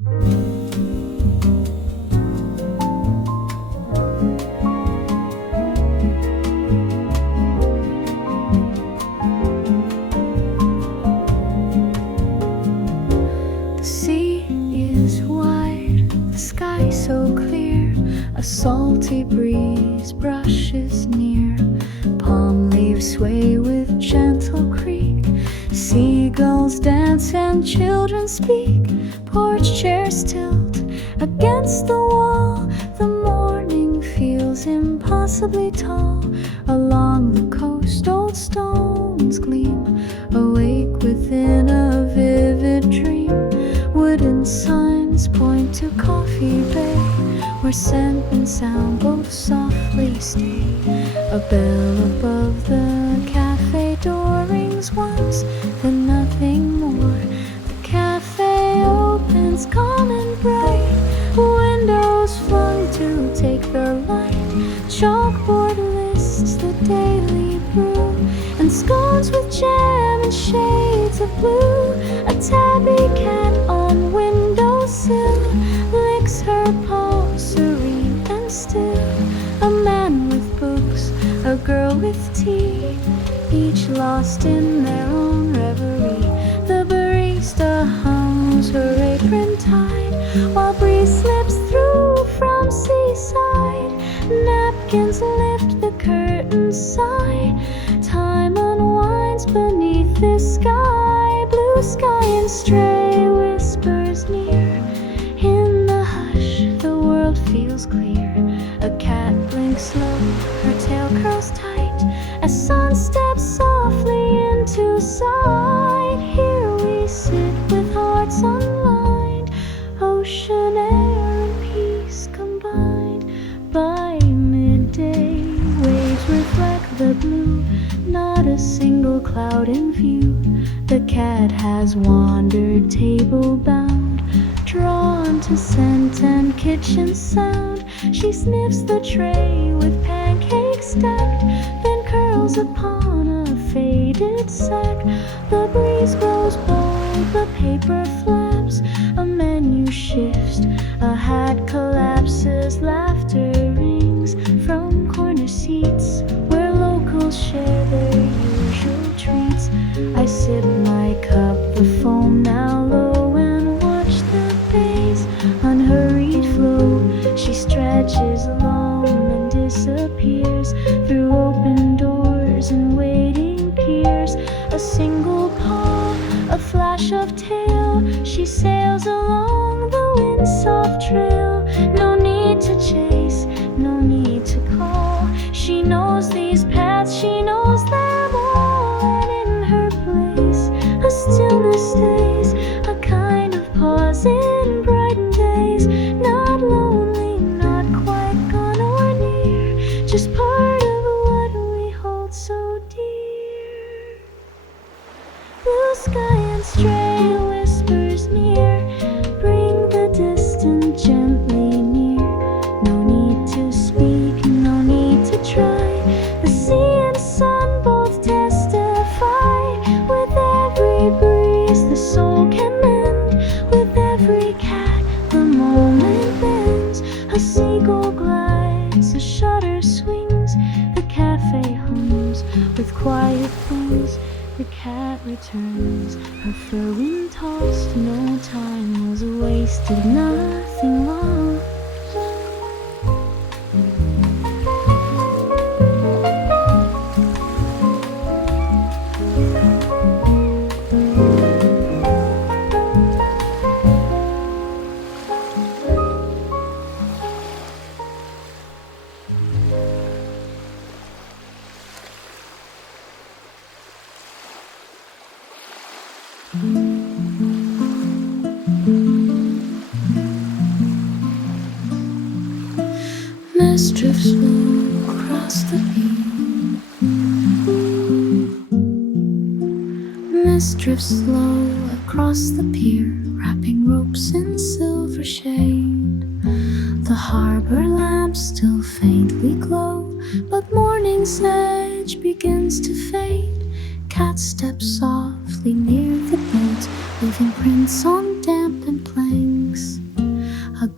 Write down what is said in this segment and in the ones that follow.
The sea is wide, the sky so clear, a salty breeze brushes near. Palm leaves sway with gentle creak, seagulls dance and children speak. Porch chairs tilt against the wall, the morning feels impossibly tall. Along the coast old stones gleam, awake within a vivid dream. Wooden signs point to Coffee Bay, where scent and sound both softly stay. A bell above the cafe door rings once, then nothing more. The cafe opens calm and bright, windows flung to take the light. Chalkboard lists the daily brew, and scones with jam and shades of blue. A tabby cat on windowsill licks her paw, serene and still. A man with books, a girl with tea, each lost in their own reverie. The barista hums her apron tied, while breeze slips through from Seaside. Napkins lift the curtains sigh, time unwinds beneath this sky. Blue sky and stray whispers near, in the hush the world feels clear. A cat blinks slow, her tail curls tight, as sun steps softly into sight. Here we sit with hearts unlined, ocean air and peace combined. By midday, waves reflect the blue, not a single cloud in view. The cat has wandered table bound, drawn to scent and kitchen sound. She sniffs the tray with pancakes stacked, then curls upon a faded sack. The breeze grows bold, the paper flaps, a menu shifts, a hat collapses. Laughter rings from corner seats where locals share their usual treats. I sip my cup, the foam now low, and watch the bay's unhurried flow. She stretches along and disappears through open doors and waiting piers. A single paw, a flash of tail, she sails along the wind-soft trail. No need to chase, no need to call. She knows these paths, she knows them all. And in her place, a stillness stays, a kind of pause in brightened days. Not lonely, not quite gone or near, just part of what we hold so dear. Blue sky and stray whispers near, bring the distant gently near. No need to speak, no need to try. The sea and sun both testify. With every breeze the soul can mend, with every cat the moment bends. A seagull glides, a shutter swings, the cafe hums with quiet things. The cat returns, her fur wind tossed. No time was wasted, nothing lost. Mist drifts low across the beam. Mist drifts slow across the pier, wrapping ropes in silver shade. The harbor lamps still faintly glow, but morning's edge begins to fade. Cats step softly near the boats, leaving prints on dampened planks.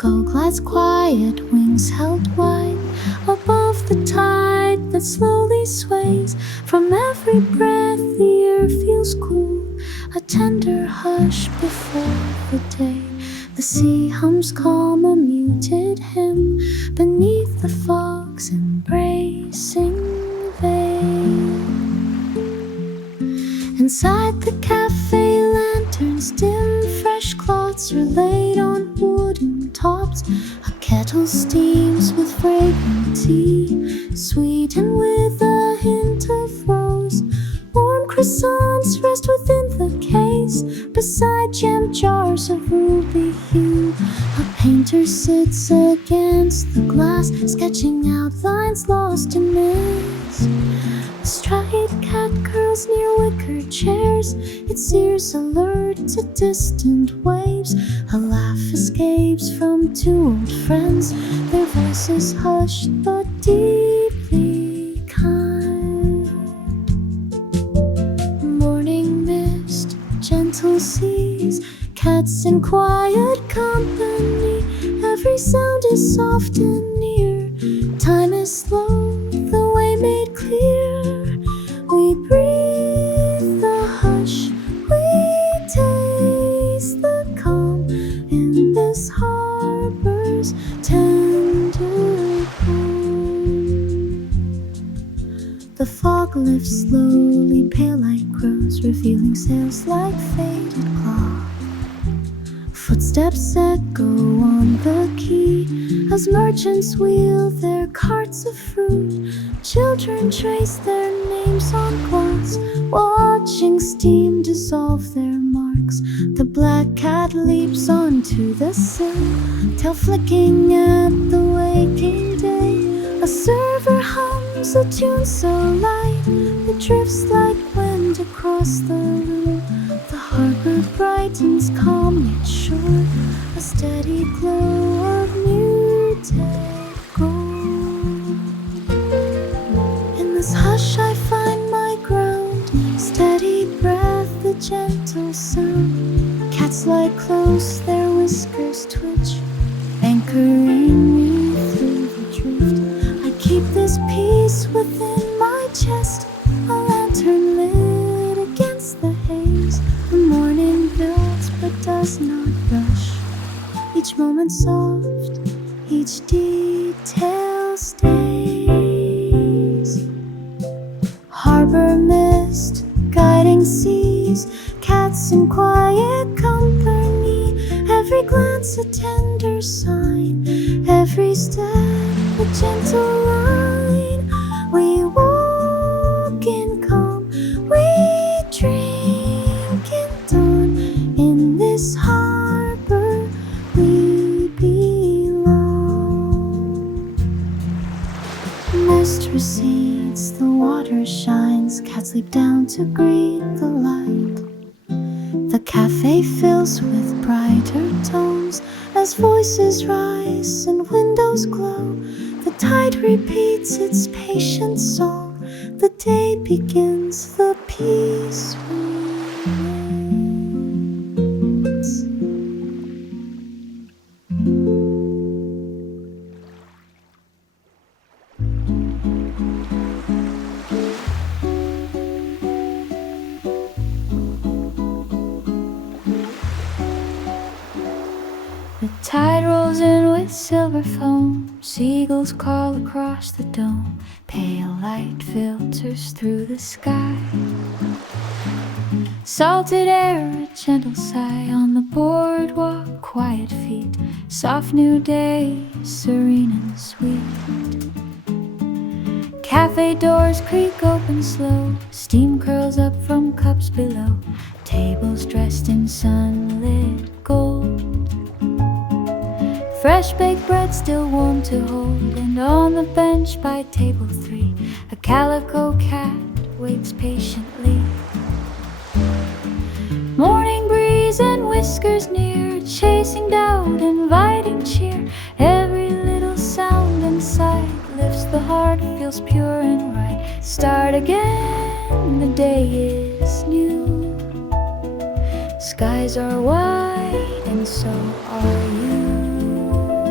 disco glides quiet, wings held wide above the tide that slowly sways. From every breath the air feels cool, a tender hush before the day. The sea hums calm, a muted hymn beneath the fog's embracing veil. Inside the cafe, lanterns dim, fresh cloths are laid on wooden tops. A kettle steams with fragrant tea, sweetened with a hint of rose. Warm croissants rest within the case, beside jam jars of ruby hue. A painter sits against the glass, sketching outlines lost in mist. A striped cat curls near wicker chairs, its ears alert to distant waves. A laugh escapes from two old friends, their voices hushed but deeply kind. Morning mist, gentle seas, cats in quiet company. Every sound is soft and near, time is slow, the way made clear. We breathe the hush, we taste the calm in this harbor's tender calm. The fog lifts slowly, pale light grows, revealing sails like faded cloth. Footsteps echo on the quay as merchants wheel their carts of fruit. Children trace their names on glass, watching steam dissolve their marks. The black cat leaps onto the sill, tail flicking at the waking day. A server hums a tune so light, it drifts like wind across the room. The harbor brightens, calm yet short, a steady glow of muted gold. In this hush I find my ground, steady breath, the gentle sound. Cats lie close, their whiskers twitch, anchoring me through the drift. I keep this peace within my chest, a lantern lit against the haze. The morning builds but does not rush, each moment soft, each detail stays. Harbor mist, guiding seas, cats in quiet company. Every glance a tender sign, every step a gentle line. We walk in calm, we drink in dawn. In this harbor we belong. Mist recedes, the water shines, cats leap down to greet the light. The cafe fills with brighter tones as voices rise and windows glow. The tide repeats its patient song, the day begins, the peace remains. The tide rolls in with silver foam, seagulls call across the dome, pale light filters through the sky. Salted air, a gentle sigh on the boardwalk, quiet feet, soft new day, serene and sweet. Cafe doors creak open slow, steam curls up from cups below, tables dressed in sunlit gold. Fresh baked bread still warm to hold, and on the bench by table 3, a calico cat waits patiently. Morning breeze and whiskers near, chasing doubt, inviting cheer. Every little sound and sight lifts the heart, feels pure and right. Start again, the day is new. Skies are white and so are you.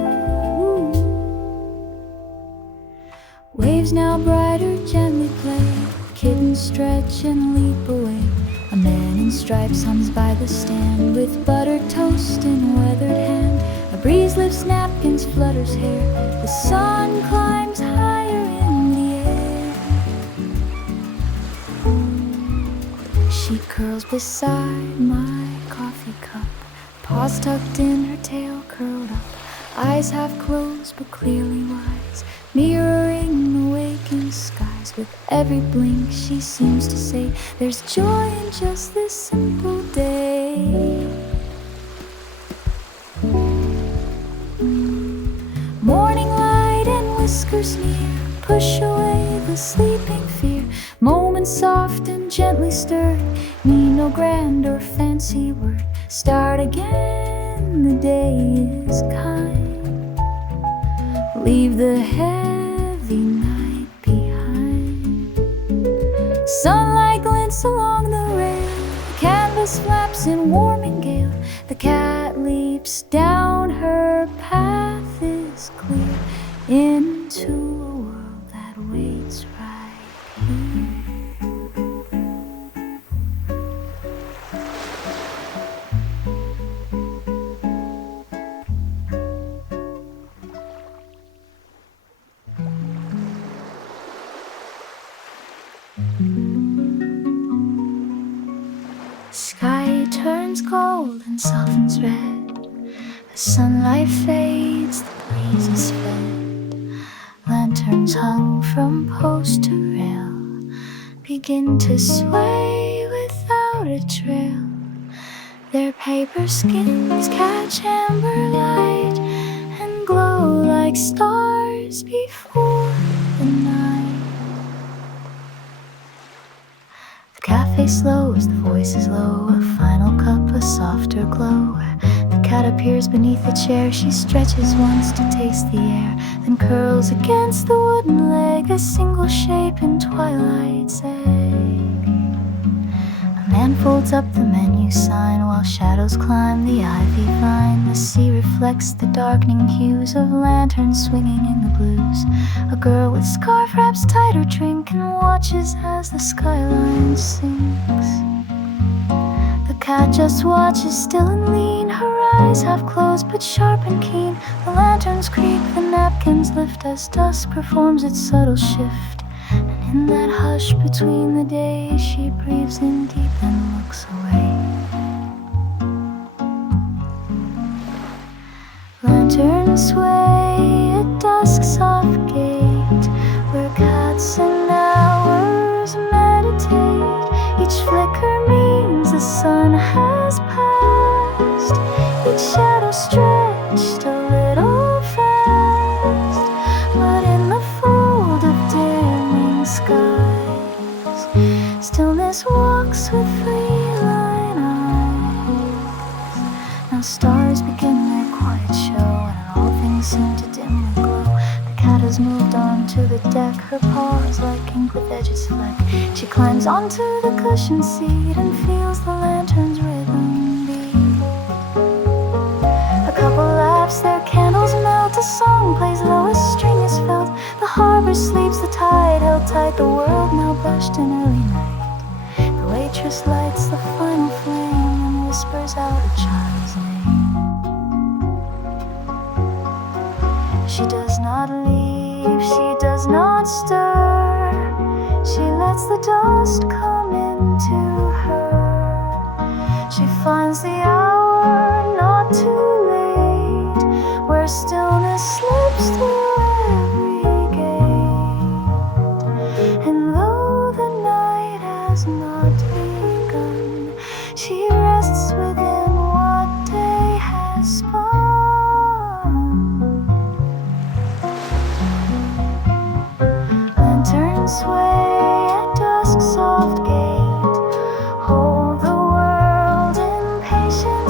stripes hums by the stand with buttered toast in weathered hand. A breeze lifts napkins, flutters hair. The sun climbs higher in the air. She curls beside my coffee cup, paws tucked in, her tail curled up, eyes half closed but clearly wise, mirroring the waking skies. With every blink she seems to say, there's joy in just this simple day. Morning light and whiskers near, push away the sleeping fear. Moments soft and gently stirred, need no grand or fancy word. Start again, the day is kind. Leave the heavy night behind. Sunlight glints along the rail, the canvas flaps in warming gale. The cat leaps down, her path is clear into a world that waits right here. Sky turns gold and softens red. The sunlight fades, the breeze is fed. Lanterns hung from post to rail begin to sway without a trail. Their paper skins catch amber light and glow like stars before the night. The cafe slows, the voice is low, a final cup, a softer glow. The cat appears beneath a chair, she stretches once to taste the air, then curls against the wooden leg, a single shape in Twilight's egg. A man folds up the menu sign while shadows climb the ivy vine. The sea reflects the darkening hues of lanterns swinging in the blues. A girl with scarf wraps tight her drink and watches as the skyline sinks. The cat just watches still and lean, her eyes half closed but sharp and keen. The lanterns creak, the napkins lift as dusk performs its subtle shift. And in that hush between the days, she breathes in deep and looks away. Lanterns sway at dusk's soft gate, where cats and hours meditate. Each flicker means the sun has passed, each shadow stretched a little fast. But in the fold of dimming skies, stillness walks with free-line eyes. Now stars begin their quiet show, and all things seem to dimly glow. The cat has moved on to the deck, her paws like ink with edges fleck. She climbs onto the cushioned seat and feels the lantern's rhythm beat. A couple laughs, their candles melt, a song plays low, a string is felt. The harbor sleeps, the tide held tight, the world now brushed in early night. The waitress lights the final flame and whispers out a child's name. She does not leave, she does not stir. She lets the dust come into her. She finds the hour not too late, where stillness slips through every gate. And though the night has not begun, she rests within what day has spun. Lanterns sway at dusk's soft gate, hold the world in patience.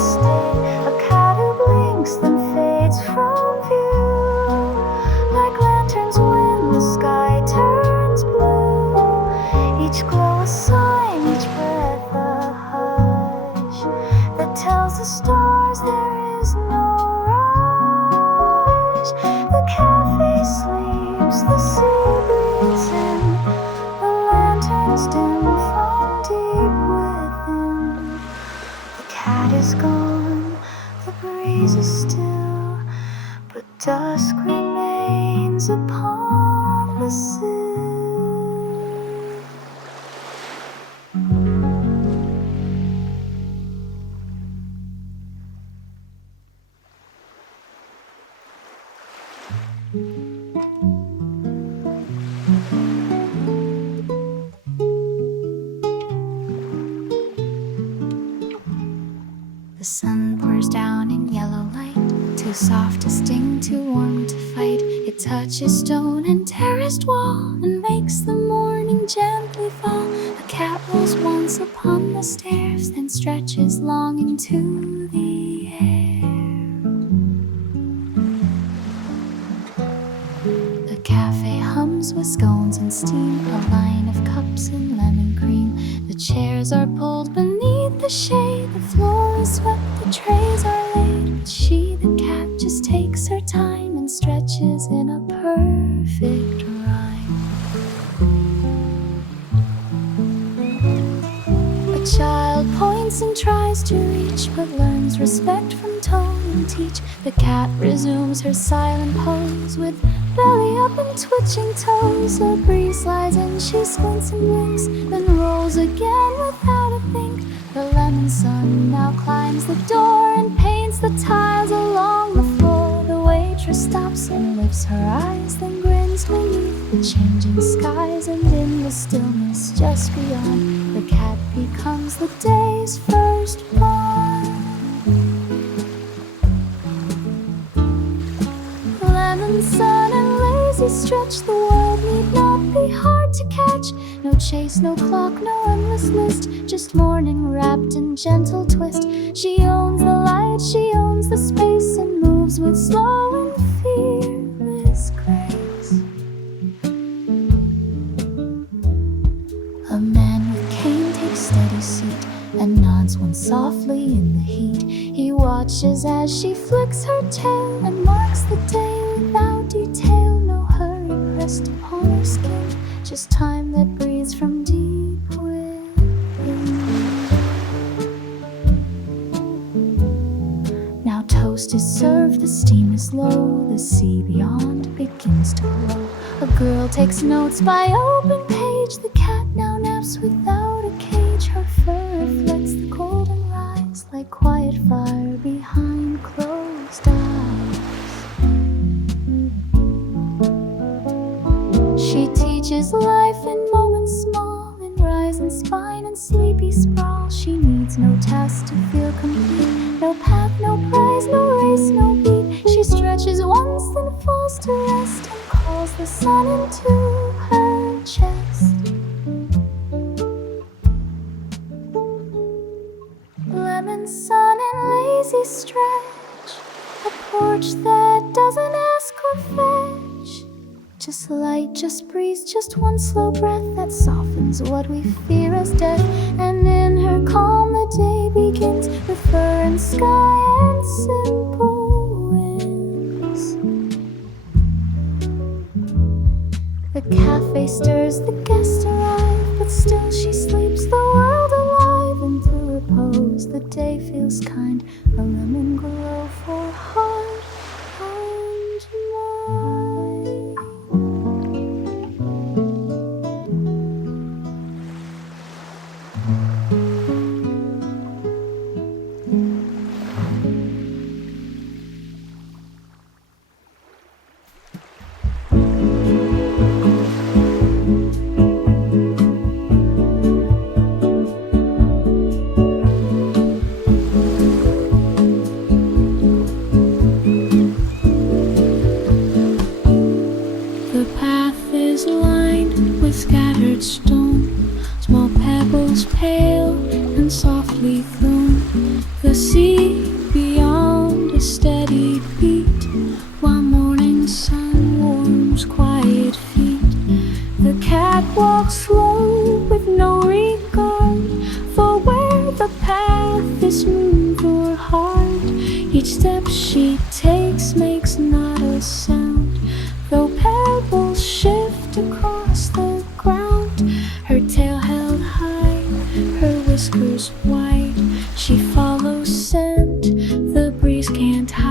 breezes still, but dusk remains upon the sill. The sun pours down in yellow light, too soft to sting, too warm to fight. It touches stone and terraced wall and makes the morning gently fall. A cat rolls once upon the stairs, then stretches long into the air. The cafe hums with scones and steam, a line of cups and lemon cream. The chairs are pulled beneath the shade, the floor is swept, the trays are laid. But she, the cat, just takes her time and stretches in a perfect rhyme. A child points and tries to reach, but learns respect from tone and teach. The cat resumes her silent pose with belly up and twitching toes. A breeze slides in, she squints and blinks, then rolls again without a think. The lemon sun now climbs the door and paints the tiles along the floor. The waitress stops and lifts her eyes, then grins beneath the changing skies. And in the stillness just beyond, the cat becomes the day's firstborn. Lemon sun and lazy stretch, the world need not be hard to catch. No chase, no clock, no endless list, just morning wrapped in gentle twist. She owns the light, she owns the space, and moves with slow and fearless grace. A man with cane takes steady seat and nods once softly in the heat. He watches as she flicks her tail and marks the day without detail. No hurry pressed upon her skin, just time that breathes from deep within. Now toast is served, the steam is low, the sea beyond begins to glow. A girl takes notes by open page, the cat now naps without a cage. Her fur reflects the golden rise like quiet fire behind closed eyes. She teaches life in moments small, in rise and spine and sleepy sprawl. She needs no task to feel complete, no path, no prize, no race, no beat. She stretches once, then falls to rest and calls the sun into her chest. Lemon sun and lazy stretch, a porch that doesn't ask or fetch. Just light, just breeze, just one slow breath that softens what we fear as death. And in her calm the day begins with fur and sky and simple winds. The cafe stirs, the guests arrive, but still she sleeps, the world alive. And through repose the day feels kind, a lemon glow for heart and mind. Whiskers white, she follows scent, the breeze can't hide.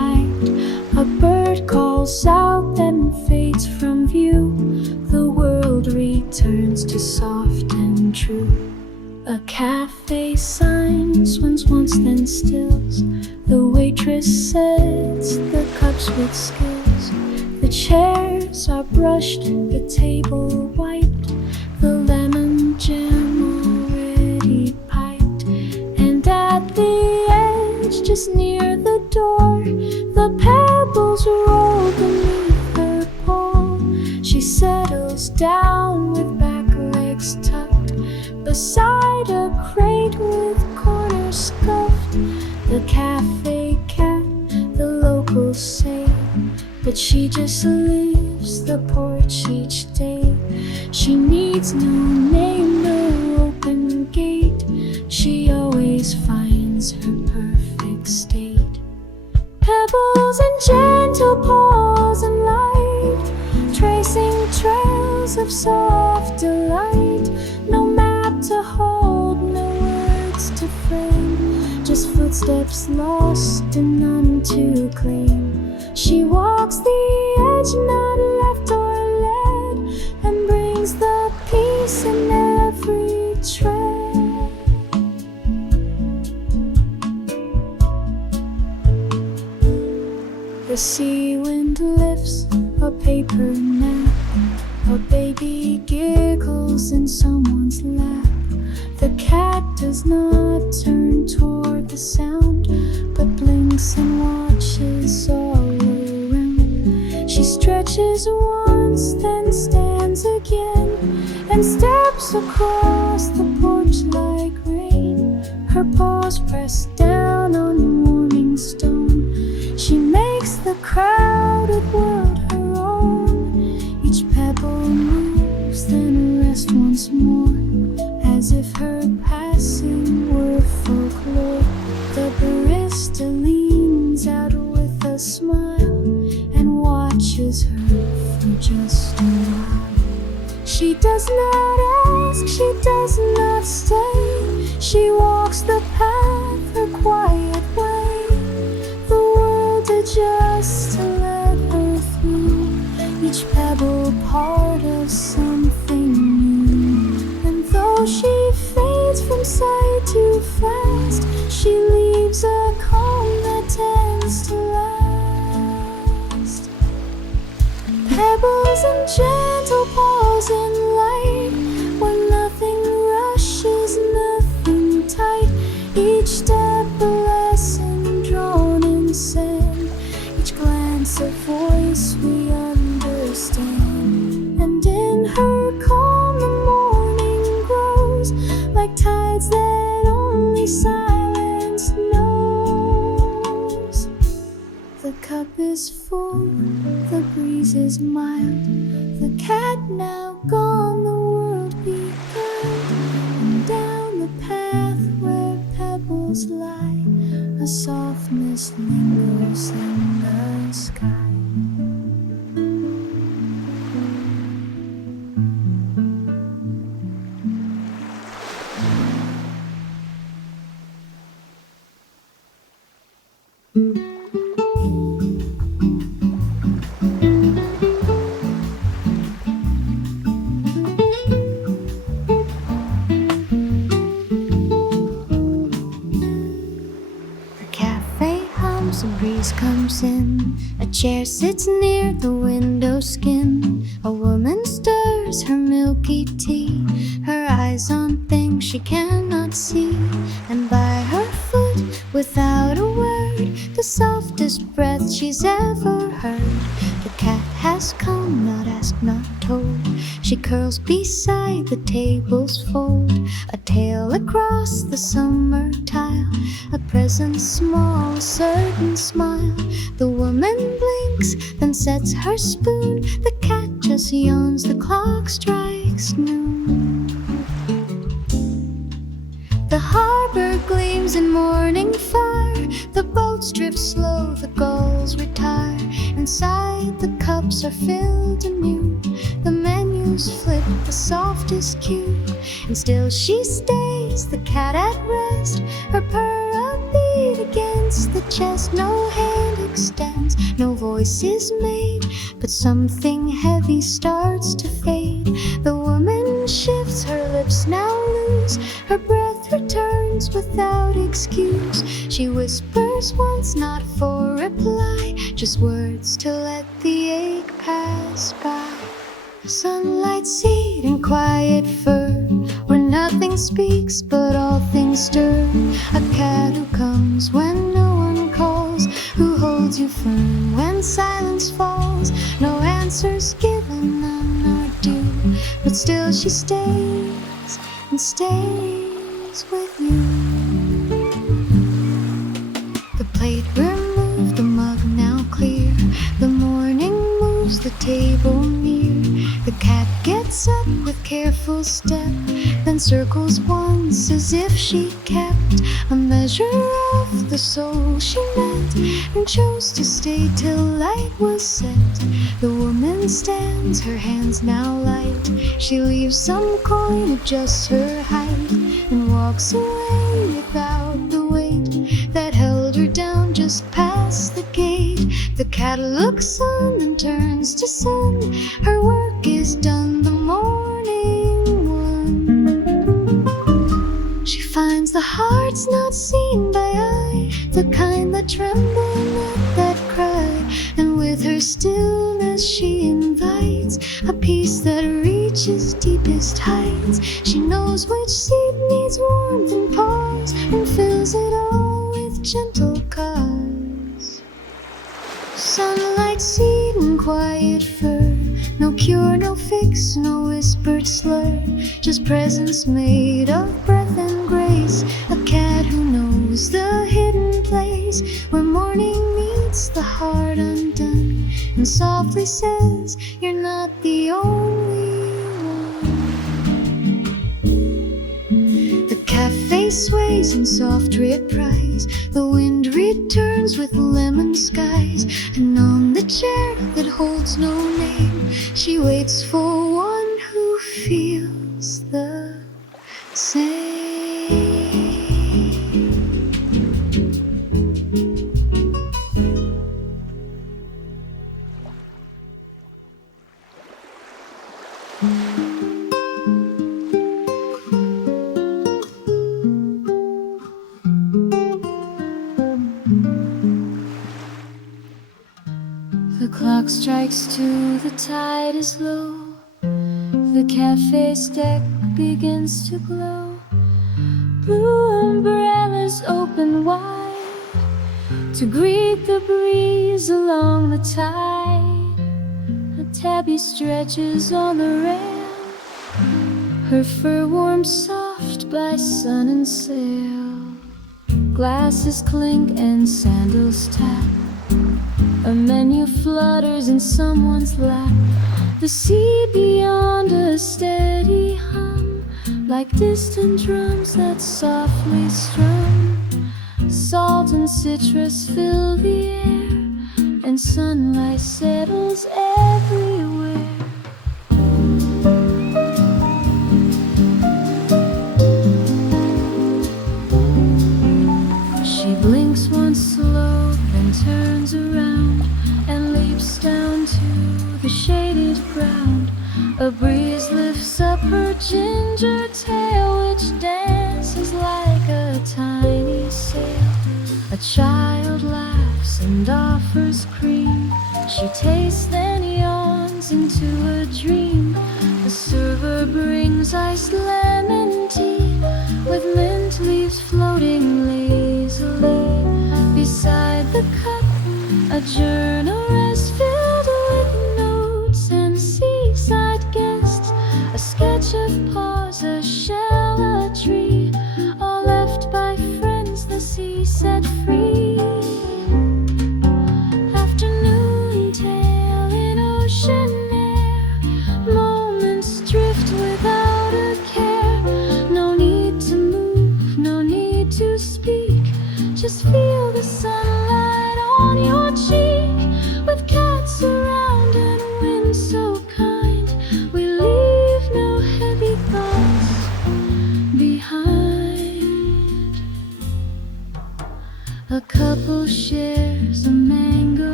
waitress sets the cups with skills. The chairs are brushed, the table wiped, the lemon jam already piped. And at the edge, just near the door, the pebbles roll beneath her paw. She settles down with back legs tucked, beside a crate with corners scuffed. The cafe cat, the locals say, but she just leaves the porch each day. She needs no name, no open gate. She always finds her perfect state. Pebbles and gentle paws and light, tracing trails of soft delight. No map to hold, no words to frame, just footsteps lost and none to claim. She walks the edge, not left or led, and brings the peace in every tread. The sea wind lifts a paper nap, a baby giggles in someone's lap. The cat does not turn toward the sound, but blinks and watches all around. She stretches once, then stands again, and steps across the porch like rain. Her paws press down on the morning stone. She makes the crowded world her own. Each pebble moves, then rests once more, as if her passing were folklore. The barista leans out with a smile and watches her for just a while. She does not ask, she does not stay. She walks the path her quiet way. The world adjusts to let her through, each pebble part of something new. And though she fades from sight too fast, she leaves a calm that tends to last. Pebbles and gentle paws in light, where nothing rushes, nothing tight. Each step a lesson drawn in sand, each glance a voice we understand. And in her calm the morning grows, like tides that only silence knows. The cup is full, the breeze is mild. The cat now gone, the world beguiled. And down the path where pebbles lie, a softness lingers in the sky. A breeze comes in, a chair sits near the window skin. A woman stirs her milky tea, her eyes on things she cannot see. And by her foot, without a word, the softest breath she's ever heard. The cat has come, not asked, not told. She curls beside the table's fold, a tail across the summer tile, a presence small, a certain smile. The woman blinks, then sets her spoon. The cat just yawns, the clock strikes noon. The harbor gleams in morning fire, the boats drift slow, the gulls retire. Inside the cups are filled anew, the menus flip the softest cue. And still she stays, the cat at rest, her purr a beat against the chest. No hand extends, no voice is made, but something heavy starts to fade. The woman shifts, her lips now loose, her breath returns, without excuse. She whispers once, not for reply, just words to let the ache pass by. Sunlight seed and quiet fur, where nothing speaks but all things stir. A cat who comes when no one calls, who holds you firm when silence falls. No answers given, none are due, but still she stays and stays with you. The plate removed, the mug now clear. The morning moves the table near. The cat gets up with careful step, then circles once as if she kept a measure of the soul she met, and chose to stay till light was set. The woman stands, her hands now light. She leaves some coin, adjusts her height, and walks away without the weight that held her down just past the gate. The cat looks on and turns to sun. Her work is done, the morning one. She finds the hearts not seen by eye, the kind that tremble, not that cry. And with her stillness she invites a peace that reaches deepest heights. She knows which seed needs warmth and pause, and fills it all with gentle cause. Sunlight seed and quiet fur, no cure, no fix, no whispered slur, just presence made of breath and grace. A cat who knows the hidden place where morning meets the heart undone, and softly says, you're not the only one. The cafe sways in soft reprise. The wind returns with lemon skies, and on the chair that holds no name, she waits for one who feels the same. The clock strikes two, the tide is low. The cafe's deck begins to glow. Blue umbrellas open wide to greet the breeze along the tide. A tabby stretches on the rail, her fur warm soft by sun and sail. Glasses clink and sandals tap. A menu flutters in someone's lap. The sea beyond a steady hum, like distant drums that softly strum. Salt and citrus fill the air, and sunlight settles everywhere. She blinks once slow, then turns around and leaps down to the shaded ground. A breeze lifts up her ginger tail, which dances like a tiny sail. A child laughs and offers cream. She tastes then yawns into a dream. The server brings iced lemon tea with mint leaves floating lazily. Beside the cup, a journal rests filled with notes and seaside guests. A sketch of paws, a shell, a tree, all left by friends the sea set free. Afternoon tale in ocean air, moments drift without a care. No need to move, no need to speak, just feel the sunlight on your cheek.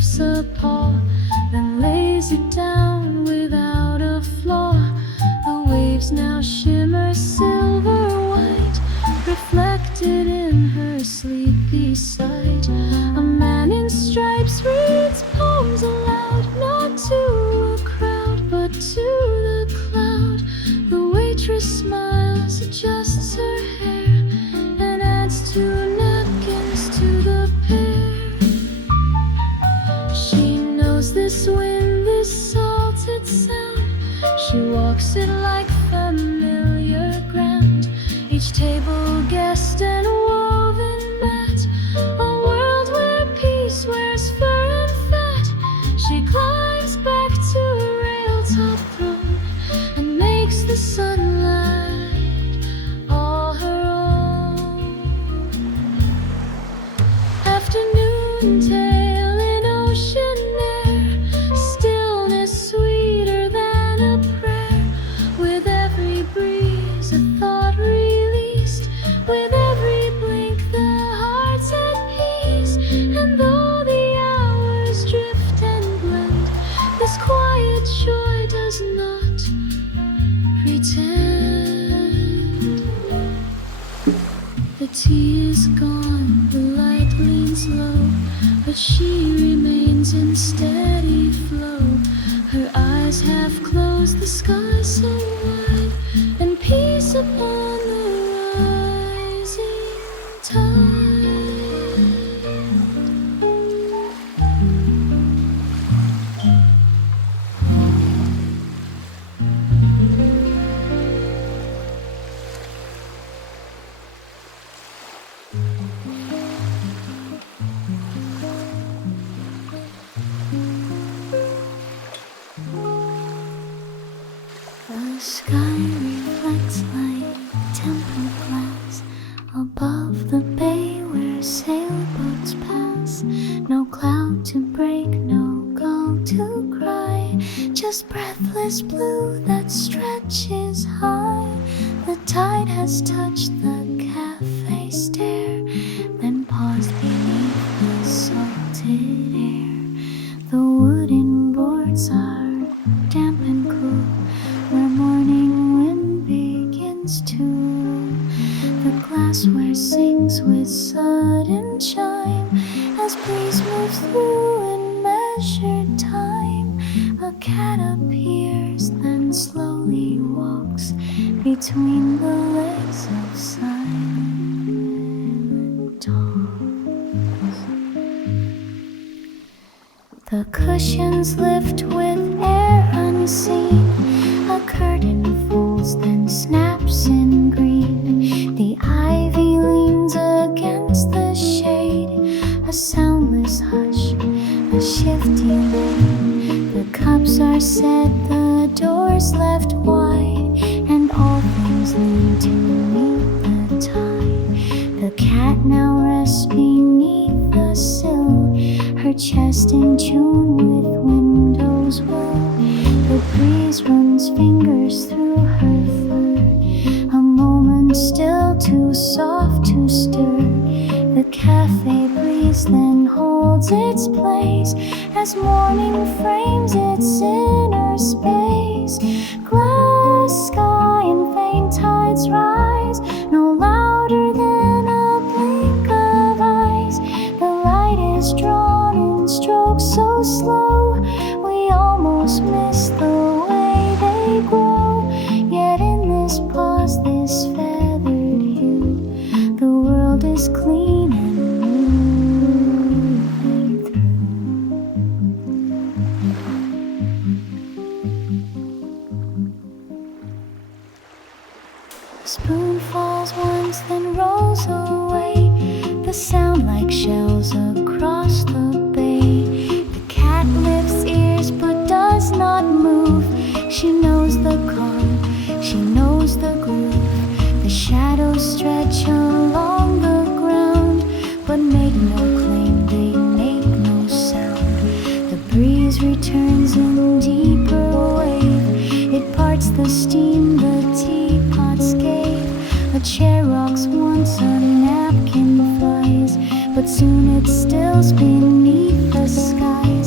lifts a paw, then lays it down without a flaw. The waves now shimmer silver white, reflected in her sleepy sight. A man in stripes reads poems aloud, not to a crowd, but to the cloud. The waitress smiles, adjusts her hair, and adds 2 napkins to the pair. She knows this wind, this salted sound. She walks it like familiar ground. Each table guest and woven mat, a world where peace wears fur and fat. She climbs back to a rail-top throne and makes the sunlight all her own. Afternoon tale in ocean air, stillness sweeter than a prayer. With every breeze a thought released, with every blink the heart's at peace. And though the hours drift and blend, this quiet joy does not pretend. The tea is gone, the light leans low, but she remains in steady flow. Her eyes half closed, the sky so wide, and peace upon the rising tide. The sky reflects like tempered glass above the bay where sailboats pass. No cloud to break, no gull to cry, just breathless blue that stretches high. The tide has touched the cafe stair, then paused beneath the salted air. The wooden boards are damp and cool, where morning wind begins to rule. The glassware sings with sudden chime as breeze moves through in measured time. A cat appears, then slowly walks between the legs of silent dogs. The cushions lift with air unseen. A curtain folds, then snaps in green. The ivy leans against the shade, a soundless hush, a shifty lane. The cups are set, the doors left wide, and all things lean to meet the tide. The cat now rests beneath the sill, her chest in tune with windows will. The breeze runs fingers through her fur, a moment still too soft to stir. The cafe breeze then holds its place as morning frames its inner space. Glass sky and faint tides rise, no louder than a blink of eyes. The light is drawn in strokes so slow, we almost miss the way they grow. Yet in this pause, this feathered hue, the world is clean and moving through. Spoon falls once, then rolls away, the sound like shells across the bay. The cat lifts ears but does not move. She knows the calm, she knows the groove. The shadows stretch along the ground, but make no claim, they make no sound. The breeze returns in deeper wave, it parts the steam the teapots gave. A chair rocks once, a napkin flies, but soon it stills beneath the sky.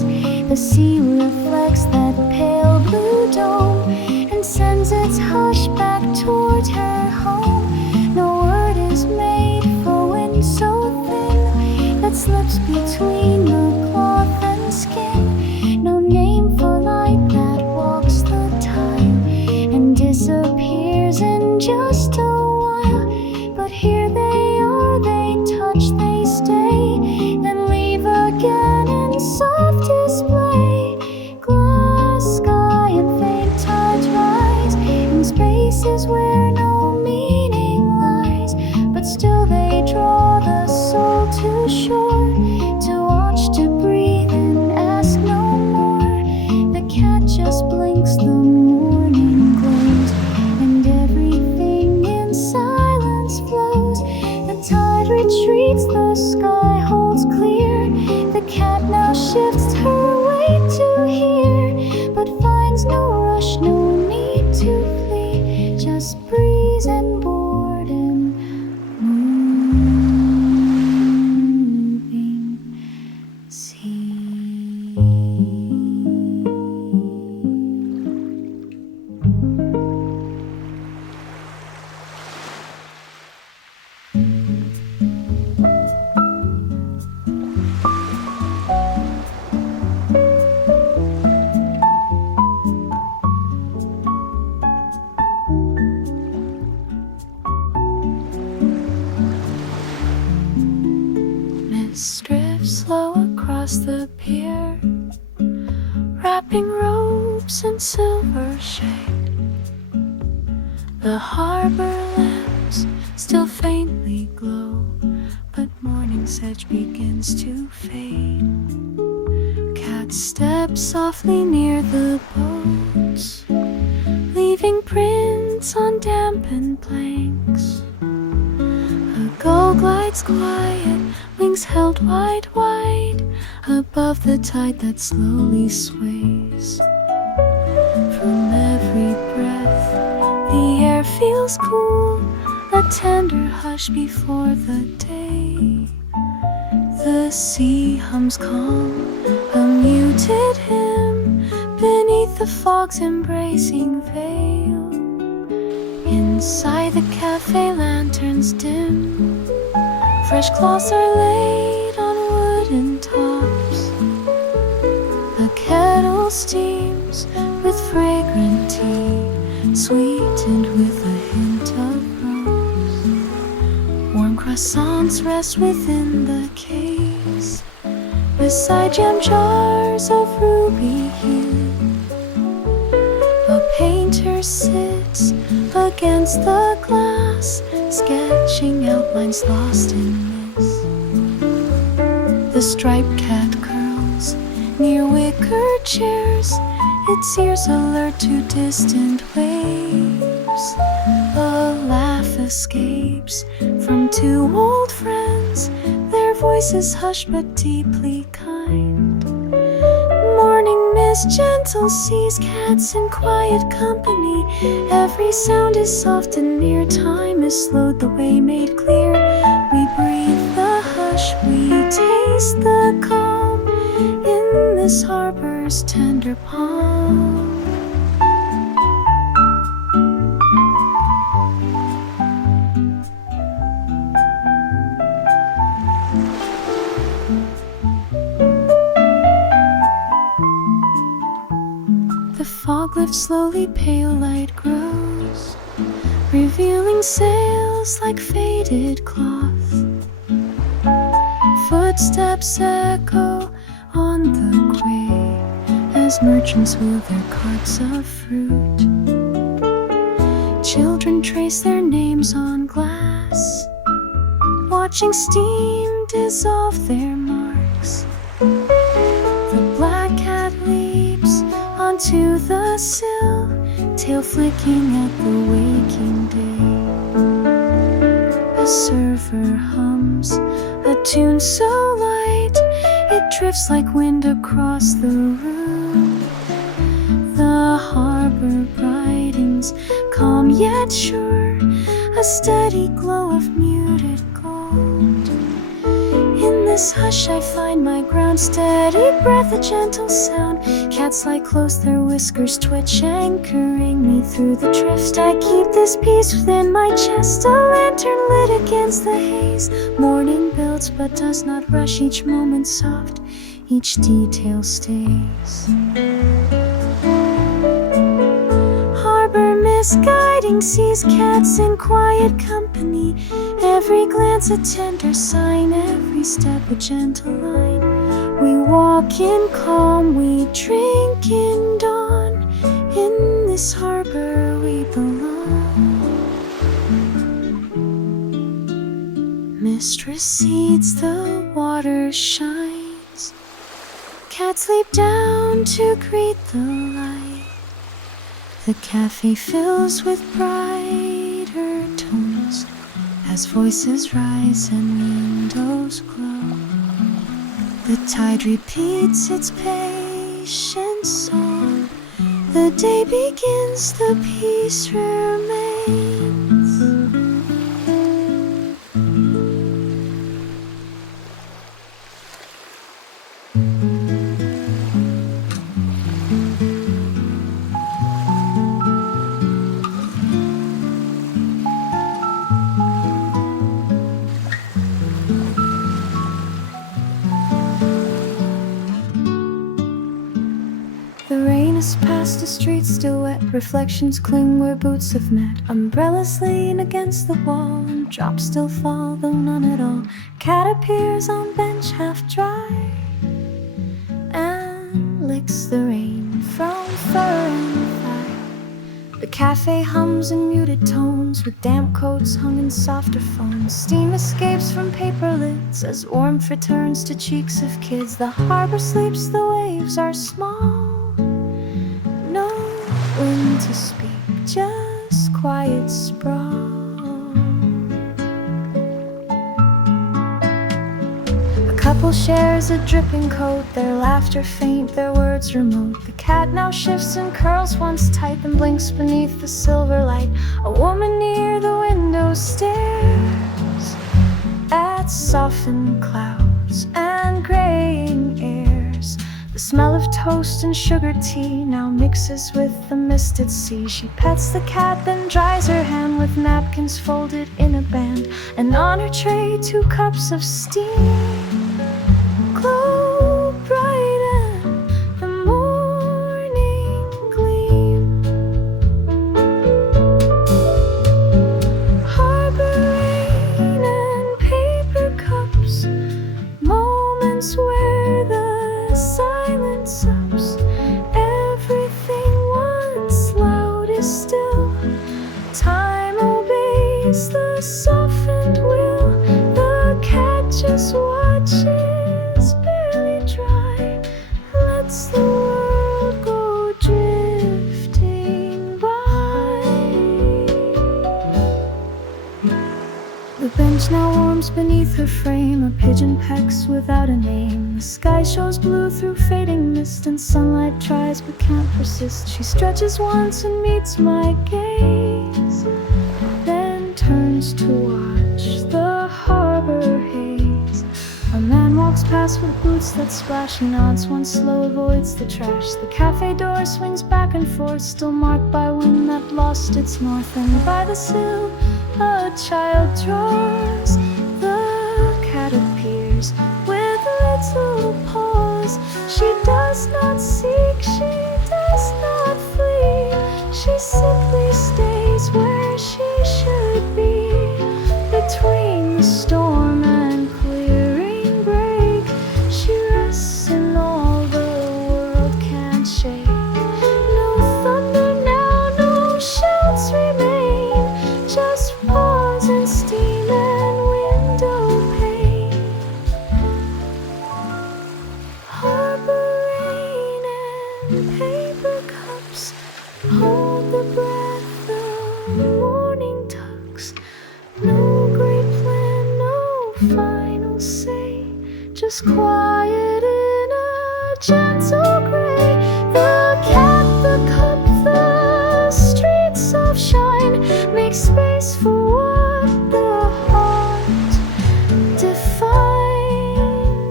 The sea reflects that pale blue dome and sends its hush back toward her home. No word is made for wind so thin that slips between the cloth and skin. No name for light that walks the tile and disappears in just a while. But here they are, they touch, they stay, then leave again in soft display. Glass sky and faint tides rise in spaces where no meaning lies, but still they draw the soul to shore, to watch, to breathe and ask no more. The cat just blinks, the morning glows, and everything in silence flows. The tide retreats, the sky holds clear. The cat now shifts her way to here, but finds no rush, no need to flee. Just breeze and boredom moving sea. Mist drifts slow across the pier, wrapping ropes in silver shade. The harbor lamps still faintly glow, but morning's edge begins to fade. Cat steps softly near the boats, leaving prints on dampened planks. A gull glides quiet, wings held wide, wide, above the tide that slowly sways. From every breath, the air feels cool, a tender hush before the day. The sea hums calm, a muted hymn, beneath the fog's embracing veil. Inside the cafe, lanterns dim, fresh cloths are laid on wooden tops. The kettle steams with fragrant tea, sweetened with a hint of rose. Warm croissants rest within the case, beside jam jars of ruby hue. A painter sits against the glass, sketching outlines lost in mist. The striped cat curls near wicker chairs, its ears alert to distant waves. A laugh escapes from two old friends, their voices hushed but deeply kind. Morning mist gentle sees cats in quiet company. Every sound is soft and near, time is slowed, the way made clear. We breathe the hush, we taste the calm in this harbor's tender palm. The fog lifts slowly, pale light grows, revealing sails like faded cloth. Footsteps echo on the quay as merchants wheel their carts of fruit. Children trace their names on glass, watching steam dissolve their marks. The black cat leaps onto the sill, tail flicking at the waking day. A server hums a tune so light, it drifts like wind across the room. The harbor brightens, calm yet sure, a steady glow of muted gold. In the this hush I find my ground. Steady breath, a gentle sound. Cats lie close, their whiskers twitch, anchoring me through the drift. I keep this peace within my chest, a lantern lit against the haze. Morning builds but does not rush, each moment soft, each detail stays. Harbor mist guiding seas, cats in quiet company. Every glance a tender sign, every step a gentle line. We walk in calm, we drink in dawn. In this harbor we belong. Mist recedes, the water shines. Cats leap down to greet the light. The cafe fills with brighter tones as voices rise and windows glow. The tide repeats its patient song. The day begins, the peace remains. Past the streets still wet, reflections cling where boots have met. Umbrellas lean against the wall and drops still fall, though none at all. Cat appears on bench half dry and licks the rain from fur and fire. The cafe hums in muted tones with damp coats hung in softer phones. Steam escapes from paper lids as warmth returns to cheeks of kids. The harbor sleeps, the waves are small. No wind to speak, just quiet sprawl. A couple shares a dripping coat, their laughter faint, their words remote. The cat now shifts and curls once tight, then blinks beneath the silver light. A woman near the window stares at softened clouds and graying airs. The smell of toast and sugar tea now mixes with the misted sea. She pets the cat, then dries her hand with napkins folded in a band. And on her tray 2 cups of steam glow bright in the morning gleam. Harbor rain and paper cups, moments where the silence ups. Everything once loud is still. Time obeys the softened will. The cat just watches, barely dry, lets the world go drifting by. The bench now warms beneath her frame. A pigeon pecks without a name. The sky shows blue through fading mist, and sunlight tries but can't persist. She stretches once and meets my gaze, then turns to watch the harbor haze. A man walks past with boots that splash. He nods once slow, avoids the trash. The cafe door swings back and forth, still marked by wind that lost its north. And by the sill a child draws. The cat appears with little paws. She does not seek, she does not flee. She simply stays where she should be. Between the storm and clearing break, she rests in all the world can't shake. No thunder now, no shouts remain, just pause and steam and window pane. Harbor rain and paper cups hold the breath the morning tucks. No great plan, no final say, just quiet in a gentle gray. The cat, the cup, the streets of shine, make space for what the heart defines.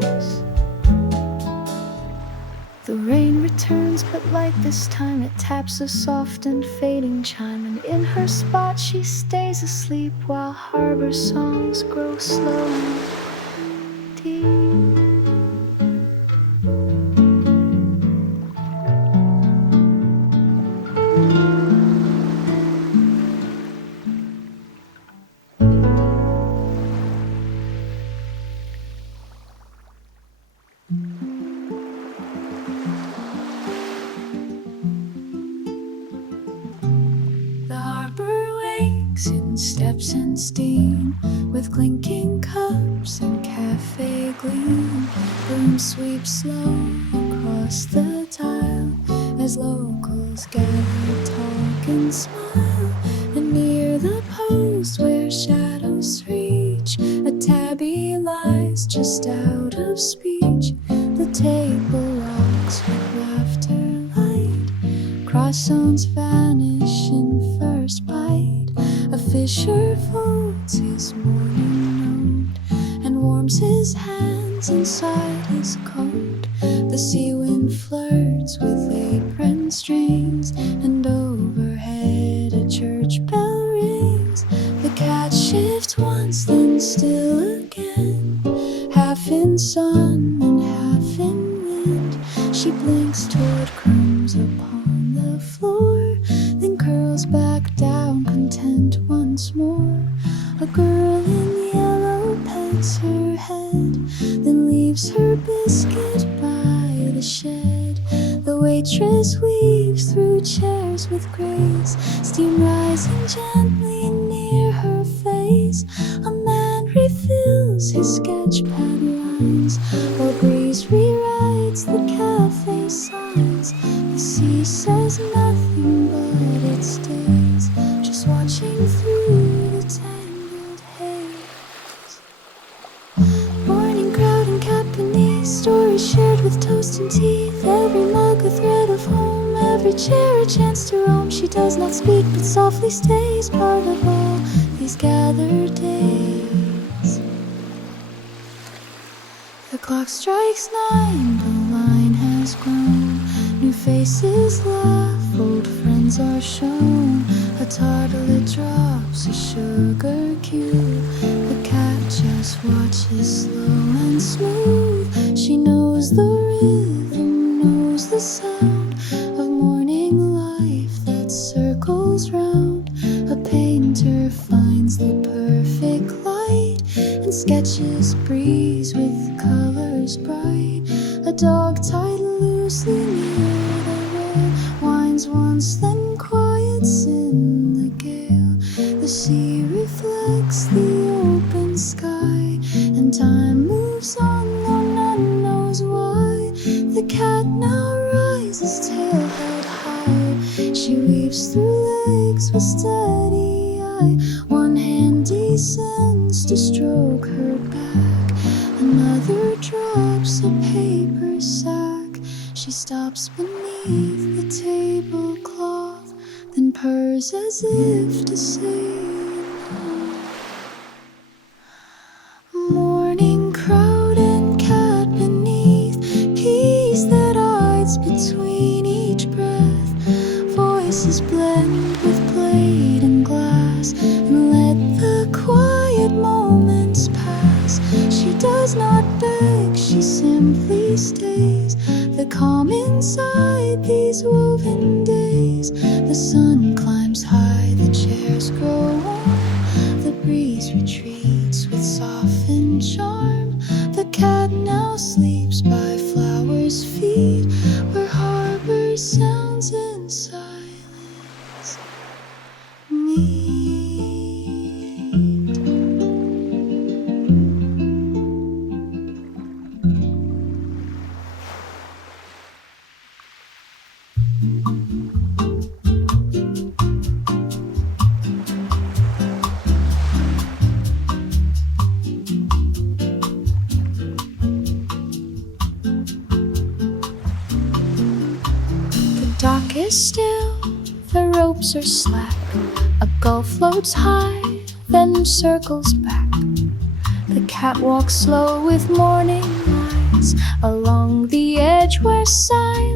The rain returns, but like this time it taps a soft and fading chime, and in her spot she stays asleep while harbor songs grow slow and deep. In steps and steam, with clinking cups and cafe gleam, broom sweeps slow across the tile as locals gather, talk and smile. And near the post where shadows reach, a tabby lies just out of speech. The table rocks with laughter light, croissants vanish in first bite. A fisher folds his morning note and warms his hands inside his coat. The sea wind flirts with apron strings, and overhead a church bell rings. The cat shifts once, then still again, half in sun and half in wind. She blinks toward crumbs upon the floor, then curls back down, content once more. A girl in yellow pets her head, then leaves her biscuit by the shed. The waitress weaves through chairs with grace, steam rising gently near her face. A man refills his sketch pad lines, or breeze rewrites the cafe signs. The sea says nothing, but it stays, just watching through the tangled haze. Morning crowd and cat beneath, stories shared with toast and teeth. Every mug a thread of home, every chair a chance to roam. She does not speak, but softly stays part of all these gathered days. The clock strikes 9, the line has grown. New faces laugh, old friends are shown. A tartlet drops a sugar cube. The cat just watches slow and smooth. She knows the rhythm, knows the sound of morning life that circles round. A painter finds the perfect light and sketches breeze with colors bright. A dog tied loosely near the rail whines once, then quiets in the gale. The sea reflects the open sky, and time moves on, though none knows why. The cat now rises, tail held high. She weaves through legs with steady eye. One hand descends to stroke her back, another drops a paper sack. She stops beneath the tablecloth, then purrs as if to say no. Morning crowd and cat beneath, peace that hides between each breath. Voices blend with plate and glass, and let the quiet moments pass. She does not beg, she simply stays. The calm inside these woven days. The sun climbs high, the chairs grow warm. The breeze retreats with softened charm. The cat now sleeps by flowers' feet, where harbor sounds in silence meet. Dock is still, the ropes are slack. A gull floats high, then circles back. The cat walks slow with morning eyes along the edge where silence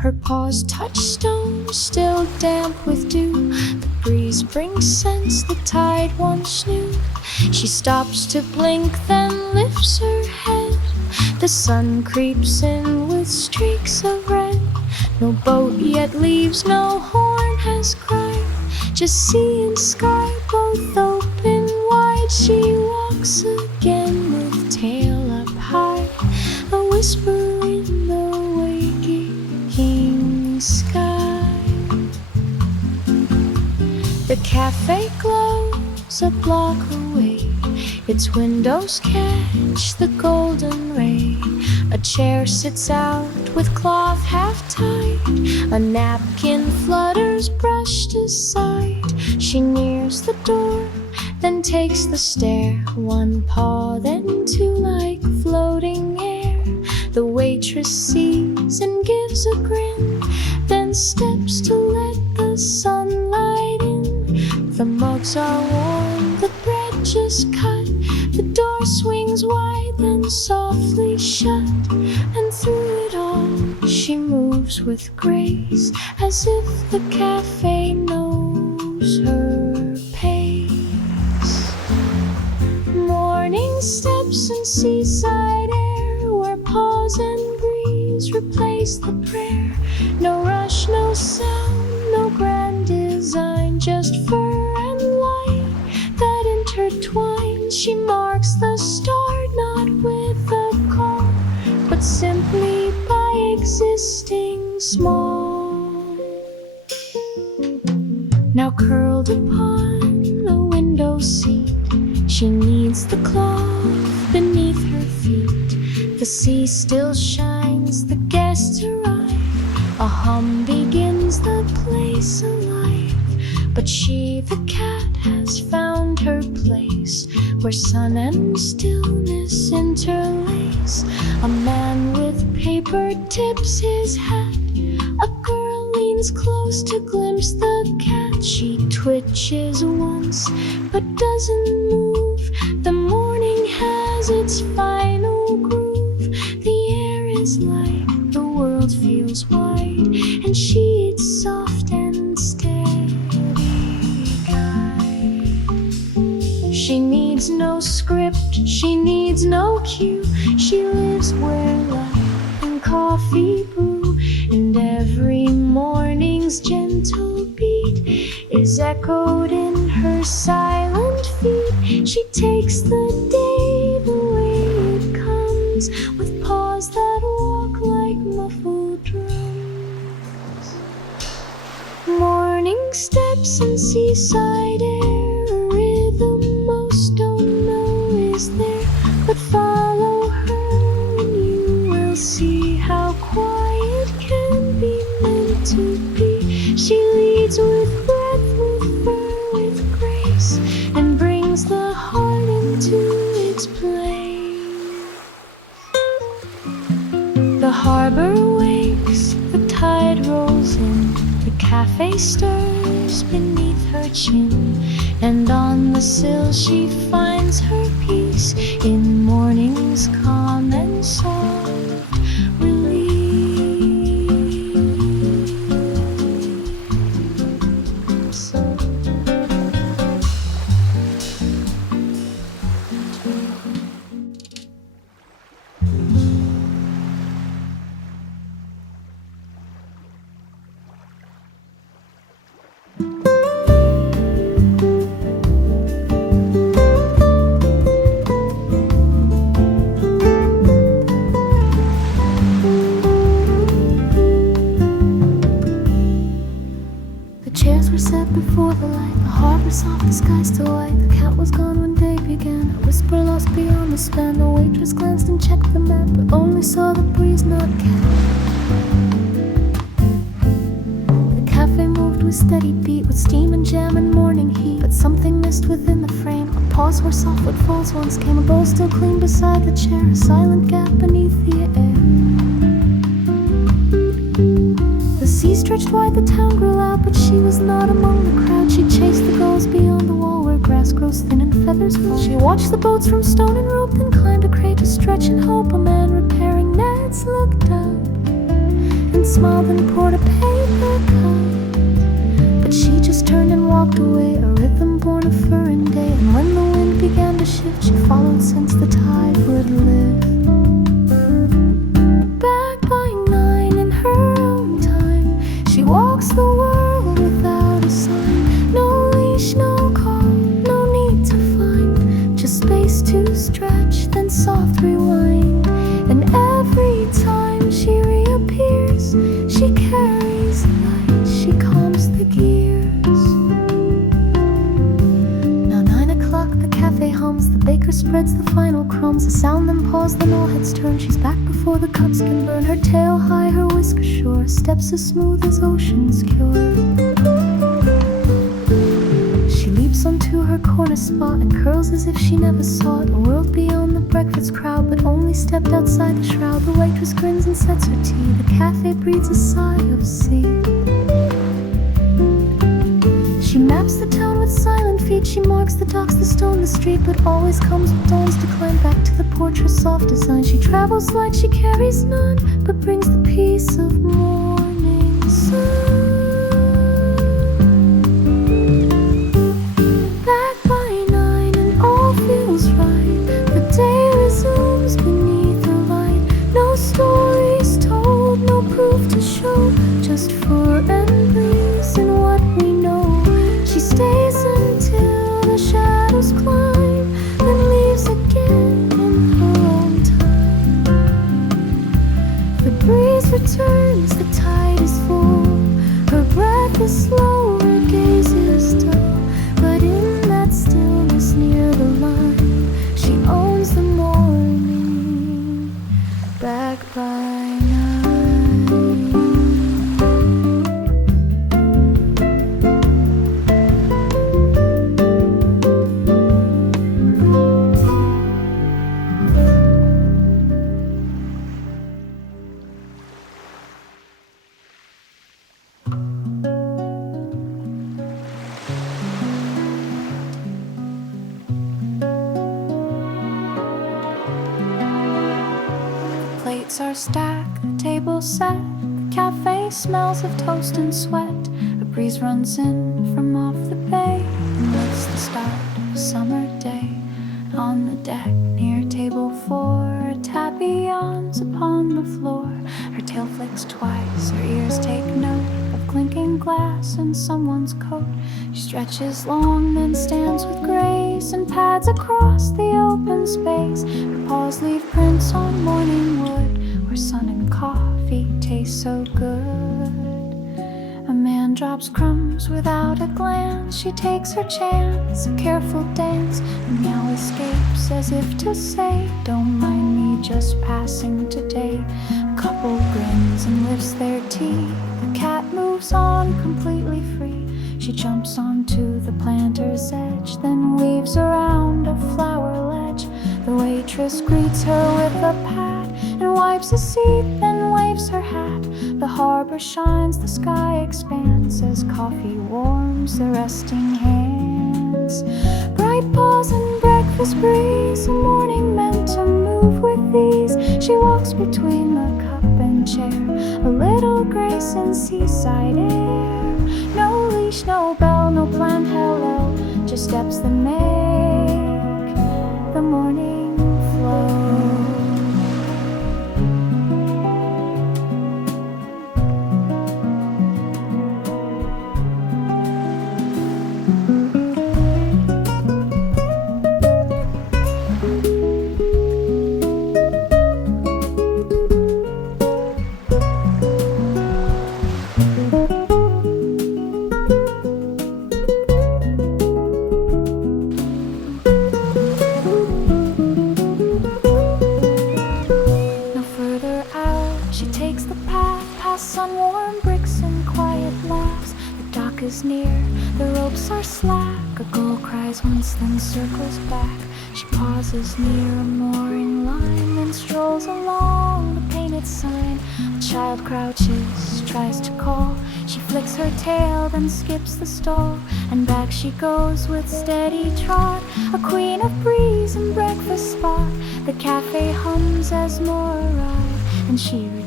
Her paws touch stone, still damp with dew. The breeze brings scents the tide once knew. She stops to blink, then lifts her head. The sun creeps in with streaks of red. No boat yet leaves, no horn has cried. Just sea and sky both open wide. She walks again with tail up high, a whisper in the waking sky. The cafe glows a block away. Its windows catch the golden ray. A chair sits out with cloth half tied. A napkin flutters brushed aside. She nears the door, then takes the stair. One paw, then two like floating air. The waitress sees and gives a grin, then steps to let the sunlight in. The mugs are warm, the bread just cut. The door swings wide, then softly shut. And through it all she moves with grace, as if the cafe knows her pace. Morning steps and seaside air, where pause and breeze replace the prayer. No rush, no sound, no grand design, just fur and light that intertwine. She marks the start not with a call, but simply by existing small. Now curled upon the window seat, she kneads the cloth beneath her feet. The sea still shines, the guests arrive. A hum begins, the place alive. But she, the cat, has found her place, where sun and stillness interlace. A man with paper tips his hat. A girl leans close to glimpse the cat. She twitches once, but doesn't move. The morning has its final groove. The air is light, the world feels wide, and she is soft and steady guide. She needs no script, she needs no cue. She lives where light and coffee brew, and every morning's gentle beat is echoed in her silent feet. She takes the day the way it comes, with paws that walk like muffled drums. Morning steps and seaside air, a rhythm most don't know is there. But follow her and you will see how quiet can be meant to be. She leads with breath, with fur, with grace, and brings the heart into its place. The harbor wakes, the tide rolls in. The cafe stirs beneath her chin, and on the sill she finds her peace in morning's calm and soft release. Before the light, the harbor soft, the sky still white. The cat was gone when day began. A whisper lost beyond the span. The waitress glanced and checked the map, but only saw the breeze, not cat. The cafe moved with steady beat, with steam and jam and morning heat. But something missed within the frame. A pause where soft footfalls once came. A bowl still clean beside the chair. A silent gap beneath the air. The sea stretched wide, the town grew loud, but she was not among the crowd. She chased the gulls beyond the wall, where grass grows thin and feathers fall. She watched the boats from stone and rope, then climbed a crate to stretch and hope. A man repairing nets looked up and smiled and poured a paper cup. But she just turned and walked away, a rhythm born of Purring day. And when the wind began to shift, she followed since the tide would lift. Back by 9 in her own time, she walks the world without a sign. No leash, no call, no need to find, just space to stretch, then soft rewind. And every time she reappears, she carries light, she calms the gears. Now 9 o'clock, the cafe hums, the baker spreads the final crumbs. A sound then pause, then all heads turn. She's back before the cups can burn. Her tail high, her whiskers shore, steps as smooth as ocean's cure. She leaps onto her corner spot and curls as if she never saw it. A world beyond the breakfast crowd, but only stepped outside the shroud. The waitress grins and sets her tea. The cafe breathes a sigh of sea. She maps the town with silent feet. She marks the docks, the stone, the street, but always comes with dawn's decline. Back to the porch, her soft design. She travels light, she carries none, but brings the peace of morning sun. Back by 9 and all feels right. The day resumes beneath her light. No stories told, no proof to show, just fur and breeze and what we know. She stays until the shadows climb, then leaves again in her own time. The breeze returns, the tide is full. Her breath is slow, her gaze is dull. But in that stillness near the line, she owns the morning. Back by 9. Plates are stacked, the table set. The cafe smells of toast and sweat. A breeze runs in from off the bay and lifts the start of a summer day. On the deck near table 4, a tabby yawns upon the floor. Her tail flicks twice, her ears take note of clinking glass in someone's coat. She stretches long, then stands with grace and pads across the open space. Her paws leave prints on morning wood, where sun and coffee taste so good. A man drops crumbs without a glance. She takes her chance, a careful dance. And Meow escapes as if to say, don't mind me, just passing today. A couple grins and lifts their tea. The cat moves on completely free. She jumps onto the planter's edge, then weaves around a flower ledge. The waitress greets her with a pat and wipes a seat, then waves her hat. The harbor shines, the sky expands as coffee warms the resting hands. Bright paws and breakfast breeze, a morning meant to move with ease. She walks between the cup and chair, a little grace in seaside air. No leash, no bell, no planned hello, just steps that make the morning flow. Near, the ropes are slack. A gull cries once, then circles back. She pauses near a mooring line, then strolls along the painted sign. A child crouches, tries to call. She flicks her tail, then skips the stall, and back she goes with steady trot. A queen of breeze and breakfast spot. The cafe hums as more arrive, and she returns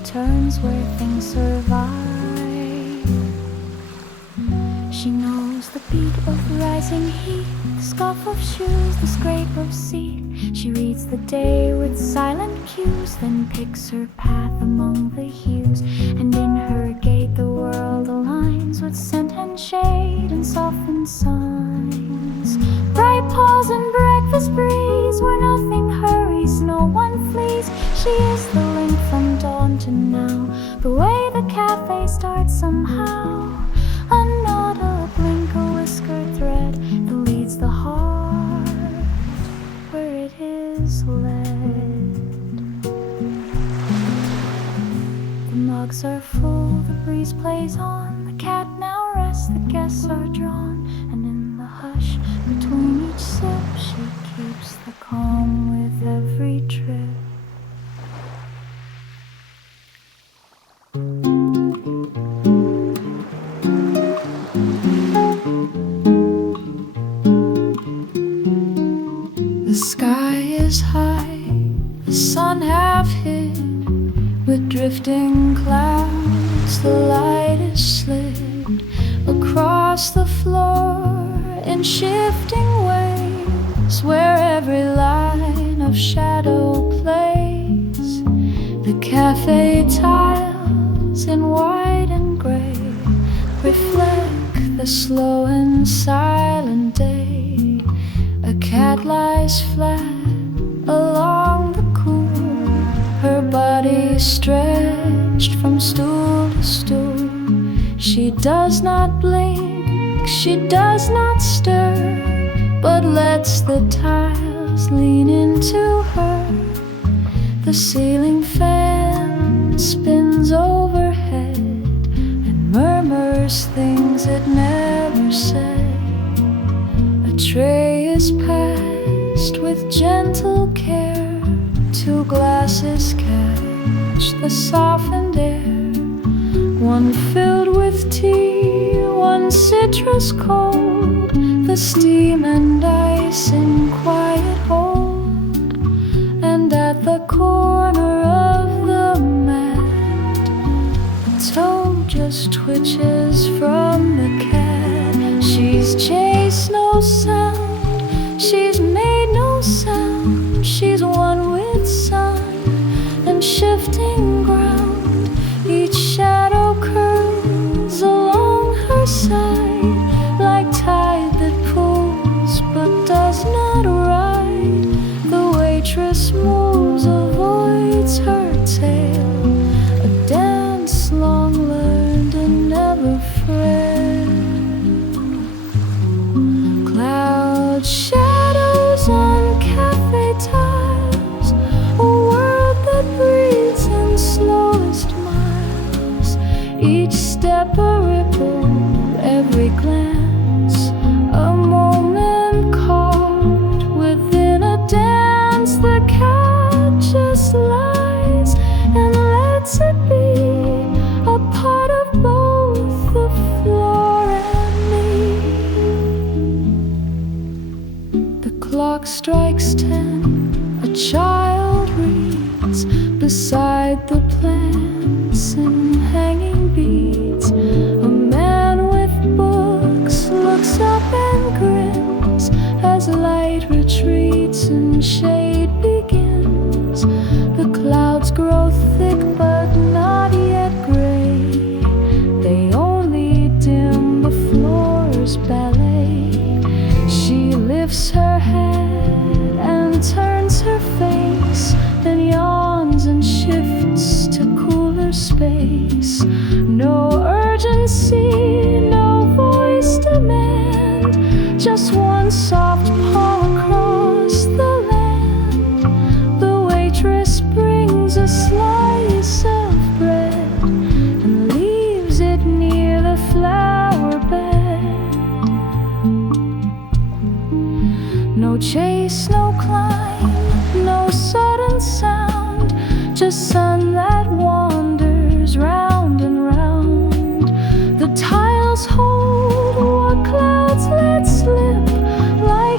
returns where things survive. She knows the beat of rising heat, the scuff of shoes, the scrape of seat. She reads the day with silent cues, then picks her path among the hues. And in her gait the world aligns with scent and shade and softened signs. Bright paws and breakfast breeze, where nothing hurries, no one flees. She is the link from dawn to now, the way the cafe starts somehow. A nod, a blink, a whisker thread that leads the heart where it is led. The mugs are full, the breeze plays on, the cat now rests, the guests are drawn, and in the hush between each sip she keeps the calm with every trip. The sky is high, the sun half hid with drifting clouds. The light is slid across the floor in shifting ways, where every line of shadow plays. The cafe tiles in white and gray reflect the slow and silent day. A cat lies flat along the cool, her body stretched from stool to stool. She does not blink, she does not stir, but lets the tiles lean into her. The ceiling fan spins overhead and murmurs things it never said. A tray is passed with gentle care, two glasses catch the softened air. One filled with tea, one citrus cold, the steam and ice in quiet hold. And at the corner of the mat, a toe just twitches from the cat. She's chased no sound, she's made no sound. She's one with sun and shifting ground. Each shadow curls along her side, like tide that pulls but does not ride. The waitress moves, avoids her tail, a dance long learned and never frail. Cloud shadows on cafe tiles, a world that breathes in slowest miles. Each step a ripple, every glance a moment caught within a dance. The cat just lies and lets it be a part of both the floor and me. The clock strikes 10, a child reads beside the plants in hanging beads. A man with books looks up and grins as light retreats and shade begins. The clouds grow thick but not yet gray, they only dim the floor's ballet. She lifts her head and turns her face, then yawns and shifts to cooler space. No urgency, no voice demand, just one soft paw across the land. The waitress brings a slice of bread and leaves it near the flower bed. No chase, no climb, no sudden sound, just sun that wanders round and round. The tiles hold what clouds let slip, like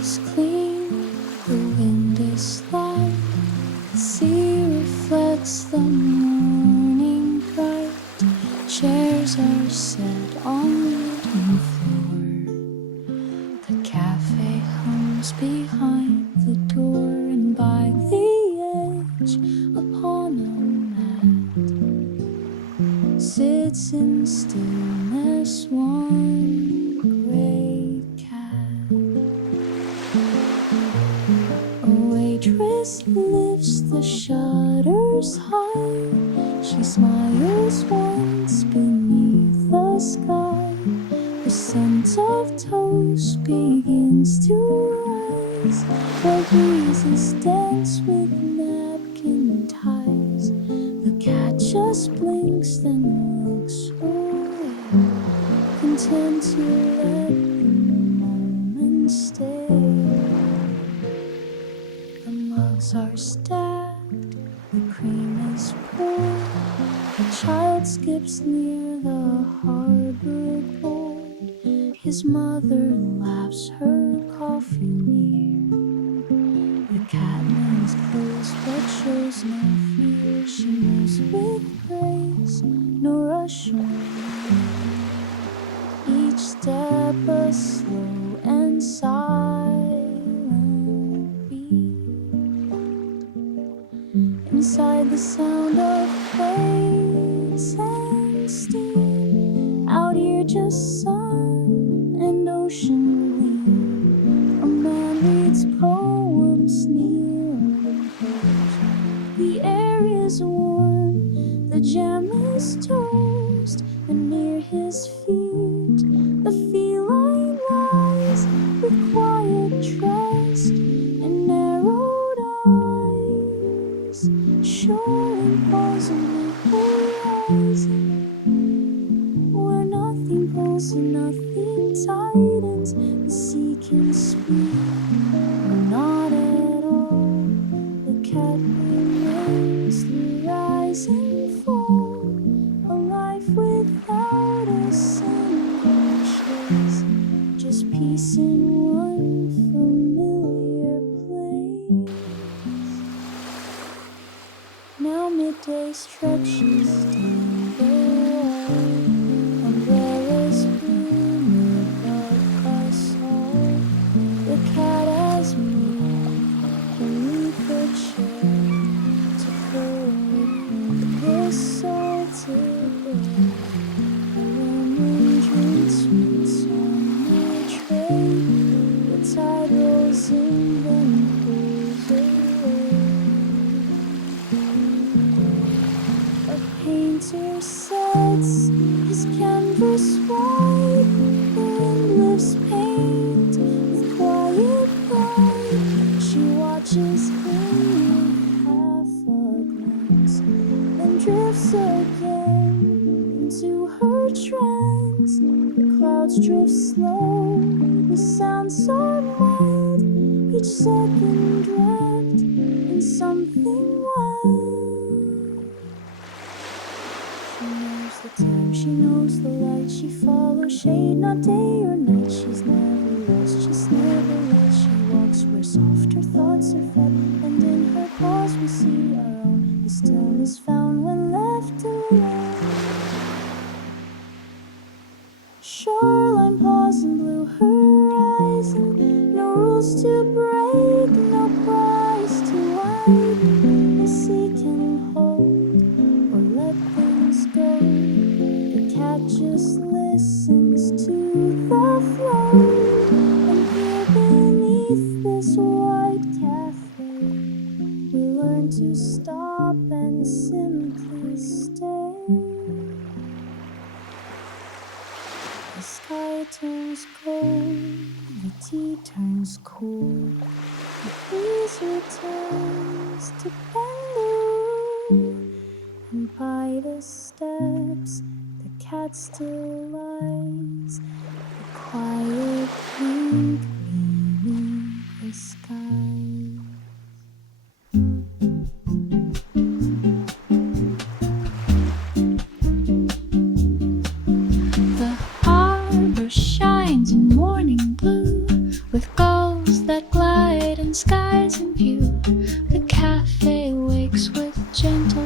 is clean, the wind is light, the sea reflects the morning bright. Chairs are set on wooden floor. The cafe hums behind the door, and by the edge, upon a mat, sits in stillness one gray cat. A waitress lifts the shutters high. She smiles once beneath the sky. The scent of toast begins to rise. The breezes dance with napkin ties. The cat just blinks, then looks away, content to let the moment stay. The mugs are stacked, the cream is poured. A child skips near the harbor board. His mother laughs her coffee near. The cat mends clothes but shows no fear. She moves with grace, no rush or each step a slow and silent beat. Inside the sound of plates and steam, out here just sun and ocean gleam. A man reads poems near and close. The air is warm, the jam is toast, and near his feet the feline lies with quiet trust and narrowed eyes, showing pause in the horizon, where nothing pulls and nothing tightens. The sea can speak, or not at all. The cat remains through rise and fall, a life without a single chase, just peace in one familiar place. Now midday stretches down the wall, umbrellas bloom above us all. The cat has moved beneath the chair to curl within the salted air. A lemon drinks meets on the tray. The tide rolls in, then pulls away. A painter sets his canvas wide. The wind lifts paint with quiet pride. She watches him with half a glance, then drifts again into her trance. The clouds drift slow, the sounds are mild, each second wrapped in something wild. She knows the time, she knows the light, she follows shade, not day or night. She's never lost, she's never late. She walks where softer thoughts are fed, and in her pause we see our own. The stillness found when left alone. Shoreline pause and blue horizon, no rules to break, no price to widen. The sea can hold or let things go. The cat just listens to the flow, and here beneath this white cafe, we learn to stop and simply stay. The sky turns gold, the tea turns cool, the breeze returns to bend the roof, and by the steps the cat still lies, a quiet blink beneath the sky. The harbor shines in morning blue, with gulls that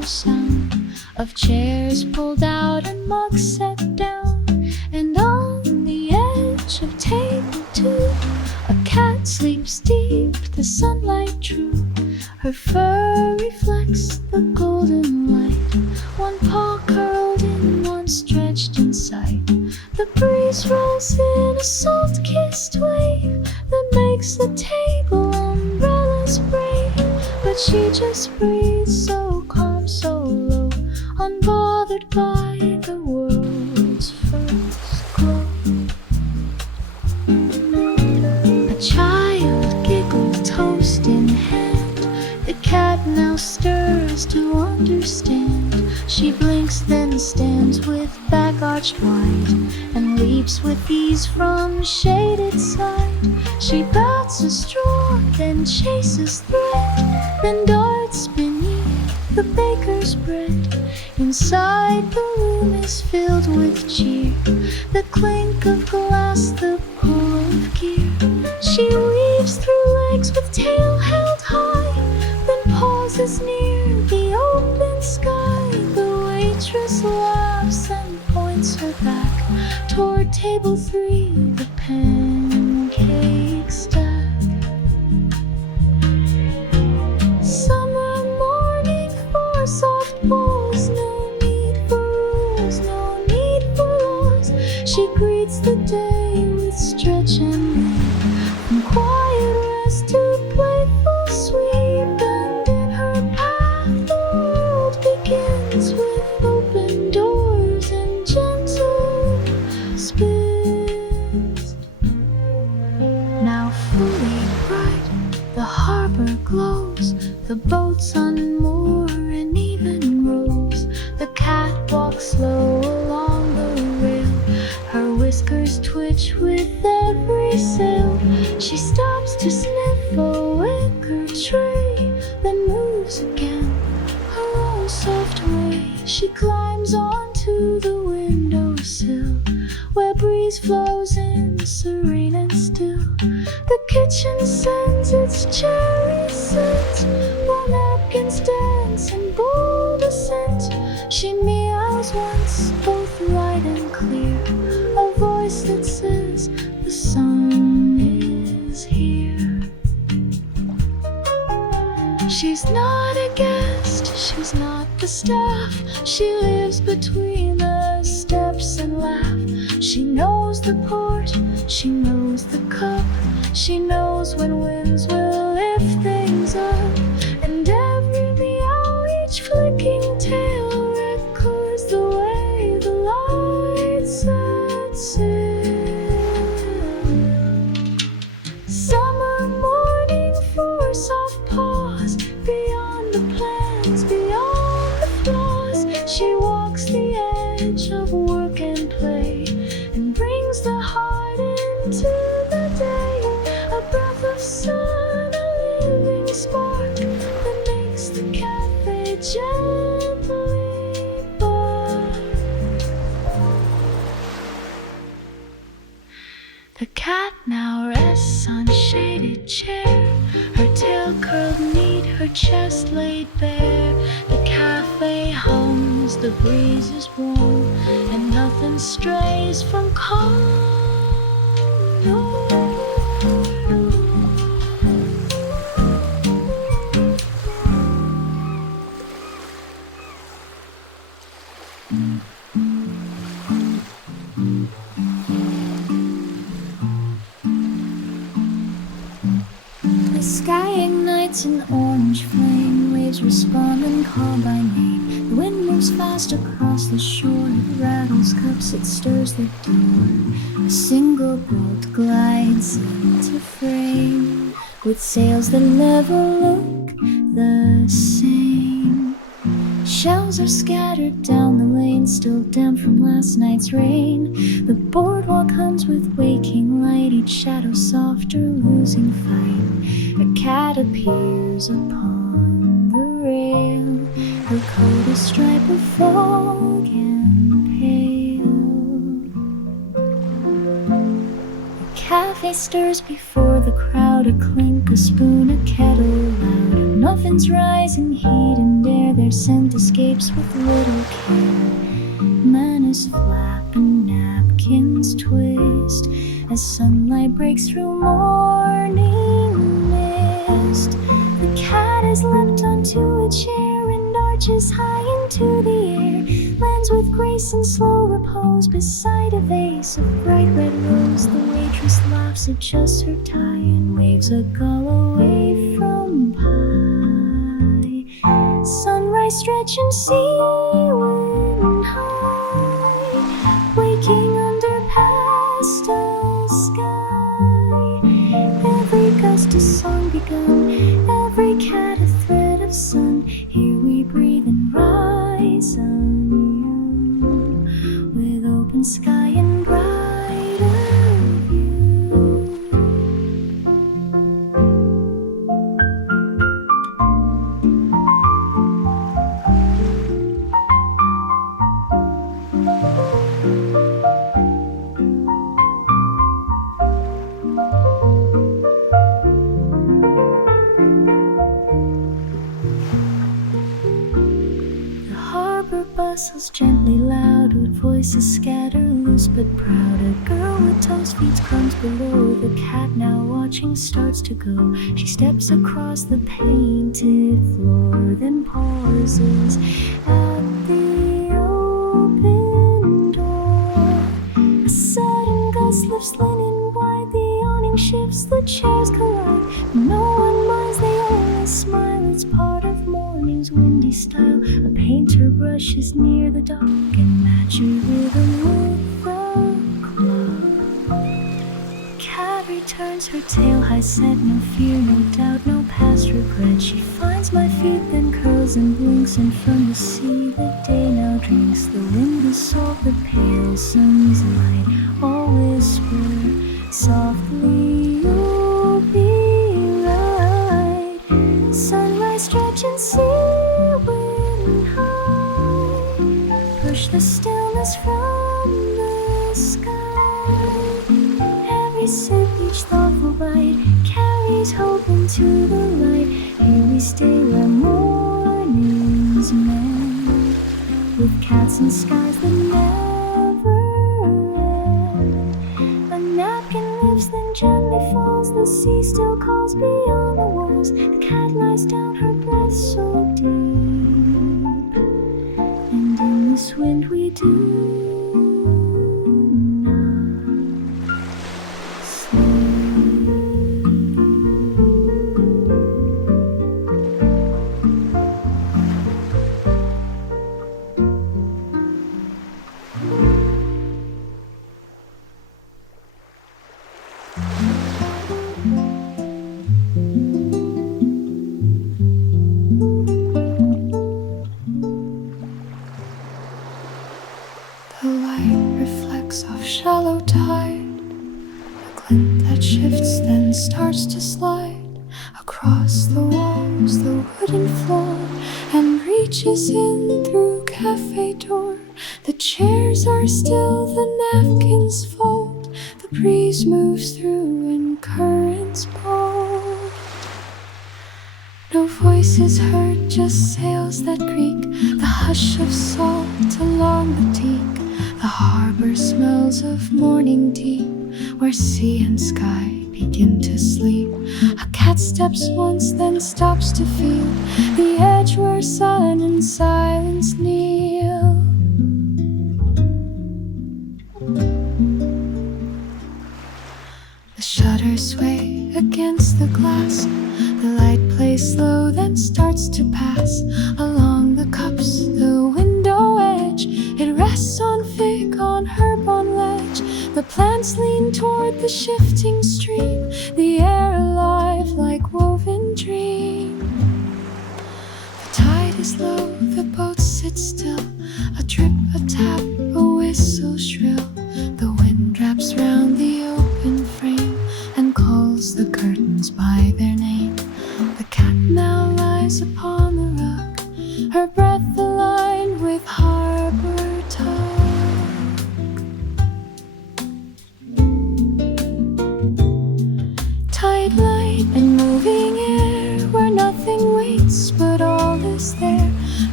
sound of chairs pulled out and mugs set down, and on the edge of table 2 a cat sleeps deep, the sunlight true. Her fur reflects the golden light, one paw curled in, one stretched in sight. The breeze rolls in a salt-kissed wave that makes the table umbrellas brave, but she just breathes so calm, so low, unbothered by the world's first glow. A child giggles, toast in hand. The cat now stirs to understand. She blinks, then stands with back arched wide, and leaps with ease from shaded side. She bats a straw, then chases thread, then darts beneath the baker's bread. Inside the room is filled with cheer, the clink of glass, the pull of gear. She weaves through legs with tail held high, then pauses near the open sky. The waitress laughs and points her back toward table 3, the pancake stack. Summer morning for soft balls, no need for rules, no need for laws. She greets the day with stretch and leap, from quiet rest to playful sweep, and in her path the world begins with open doors and gentle spins. Now fully bright, the harbor glows, the boats unmoor in even rows. The cat walks slow along the rail, her whiskers twitch with every sail. She stops to sniff a wicker tray, then moves again her own soft way. She climbs onto the windowsill, where breeze flows in serene and still. The kitchen sends its cherry scent, while napkins dance in bold ascent. She meows once, both light and clear, a voice that says the sun is here. She's not a guest, she's not the staff. She lives between the steps and laugh. She knows the port, she knows the cup. She knows when winds will lift things up, and every meow, each flicking tail records the way the light sets in. Summer morning for soft paws, beyond the plans, beyond the flaws. She walks the edge of work and play, and brings the heart into the day. A breath of sun, a living spark that makes the cafe gently bark. The cat now rests on shaded chair, her tail curled neat, her chest laid bare. The cafe hums, the breeze is warm, and nothing strays from calm. No. The sky ignites an orange flame, waves respond and call by name. The wind moves fast across the shore, it rattles cups, it stirs the door. A single boat glides into frame, with sails that never look the same. Shells are scattered down the lane, still damp from last night's rain. The boardwalk hums with waking light, each shadow softer, losing fight. A cat appears upon the rail, her coat a stripe of fog and pale. The cafe stirs before the crowd, a clink, a spoon, a kettle loud. Muffins rise in heat and air, their scent escapes with little care. Manners flap and napkins twist as sunlight breaks through morning mist. The cat has leapt onto a chair and arches high into the air, lands with grace and slow repose beside a vase of bright red rose. The waitress laughs, adjusts her tie, and waves a gull away from pie. Sunrise stretch and seawind high, waking under pastel sky. Every gust a song begun, every cat a thread of sun. Here we breathe and rise anew, with open sky and brighter view. Bustles gently loud, with voices scatter loose but proud. A girl with toes feeds crumbs below. The cat, now watching, starts to go. She steps across the painted floor, then pauses at the open door. A sudden gust lifts linen wide, the awning shifts, the chairs collide. No one minds, they only smile. It's part of morning's windy style. A painter brushes near the dock and matches rhythm with the clock. Cat returns, her tail high set, no fear, no doubt, no past regret. She finds my feet, then curls and blinks, and from the sea the day now drinks. The wind will solve the pale sun's light, all whisper softly, you'll be right. Sunrise stretch and seawind high, push the stillness from the sky. Every sip, each thoughtful bite, carries hope into the light. Here we stay where mornings mend, with cats and skies that never end. A napkin lifts, then gently falls. The sea still calls beyond the walls. The cat lies down, her breath so deep, and in this wind we do not sleep. The light reflects off shallow tide, a glint that shifts then starts to slide across the walls, the wooden floor, and reaches in through cafe door. The chairs are still, the napkins fold, the breeze moves through and currents bold. No voice is heard, just sails that creak, the hush of salt along the teak. The harbor smells of morning deep, where sea and sky begin to sleep. A cat steps once, then stops to feel the edge where sun and silence kneel. The shutters sway against the glass, the light plays slow, then starts to pass along the cups, the window edge. It rests on fig, on herb, on ledge. The plants lean toward the shifting stream, the air alive like woven dream. The tide is low, the boat sits still, a drip, a tap, a whistle shrill. The wind wraps round the open frame and calls the curtains by their name. The cat now lies upon the rug, her breath aligned with harbor tide. Tide light and moving air, where nothing waits but all is there.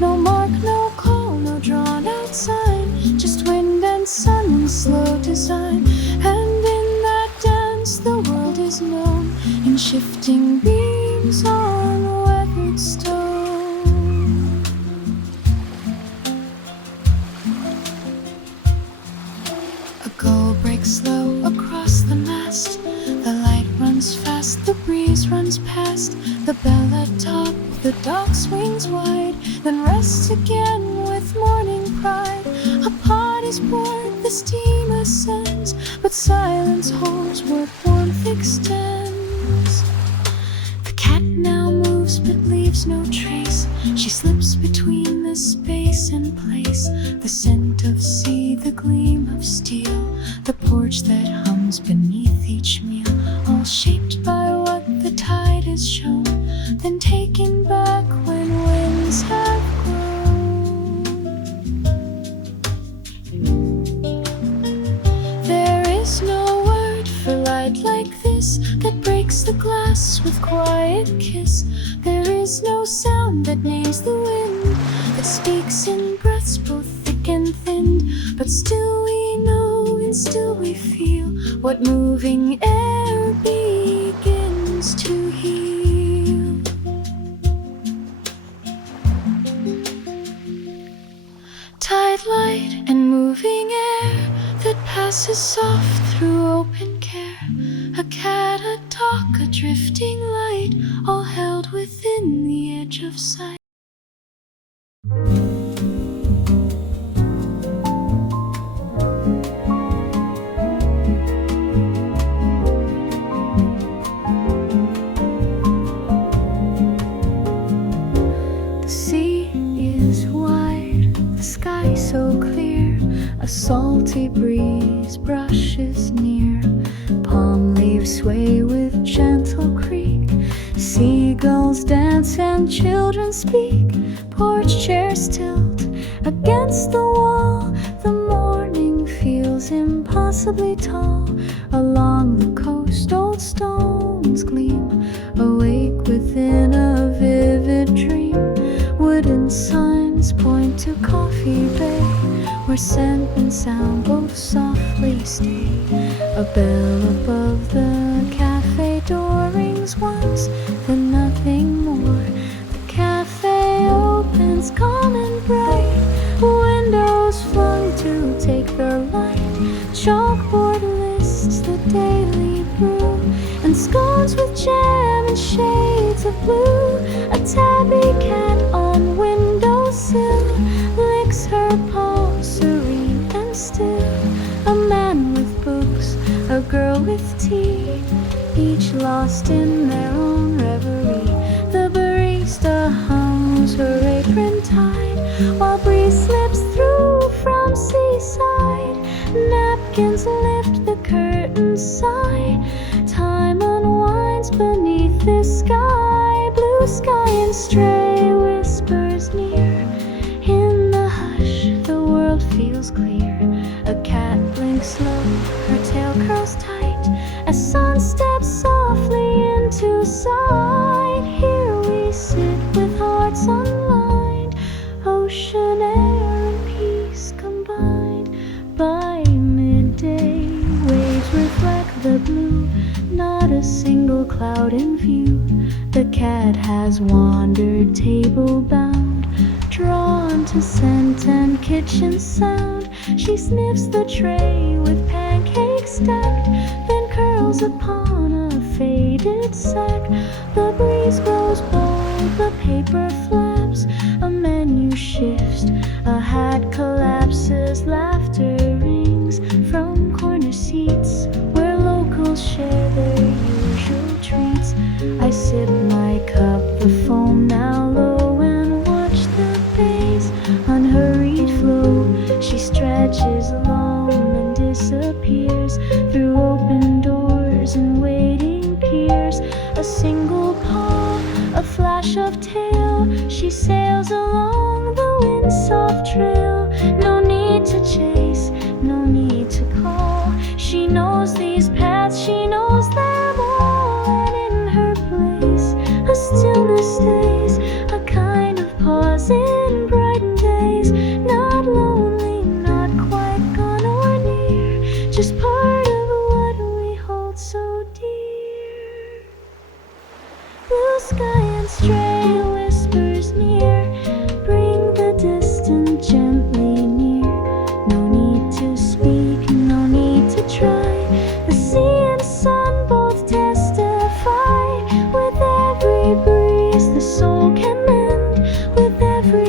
No mark, no call, no drawn out sign, just wind and sun and slow design. And in that dance the world is known in shifting beams on weathered stone. A gull breaks slow across the mast, the light runs fast, the breeze runs past. The bell atop the dock swings wide, then rests again with morning pride. A pot is poured, the steam ascends, but silence holds what warmth extends. The cat now moves but leaves no trace. She slips between the space and place, the scent of sea, the gleam of steel, the porch that hums beneath each meal, all shaped by what the tide has shown, then taken back when winds have grown. There is no word for light like this that breaks the glass with quiet kiss. There is no sound that names the wind, that speaks in breaths both thick and thinned. But still we know and still we feel what moving air begins to heal. Tide light and moving air that passes soft through open care. A cat, a dock, a drifting light, all held within the edge of sight. The sea is wide, the sky so clear, a salty breeze brushes near. Palm leaves sway with gentle creak, seagulls dance and children speak. Porch chairs tilt against the wall, the morning feels impossibly tall. Along the coast old stones gleam, awake within a vivid dream. Wooden signs point to Coffee Bay, where scent and sound both softly stay. A bell above the cafe door rings once, then nothing more. The cafe opens calm and bright, windows flung to take the light. Chalkboard lists the daily brew, and scones with jam and shades of blue. A tabby cat on windowsill licks her paw, serene and still. A man with books, a girl with tea, each lost in their own reverie. The barista hums her apron tied, while breeze slips through from Seaside. Napkins lift the curtains sigh, time unwinds beneath this sky. Blue sky and stray whispers near, in the hush the world feels clear. A cat blinks slow, her tail curls tight, as sun steps softly into sight. Here we sit with hearts unlined, ocean air and peace combined. By midday, waves reflect the blue, not a single cloud in view. The cat has wandered table bound, drawn to scent and kitchen sound. She sniffs the tray with pancakes stacked, then curls upon a faded sack. The breeze grows bold, the paper flaps, a menu shifts, a hat collapses. Laughter rings from corner seats where locals share their usual treats. I sip my cup, the foam now low, and watch the bay's unhurried flow. She stretches along and disappears through open doors and waiting piers. A single paw, a flash of tail, she sails along the wind-soft trail. No need to chase, no need to call. She knows these paths, she knows them all. And in her place, a stillness stays, a kind of pause in breath.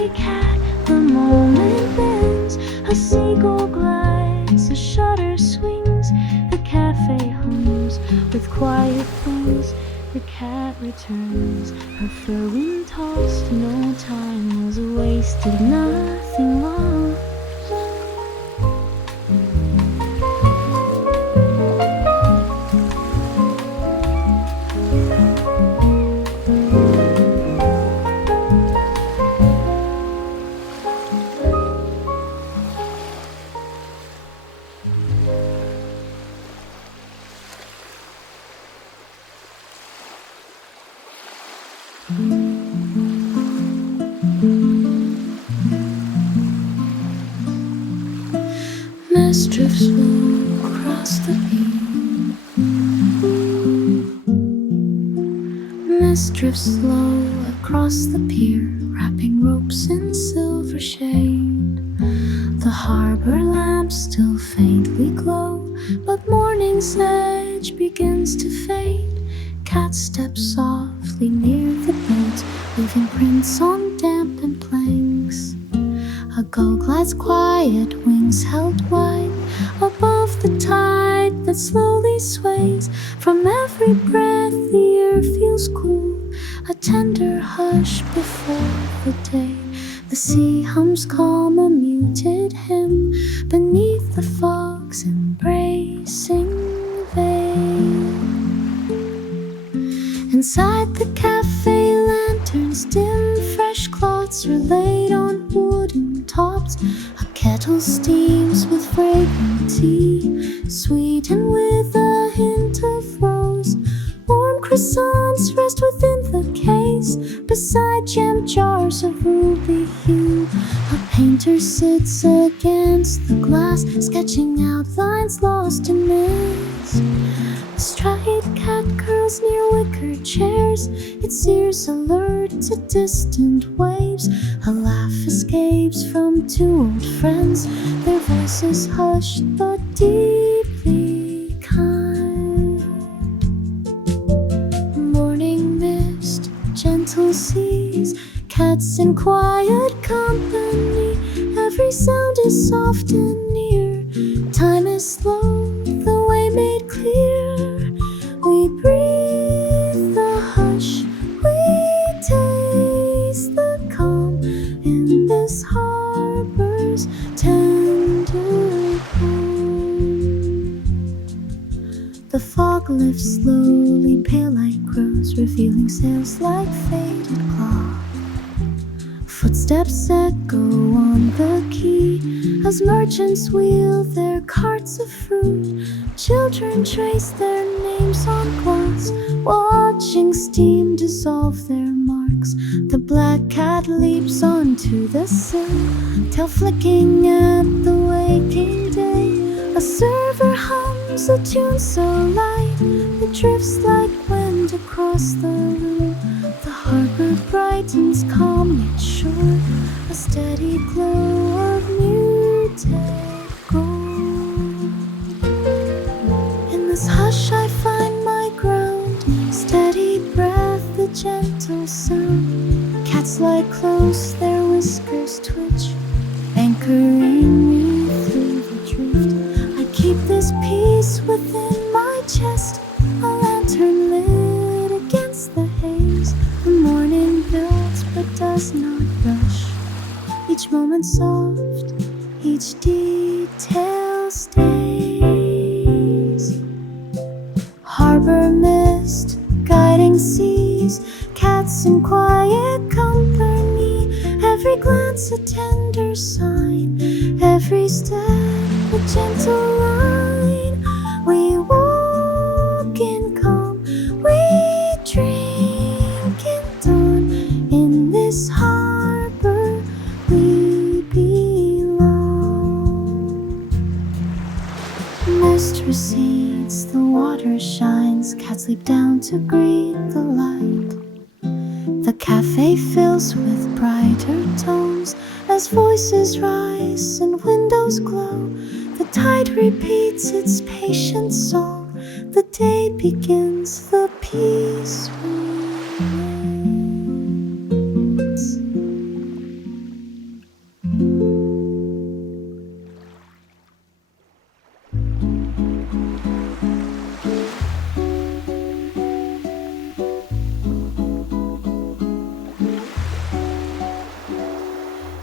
stray cat, the moment bends. A seagull glides, a shutter swings. The cafe hums with quiet things. The cat returns, her fur wind tossed. No time was wasted, nothing lost. Mist drifts slow across the pier. Mist drifts slow across the pier, wrapping ropes in silver shade. The harbor lamps still faintly glow, but morning's edge begins to fade. Cat steps softly near the boat, leaving prints on dampened planks. A gull glides quiet, wings held wide, above the tide that slowly sways. From every breath the air feels cool, a tender hush before the day. The sea hums calm, a muted hymn, beneath the fog's embracing veil. Inside the cafe, lanterns dim, fresh cloths are laid on wooden tops. A kettle steams with fragrant tea, sweetened with a hint of rose. Warm croissants rest within the case, beside jam jars of ruby hue. A painter sits against the glass, sketching outlines lost in mist. A striped cat curls near wicker chairs, its ears alert to distant waves. A laugh escapes from two old friends, their voices hushed but deeply kind. Morning mist, gentle seas, cats in quiet company. Every sound is soft and near, time is slow, the way made clear. We breathe the hush, we taste the calm in this harbor's tender calm. The fog lifts slowly, pale light grows, revealing sails like faded cloth. Footsteps echo on the quay as merchants wheel their carts of fruit. Children trace their names on glass, watching steam dissolve their marks. The black cat leaps onto the sill, tail flicking at the waking day. A server hums a tune so light, it drifts like wind across the room. The harbor brightens, calm yet sure, a steady glow of muted gold. In this hush I find my ground, steady breath, the gentle sound. Cats lie close, their whiskers twitch, anchoring me through the drift. I keep this peace within my chest, a lantern lit against the haze. The morning builds but does not rush, each moment soft, each detail stays. Harbor mist, guiding seas, cats in quiet company. Every glance a tender sign, every step a gentle line. We walk in calm, we drink in dawn. In this harbor we belong. Mist recedes, the water shines, cats leap down to greet the light. The cafe fills with brighter tones as voices rise and windows glow. The tide repeats its patient song, the day begins, the peace remains.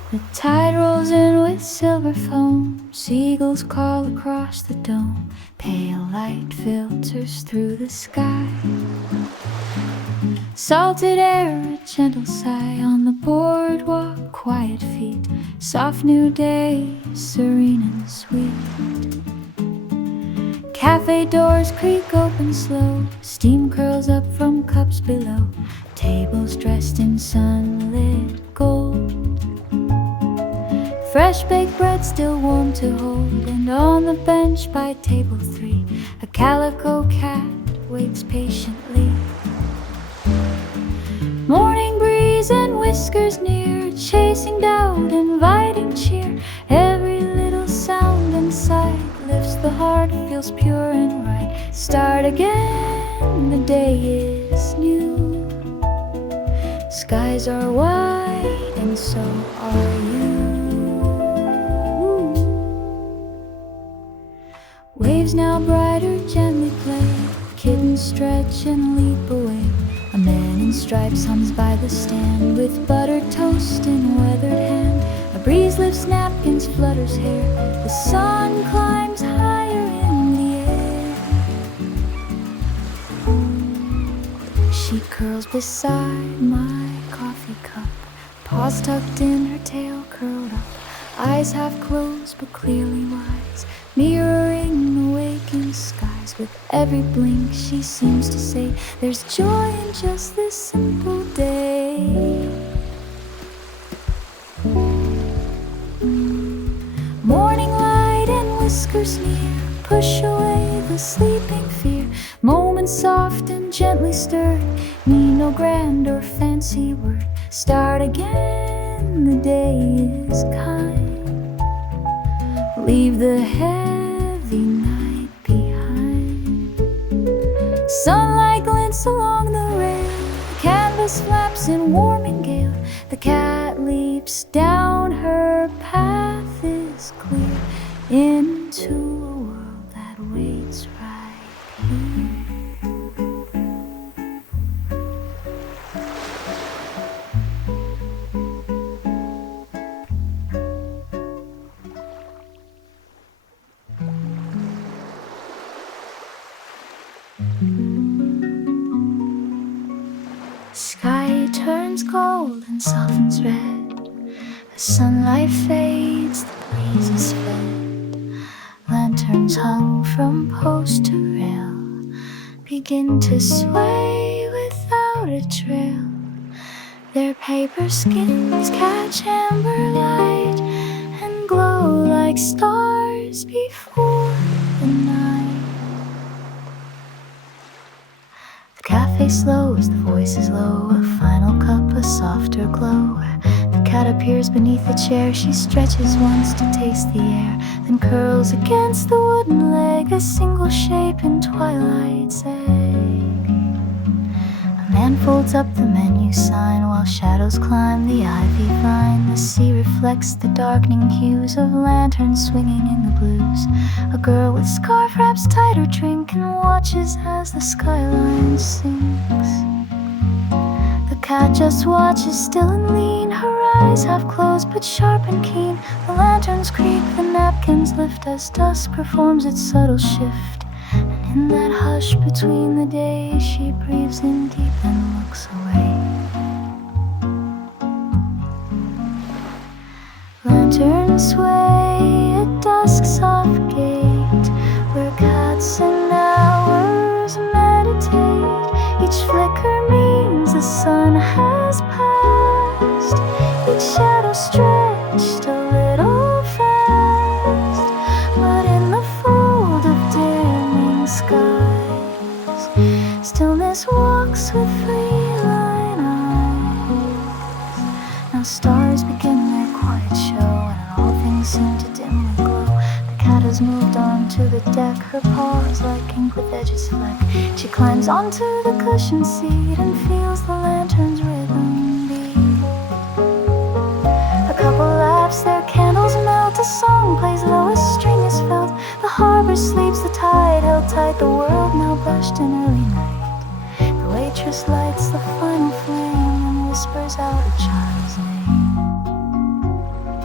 The tide rolls in with silver foam, seagulls call across the dome, pale light filters through the sky. Salted air, a gentle sigh on the boardwalk, quiet feet, soft new day, serene and sweet. Café doors creak open slow, steam curls up from cups below, tables dressed in sunlit gold. Fresh baked bread still warm to hold, and on the bench by table 3, a calico cat waits patiently. Morning breeze and whiskers near, chasing doubt, inviting cheer. Every little sound and sight lifts the heart, feels pure and right. Start again, the day is new. Skies are white and so are you. Waves now brighter gently play, kittens stretch and leap away. A man in stripes hums by the stand with buttered toast in weathered hand. A breeze lifts napkins, flutters hair. The sun climbs higher in the air. She curls beside my coffee cup, paws tucked in, her tail curled up, eyes half closed but clearly wise, mirroring the waking skies. With every blink she seems to say, there's joy in just this simple day. Morning light and whiskers near, push away the sleeping fear. Moments soft and gently stirred, need no grand or fancy word. Start again, the day is kind. Leave the heavy night behind. Sunlight glints along the rail, canvas flaps in warming gale. The cat leaps down, her path is clear into a world that waits right here. Sky turns cold and softens red. The sunlight fades, the breeze is fed. Lanterns hung from post to rail begin to sway without a trail. Their paper skins catch amber light and glow like stars before the night. The cafe slows, the voice is low, a final cup, a softer glow. The cat appears beneath the chair, she stretches once to taste the air, then curls against the wooden leg, a single shape in Twilight's egg. A man folds up the menu sign while shadows climb the ivy vine. The sea reflects the darkening hues of lanterns swinging in the blues. A girl with scarf wraps tight her drink and watches as the skyline sinks. The cat just watches still and lean, her eyes half closed but sharp and keen. The lanterns creak, the napkins lift as dusk performs its subtle shift. And in that hush between the days, she breathes in deep and looks away. Lanterns sway at dusk's soft gate, where cats and hours meditate. Each flicker means the sun has passed, each shadow stretched a little fast. But in the fold of dimming skies, stillness walks with free-line eyes. Now stars begin their quiet show, and all things seem to dimly glow. The cat has moved on to the deck, her paws like ink with edges flecked. She climbs onto the cushioned seat and feels the lantern's rhythm beat. A couple laughs, their candles melt, a song plays low, a string is felt. The harbor sleeps, the tide held tight, the world now brushed in early night. The waitress lights the final flame and whispers out a child's name.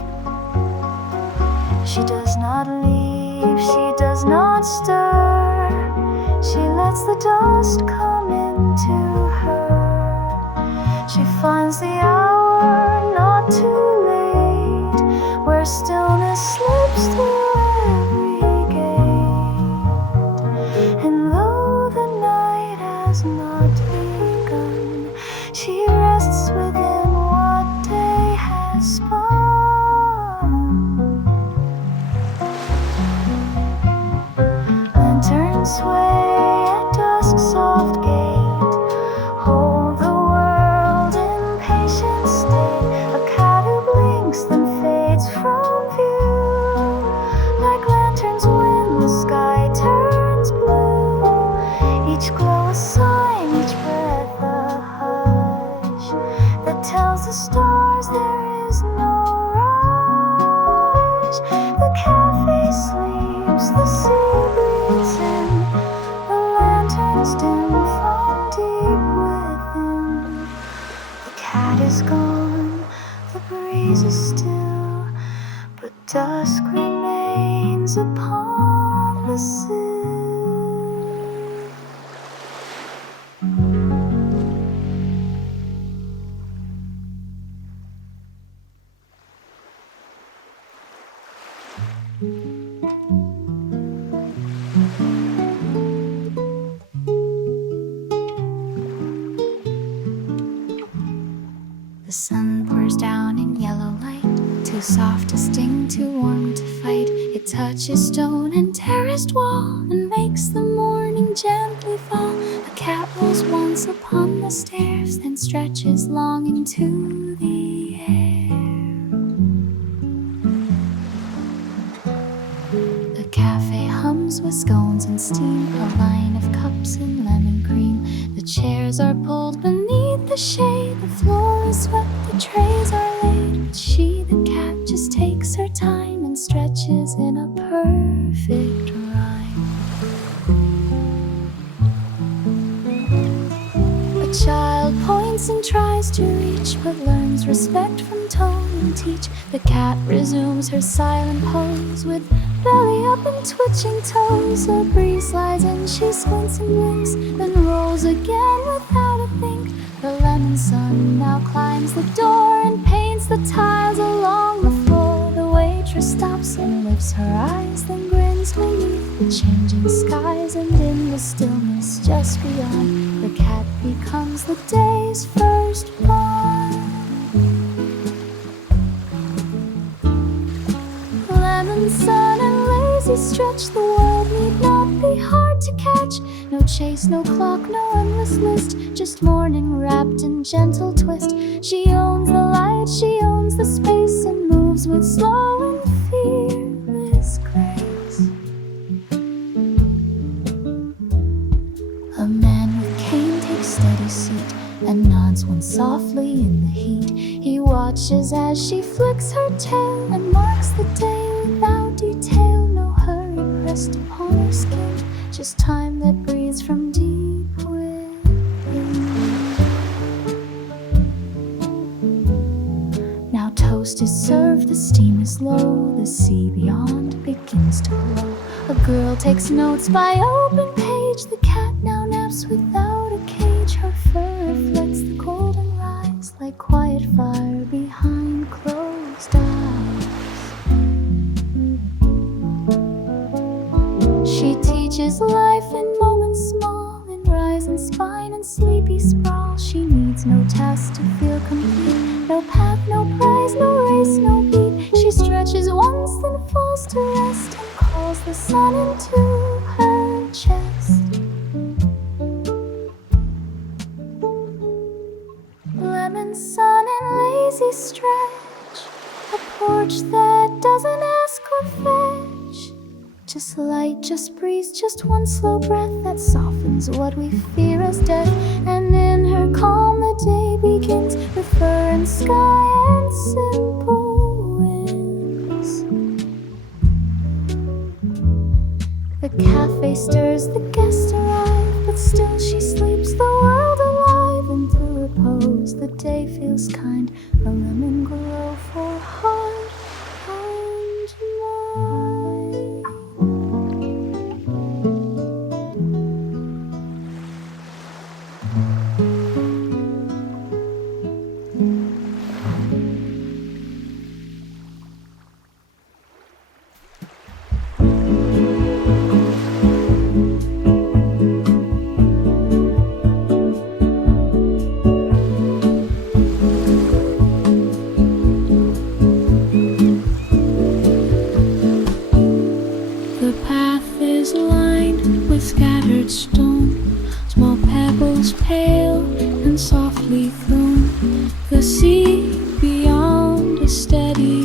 She does not leave, she does not stir. She lets the dust come into her. She finds the hour not too late, where stillness slips through every gate. And though the night has not begun, she rests within what day has spun. Lanterns sway at dusk's soft gate, hold the world in patient state. A cat who blinks then fades from view, like lanterns when the sky turns blue. Each glow a sign, each breath a hush, that tells the stars there is no rush. The cafe sleeps, the sea breathes in, the lanterns dim from deep within. The cat is gone, the breeze is still, but dusk remains upon the sill. The sun pours down in yellow light, too soft to sting, too warm to fight. It touches stone and terraced wall and makes the morning gently fall. A cat rolls once upon the stairs, then stretches long into the air. The cafe hums with scones and steam, a line of cups and lemon cream. The chairs are pulled beneath the shade, the floor is swept, the trays are laid. But she, the cat, just takes her time and stretches in a perfect rhyme. A child points and tries to reach, but learns respect from tone and teach. The cat resumes her silent pose, with belly up and twitching toes. A breeze slides in, she squints and blinks, then rolls again without a think. The lemon sun now climbs the door and paints the tiles along the floor. The waitress stops and lifts her eyes, then grins beneath the changing skies. And in the stillness just beyond, the cat becomes the day's firstborn. Lemon sun and lazy stretch, the world need not be hard to catch. No chase, no clock, no endless list, just morning wrapped in gentle twist. She owns the light, she owns the space, and moves with slow and fearless grace. A man with cane takes steady seat and nods once softly in the heat. He watches as she flicks her tail and marks the day without detail. No hurry pressed upon her skin, just time that breathes from deep within. Now toast is served, the steam is low, the sea beyond begins to glow. A girl takes notes by open page, the cat now naps without a cage. Her fur reflects the golden rise, like quiet fire behind closed eyes. She teaches life in moments small, in rise and spine and sleepy sprawl. She needs no task to feel complete, no path, no prize, no race, no beat. She stretches once, then falls to rest, and calls the sun into her chest. Lemon sun and lazy stretch, a porch that doesn't ask or fetch. Just light, just breeze, just one slow breath that softens what we fear as death. And in her calm the day begins, with fur and sky and simple winds. The cafe stirs, the guests arrive, but still she sleeps, the world alive. And through repose the day feels kind, a lemon glow for heart and mind.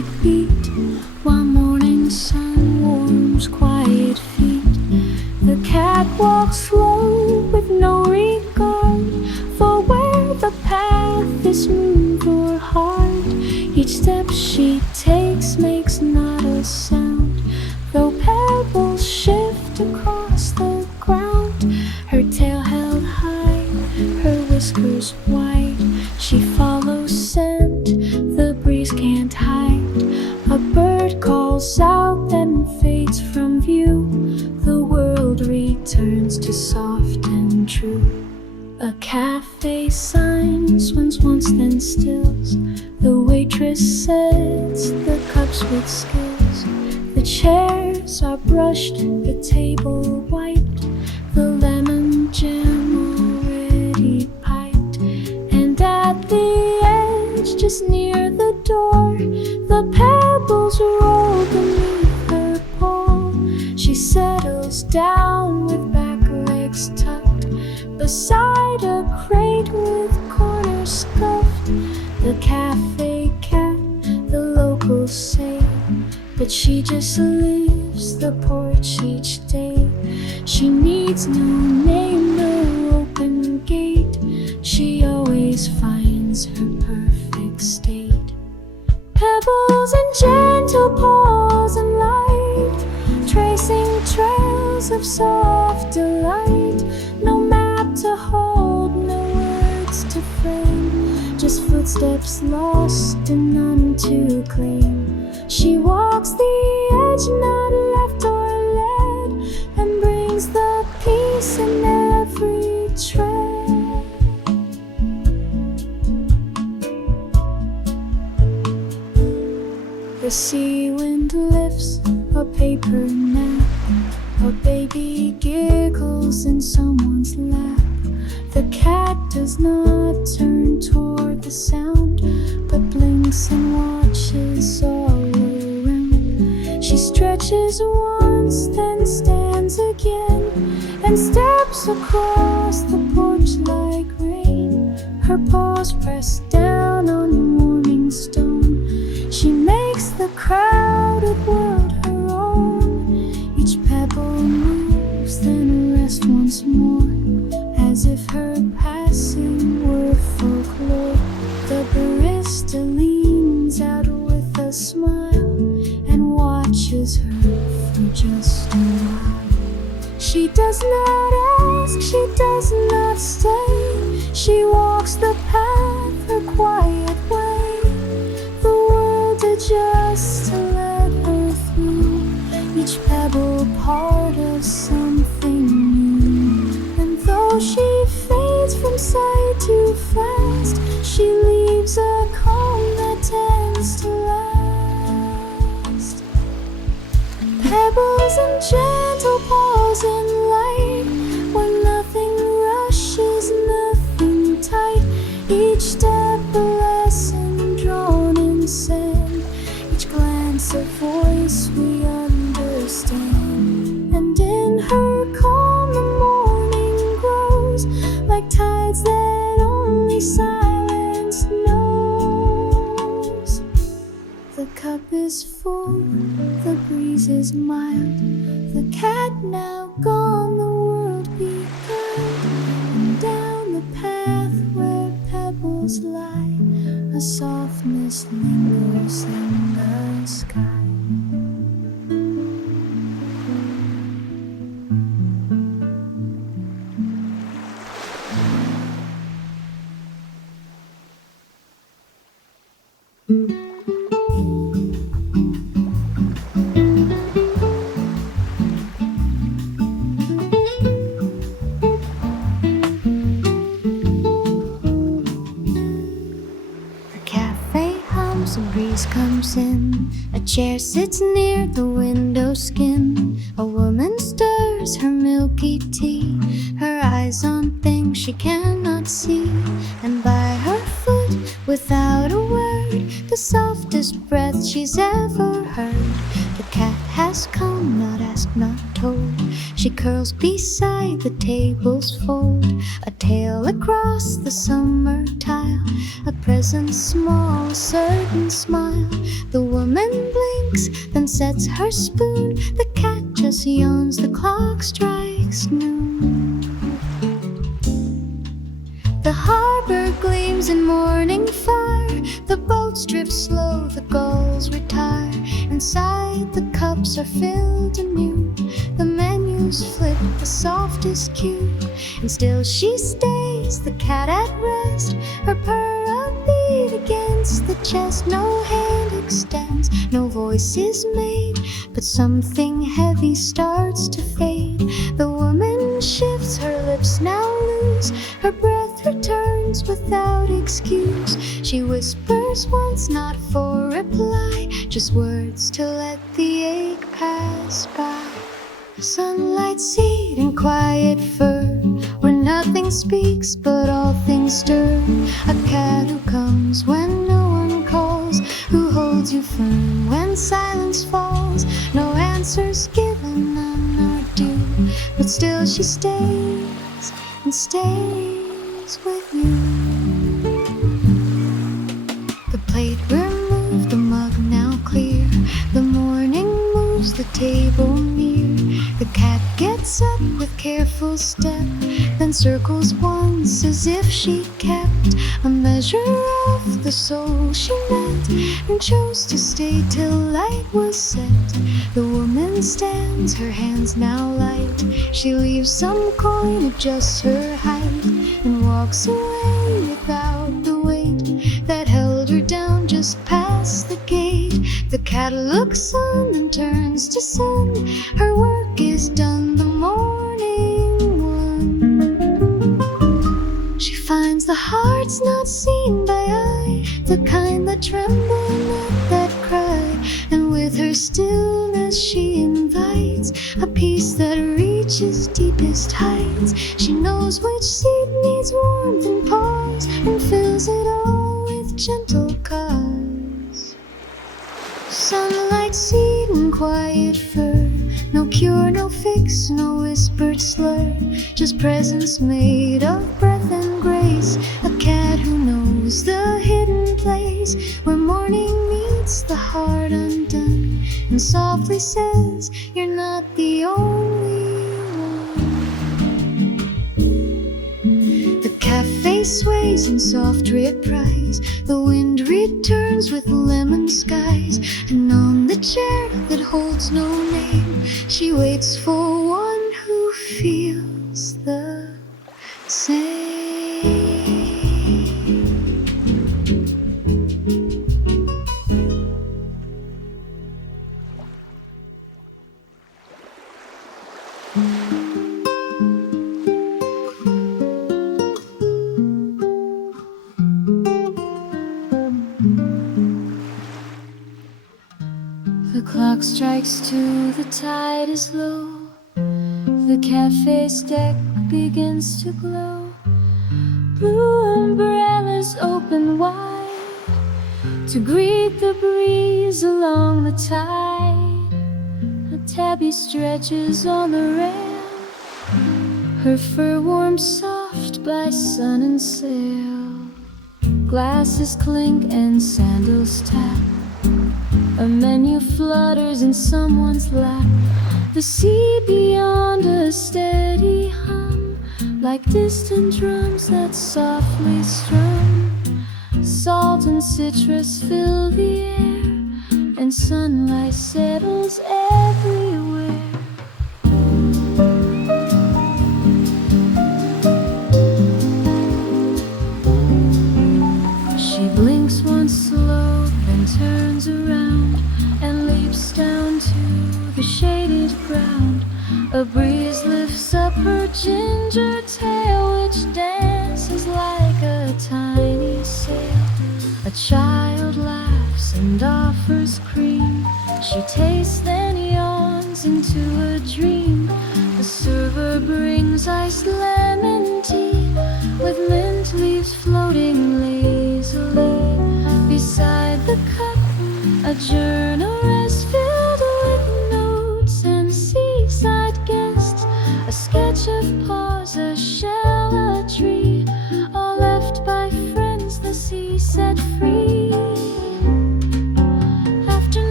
beat while morning sun warms quiet feet. The cat walks slow with no regard for where the path is smooth or hard. Each step she takes makes not a sound, though pebbles shift across the ground. Her tail held high, her whiskers white. She follows scent the breeze can't hide. A bird calls out then fades from view. The world returns to soft and true. A cafe sign swings once then stills. The waitress sets the cups with skills. The chairs are brushed, the table wiped, the lemon jam already piped. And at the edge, just near the door, the pebbles roll beneath her paw. She settles down with back legs tucked beside a crate with corners scuffed. The cafe cat, the locals say, but she just leaves the porch each day. She needs no name, no open gate. She always finds her perfect state. Pebbles and gentle paws and light, tracing trails of soft delight. No map to hold, no words to frame, just footsteps lost and none to claim. She walks the edge, not left or led, and brings the peace in every tread. The sea wind lifts a paper nap. A baby giggles in someone's lap. The cat does not turn toward the sound, but blinks and watches all around. She stretches once, then stands again, and steps across the porch like rain. Her paws press down on the morning stone. She makes the crowded world her own. Each pebble moves, then rests once more, as if her passing were folklore. The barista leans out with a smile and watches her for just a while. She does not ask, she does not stay. She walks the path her quiet way. The world adjusts to let her through, each pebble part of something new. And though she fades from sight too fast, she leaves a calm that tends to last. Pebbles and gentle paws and light, where nothing rushes, nothing tight. Each step a lesson drawn in sand, each glance a voice we understand. And in her calm the morning grows, like tides that only silence knows. The cup is full, the breeze is mild. The cat now gone, the world beguiled. And down the path where pebbles lie, a softness lingers in the sky. A breeze comes in, a chair sits near the window skin. A woman stirs her milky tea, her eyes on things she cannot see. And by her foot, without a word, the softest breath she's ever heard. The cat has come, not asked, not told. She curls beside the table's fold, a tail across the summer tile, a present small, a certain smile. The woman blinks, then sets her spoon. The cat just yawns, the clock strikes noon. The harbor gleams in morning fire. The boats drift slow, the gulls retire. Inside the cups are filled anew. The menus flip the softest cue. And still she stays, the cat at rest. Her purr a beat against the chest. No hand extends, no voice is made, but something heavy starts to fade. The woman shifts, her lips now loose. Her breath returns without excuse. She whispers once, not for reply, just words to let the ache pass by. Sunlight seed and quiet fur, where nothing speaks but all things stir. A cat who comes when no one calls, who holds you firm when silence falls. No answers given, none are due, but still she stays and stays with you. The plate removed, the mug now clear. The morning moves the table near. The cat gets up with careful step, then circles once as if she kept a measure of the soul she met, and chose to stay till light was set. The woman stands, her hands now light. She leaves some coin, adjusts her height, and walks away without the weight that held her down just past the gate. The cat looks on and turns to sun. Her work is done, the morning won. She finds the hearts not seen by eye, the kind that tremble, not that cry. And with her stillness she invites a peace that reaches deepest heights. She knows which seed needs warmth and pause, and fills it all with gentle cause. Sunlight seed and quiet fur, no cure, no fix, no whispered slur, just presence made of breath and grace. A cat who knows the hidden place where morning meets the heart undone, and softly says, you're not the only one. The cafe sways in soft reprise. The wind returns with lemon skies, and on the chair that holds no name, she waits for one who feels the same. The clock strikes 2, the tide is low. The cafe's deck begins to glow. Blue umbrellas open wide to greet the breeze along the tide. A tabby stretches on the rail, her fur warm soft by sun and sail. Glasses clink and sandals tap. A menu flutters in someone's lap. The sea beyond a steady hum, like distant drums that softly strum. Salt and citrus fill the air, and sunlight settles everywhere. She blinks once slow, then turns around and leaps down to the shaded ground. A breeze lifts up her ginger tail, which dances like a tiny sail. A child laughs and offers cream. She tastes then yawns into a dream. The server brings iced lemon tea with mint leaves floating lazily. Beside the cup, a journal is filled with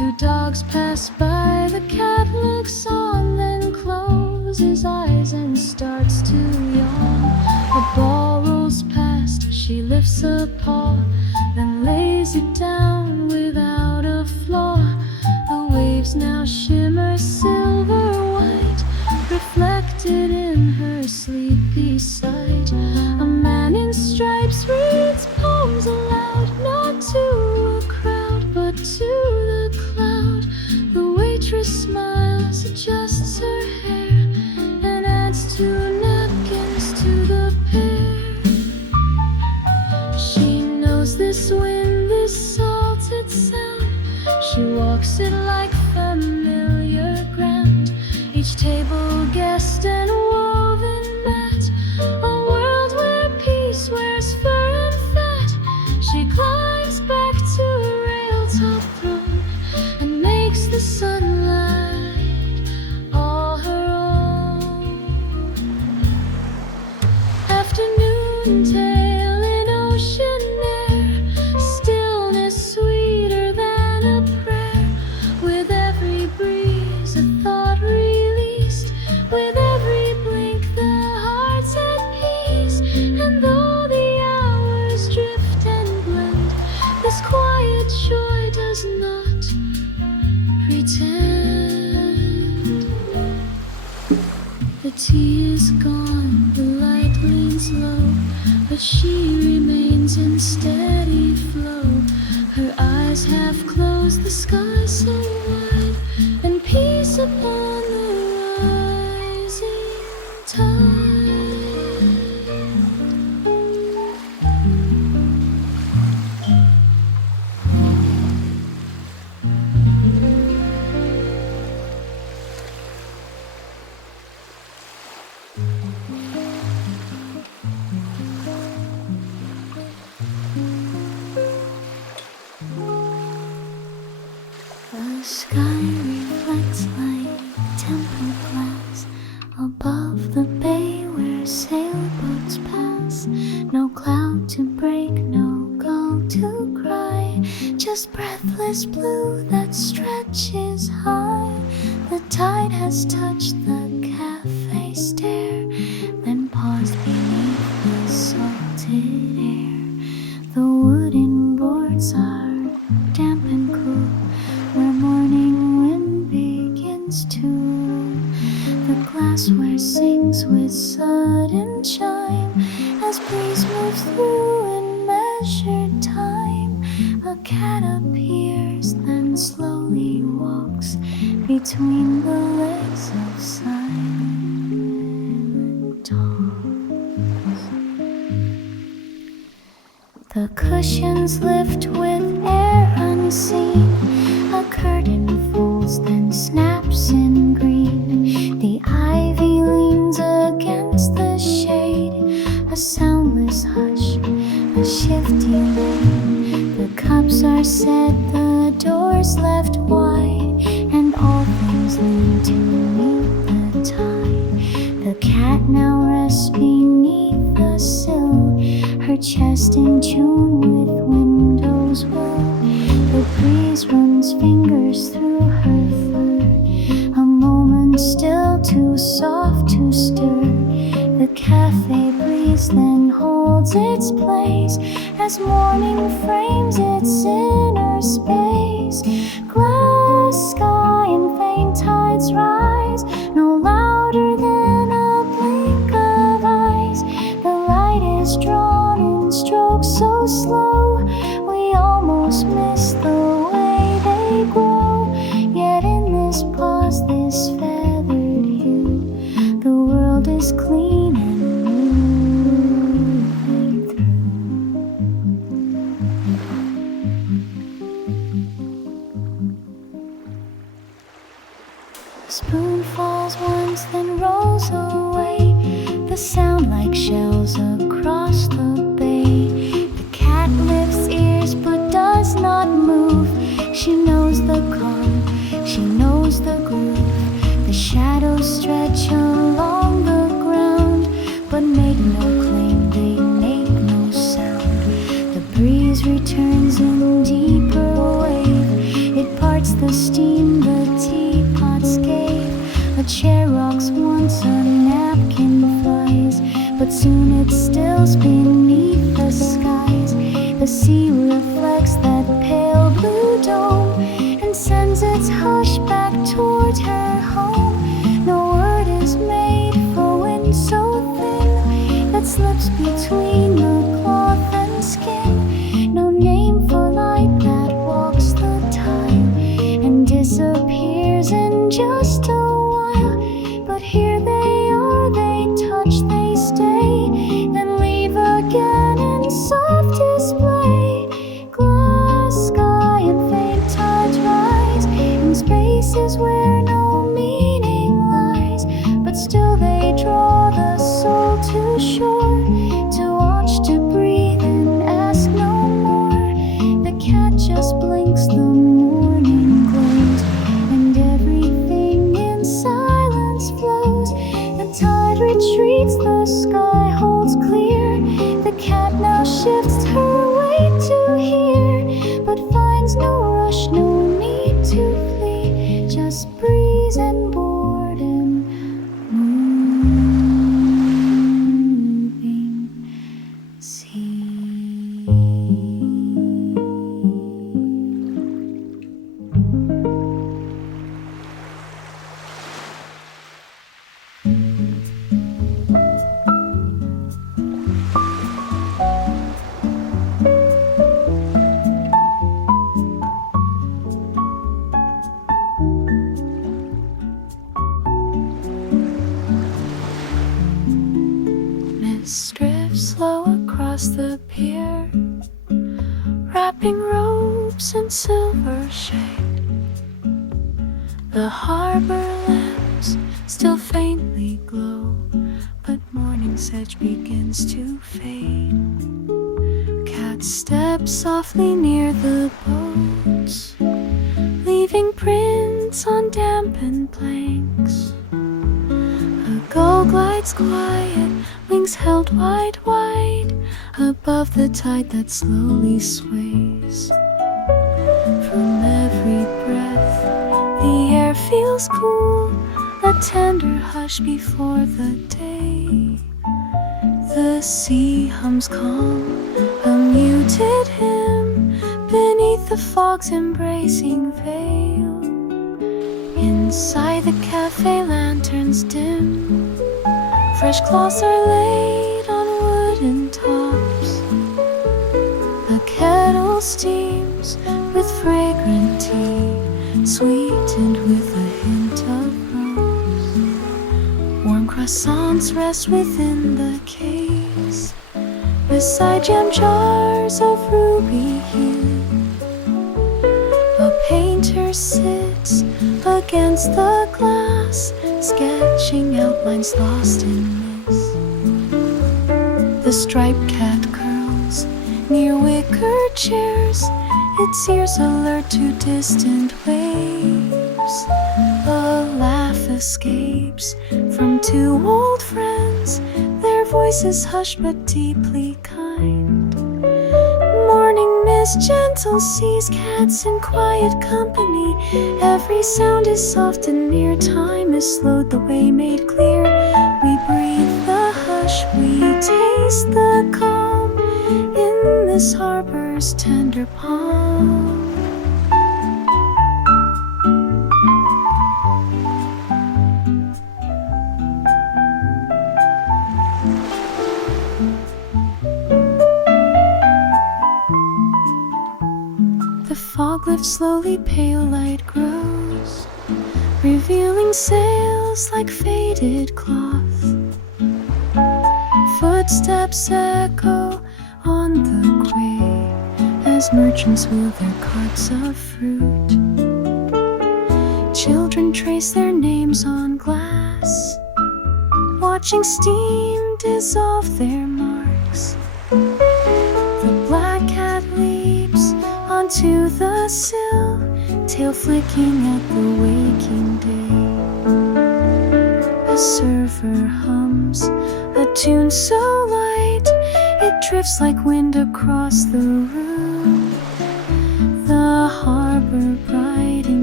Two dogs pass by, the cat looks on, then closes his eyes and starts to yawn. A ball rolls past, she lifts a paw, then lays it down without a flaw. The waves now shimmer silver white, reflected in her sleepy sight. A man in stripes reads poems aloud, not to a crowd, but to the cloud. The waitress smiles, adjusts her hair, and adds 2 napkins to the pair. She knows this wind, this salted sound. She walks it like familiar ground. Each table guest and woven mat, a world where peace wears fur and fat. She climbs back to a rail-top throne and makes the sunlight all her own. Afternoon tale in ocean air, stillness sweeter than a prayer. With every breeze a thought released, with every blink the heart's at peace. And though the hours drift and blend, this quiet joy does not pretend. The tea is gone, the light leans low, but she remains in steady flow. Her eyes half closed, the sky so wide, and peace upon the rising tide. The sky reflects like tempered glass above the bay where sailboats pass. No cloud to break, no gull to cry, just breathless blue that stretches high. The tide has touched the cafe stair, then paused beneath the salted air. The wooden boards are damp and cool, where morning wind begins to rule. The glassware sings with sudden chime as breeze moves through in measured time. A cat appears, then slowly walks between the legs of silent dogs. The cushions lift with air unseen. A curtain folds, then snaps in green. The ivy leans against the shade, a soundless hush, a shifty lane. The cups are set, the doors left wide, and all things lean to meet the tide. The cat now rests beneath the sill, her chest in tune with windows will. The breeze runs fingers through her fur, a moment still too soft to stir. The cafe breathes, then holds its place as morning frames its inner space. Glass sky and faint tides rise, no louder than a blink of eyes. The light is drawn in strokes so slow, we almost miss the way they grow. Yet in this pause, this feathered hue, the world is clean and moving through. The spoon falls once, then rolls away, the sound like shells across the bay. The cat lifts ears but does not move. She knows the calm, she knows the groove. The shadows stretch along the ground, but make no claim, they make no sound. The breeze returns in deeper wave, it parts starts the steam the teapots gave. A chair rocks once, a napkin flies, but soon it stills beneath the skies. The sea reflects that pale blue dome and sends its hush back toward her home. No word is made for wind so thin that slips between the cloth and skin. No name for light that walks the tide and disappears in just a while. But here they are, they touch, they stay, then leave again in soft display. Glass sky and faint tides rise in spaces where no meaning lies, but still they draw the soul to shore, to watch, to breathe and ask no more. The cat just blinks, the morning glows, and everything in silence flows. The tide retreats, the sky holds clear. The cat now shifts her way to here, but finds no rush, no need to flee, just breeze and boredom moving sea. Mist drifts slow across the pier, wrapping ropes in silver shade. The harbor lamps still faintly glow, but morning's edge begins to fade. Cat steps softly near the boats, leaving prints on dampened planks. A gull glides quiet, wings held wide, wide, above the tide that slowly sways. From every breath, the air feels cool, a tender hush before the day. The sea hums calm, a muted hymn, beneath the fog's embracing veil. Inside the cafe, lanterns dim, fresh cloths are laid on wooden tops. The kettle steams with fragrant tea, sweetened with a hint of rose. Warm croissants rest within the case, beside jam jars of ruby hue. A painter sits against the glass, sketching outlines lost in mist. The striped cat curls near wicker chairs, its ears alert to distant waves. A laugh escapes from two old friends, their voices hushed but deeply kind. Morning mist gentle sees cats in quiet company. Every sound is soft and near, time is slowed, the way made clear. We breathe the hush, we taste the calm in this harbor's tender palm. The fog lifts slowly, pale light grows, revealing sails like faded cloth. Footsteps echo on the quay as merchants wheel their carts of fruit. Children trace their names on glass, watching steam dissolve their marks. The black cat leaps onto the sill, tail flicking at the waking day. A server hums a tune so light, it drifts like wind across the room. The harbor bright in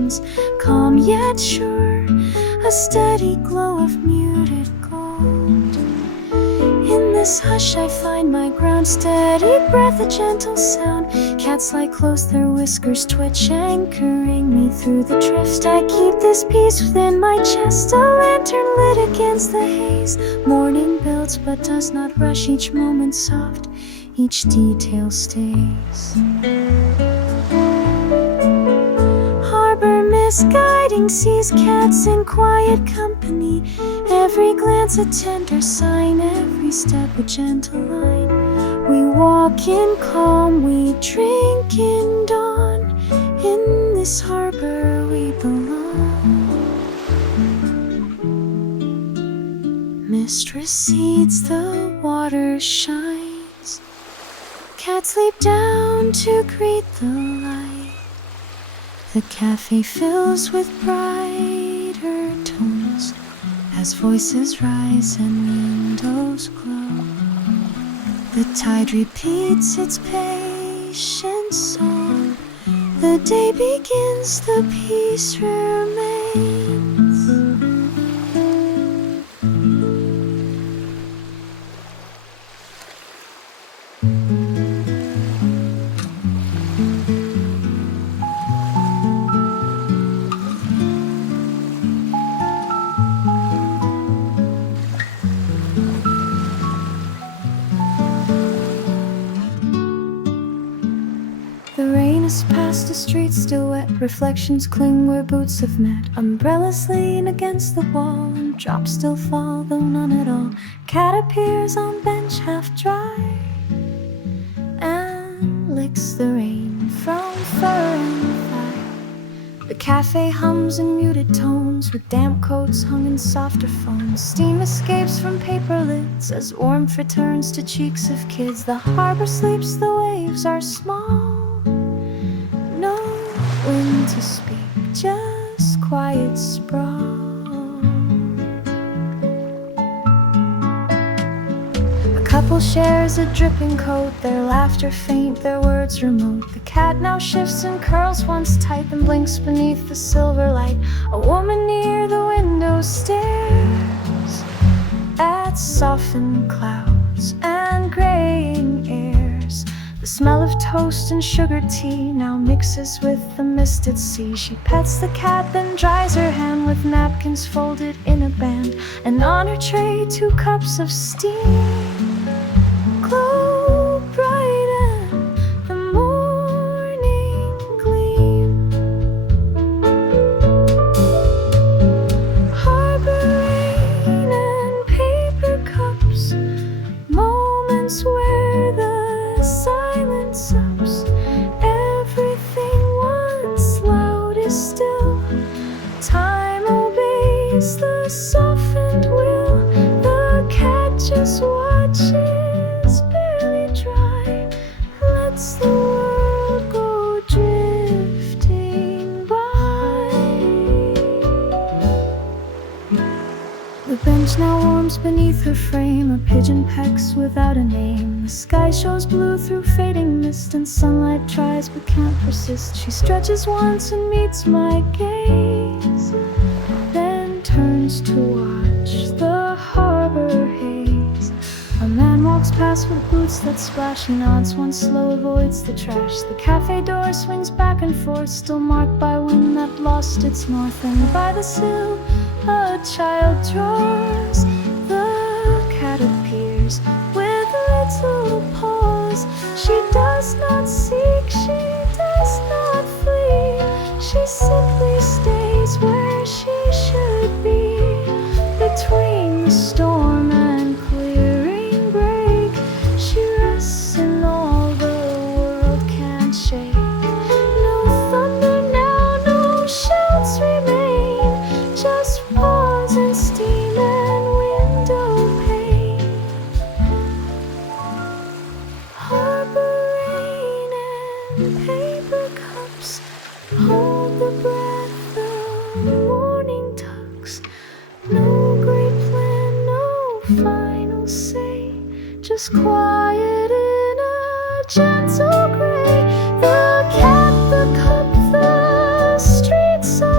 shines, calm yet sure, a steady glow of muted gold. In this hush I find my ground, steady breath, a gentle sound. Cats lie close, their whiskers twitch, anchoring me through the drift. I keep this peace within my chest, a lantern lit against the haze. Morning builds but does not rush, each moment soft, each detail stays. Harbor mist guiding seas, cats in quiet company. Every glance a tender sign, every step a gentle line. We walk in calm, we drink in dawn. In this harbor we belong. Mist recedes, the water shines. Cats leap down to greet the light. The cafe fills with brighter tones as voices rise and windows glow. The tide repeats its patient song. The day begins, the peace remains. Past the street still wet, reflections cling where boots have met. Umbrellas lean against the wall and drops still fall, though none at all. Cat appears on bench half dry and licks the rain from fur and thigh. The cafe hums in muted tones with damp coats hung in softer phones. Steam escapes from paper lids as warmth returns to cheeks of kids. The harbor sleeps, the waves are small. No wind to speak, just quiet sprawl. A couple shares a dripping coat, their laughter faint, their words remote. The cat now shifts and curls once tight and blinks beneath the silver light. A woman near the window stares at softened clouds and graying airs. The smell of toast and sugar tea now mixes with the misted sea. She pets the cat, then dries her hand with napkins folded in a band. And on her tray 2 cups of steam glow bright in the morning gleam. Harbor rain and paper cups, moments where the silence ups. Everything once loud is still. Time obeys the softened will. The cat just watches, barely dry, lets the world go drifting by. The bench now warms beneath her frame. A pigeon pecks without a name. The sky shows blue through fading mist, and sunlight tries but can't persist. She stretches once and meets my gaze, then turns to watch the harbor haze. A man walks past with boots that splash. He nods once slow, avoids the trash. The cafe door swings back and forth, still marked by wind that lost its north. And by the sill a child draws. The cat appears with little paws. She does not seek, she does not flee. She simply stays where she should be. Between the storm and clearing break, she rests in all the world can shake. No thunder now, no shouts remain, just pause and steam and window pane. Harbor rain and paper cups, hold the breath the morning tucks. No great plan, no final say, just quiet in a gentle gray. The cat, the cup, the street side.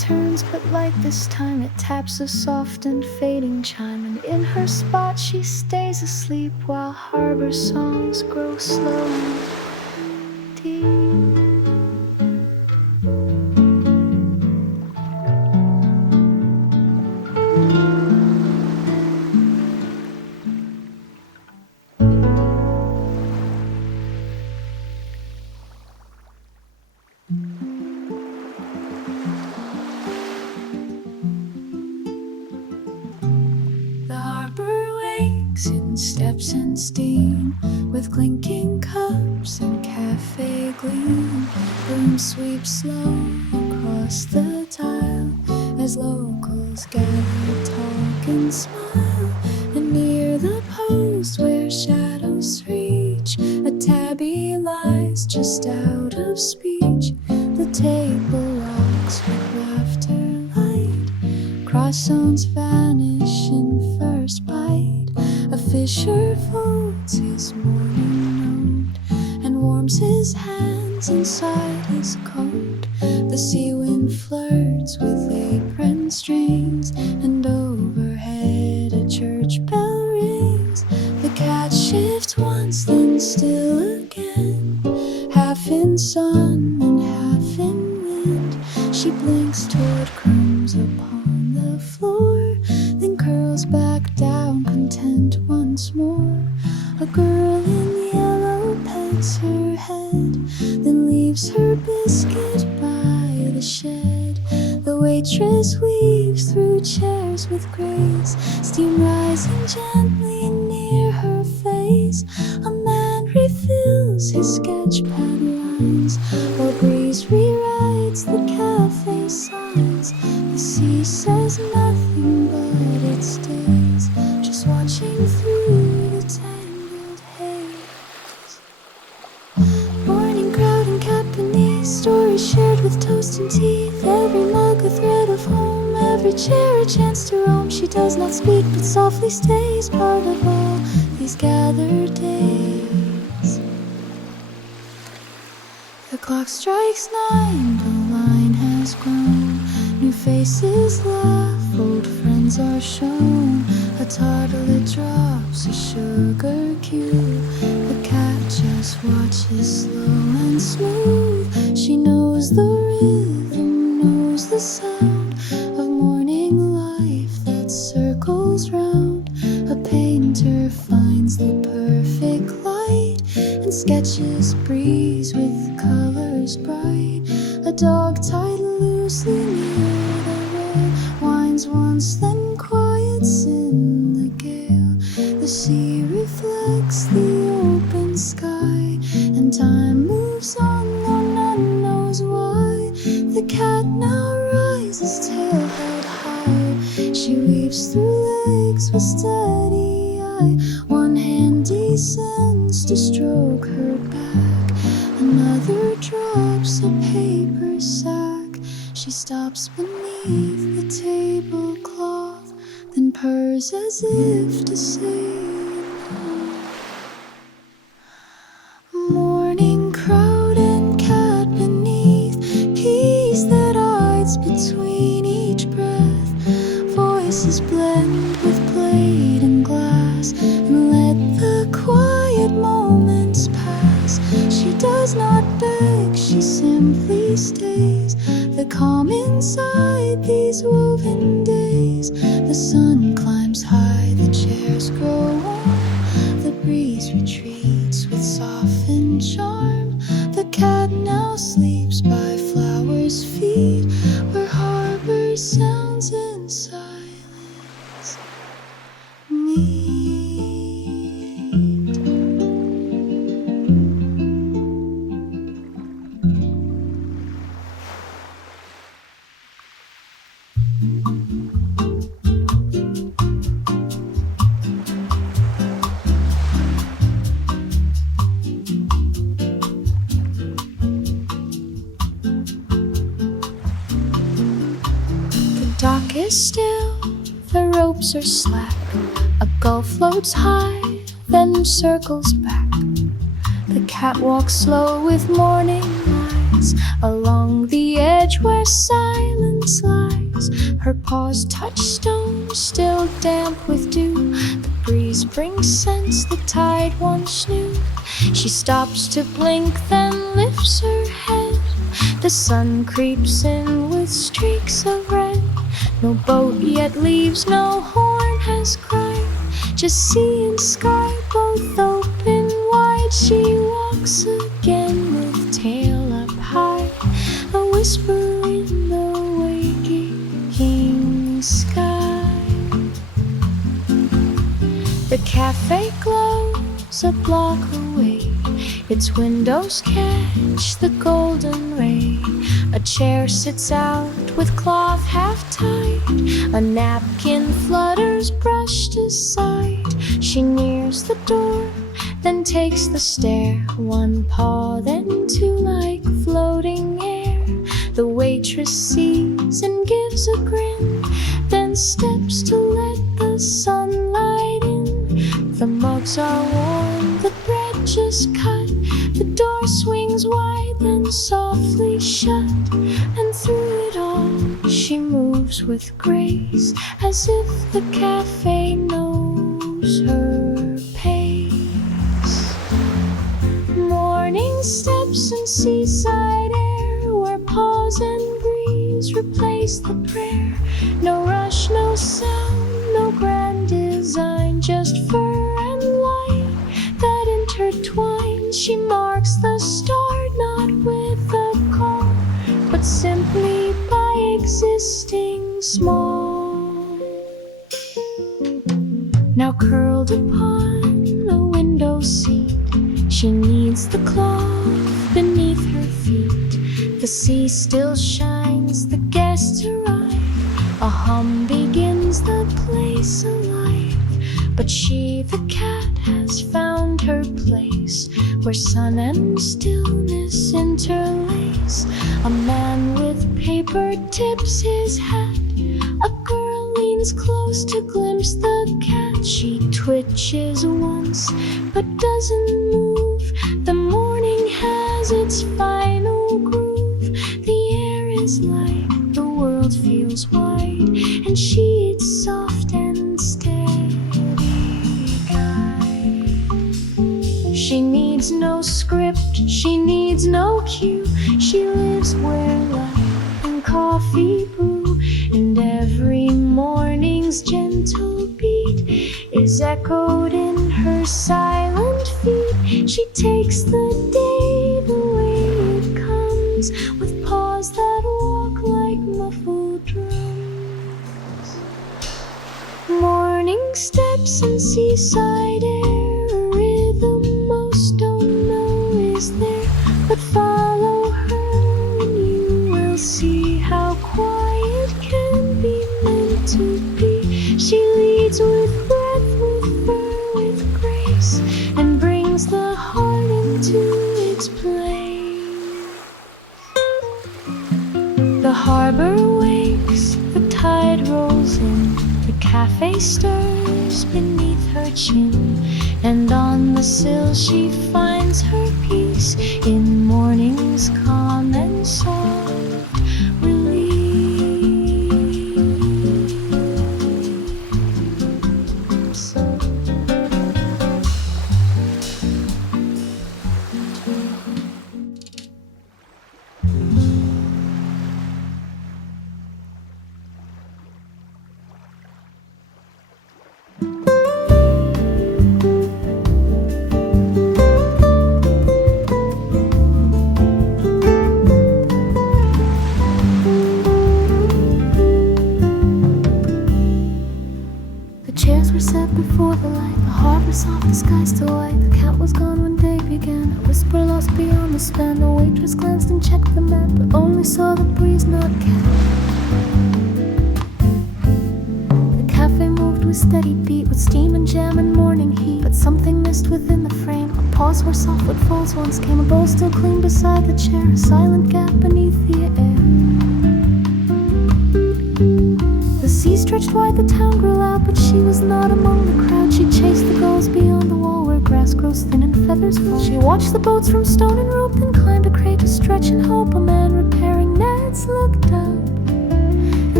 But like this time it taps a soft and fading chime, and in her spot she stays asleep while harbor songs grow slow and deep. In steps and steam, with clinking cups and cafe gleam, broom sweeps slow across the tile as locals gather, talk and smile. And near the post where shadows reach, a tabby lies just out of speech. The table rocks with laughter light, cross-zones vanish in first bite. A fisher folds his morning note and warms his hands inside his coat. The sea wind flirts with apron strings, and overhead a church bell rings. The cat shifts once, then still again, half in sun and half in wind. She blinks toward crumbs upon the floor, then curls back down content once more. A girl in yellow pets her head, then leaves her biscuit by the shed. The waitress weaves through chairs with grace, steam rising gently near her face. A man refills his sketch pad lines, while breeze rewrites the cafe signs. The sea says nothing but it stays, just watching through the tangled haze. Morning crowd and cat beneath, stories shared with toast and teeth. Every mug a thread of home, every chair a chance to roam. She does not speak but softly stays, part of all these gathered days. The clock strikes 9, the line has grown. New faces laugh, old friends are shown. A toddler drops a sugar cube. The cat just watches slow and smooth. She knows the rhythm, knows the sound of morning life that circles round. A painter finds the perfect light and sketches breeze with colors bright. A dog tied loosely near the rail whines once, then quiets in the gale. The sea reflects the open sky, and time moves on though none knows why. The cat now rises, tail held high. She weaves through legs with steady eye. One hand descends to stroke her back, another drops a paper sack. She stops beneath the tablecloth, then purrs as if to say no. Morning crowd and cat beneath, peace that hides between each breath. Voices blend with plate and glass, and let the quiet moments pass. She does not beg, she simply stays. The calm inside these woven days. The sun climbs high, the chairs grow warm. The breeze retreats with softened charm. The cat now sleeps by flowers' feet, where harbor sounds in silence meet. Dock is still, the ropes are slack. A gull floats high, then circles back. The cat walks slow with morning lights along the edge where silence lies. breeze. Her paws touch stone, still damp with dew. The breeze brings scents the tide once knew. She stops to blink, then lifts her head. The sun creeps in with streaks of red. No boat yet leaves, no horn has cried. Just sea and sky both open wide. She walks again with tail up high, a whisper in the waking sky. The cafe glows a block away. Its windows catch the golden ray. A chair sits out with cloth half tied. A napkin flutters brushed aside. She nears the door, then takes the stair. One paw, then two like floating air. The waitress sees and gives a grin, then steps to let the sunlight in. The mugs are warm, the bread just cut. The door swings wide, then softly shut. And through it all she moves with grace, as if the cafe knows her pace. Morning steps and seaside air, where pause and breeze replace the prayer. No rush, no sound, no grand design, just fur and light that intertwine. She marks the start not with a call, but simply by existing small. Now curled upon a window seat, she kneads the cloth beneath her feet. The sea still shines, the guests arrive. A hum begins, the place alive. But she, the cat, has found her place, where sun and stillness interlace. A man with paper tips his hat. A girl leans close to glimpse the cat. She twitches once, but doesn't move. The morning has its final groove. The air is light, the world feels wide, and she eats soft and steady guide. She needs no script, she needs no cue. She lives where light and coffee brew, and every morning's gentle beat is echoed in her silent feet. She takes the day the way it comes, with paws that walk like muffled drums. Morning steps and seaside air, a rhythm most don't know is there. But follow her and you will see how quiet can be meant to be. She leads with breath, with fur, with grace, and brings the heart into its place. The harbor wakes, the tide rolls in. The cafe stirs beneath her chin, and on the sill she finds her peace in morning's calm and soft release. Before the light, the harbor soft, the sky still white. The cat was gone when day began. A whisper lost beyond the span. The waitress glanced and checked the map, but only saw the breeze, not cat. The cafe moved with steady beat, with steam and jam and morning heat. But something missed within the frame. A pause where soft footfalls once came. A bowl still clean beside the chair. A silent gap beneath the air. The sea stretched wide, the town grew loud, but she was not among the crowd. She chased the gulls beyond the wall, where grass grows thin and feathers fall. She watched the boats from stone and rope, then climbed a crate to stretch and hope. A man repairing nets looked up and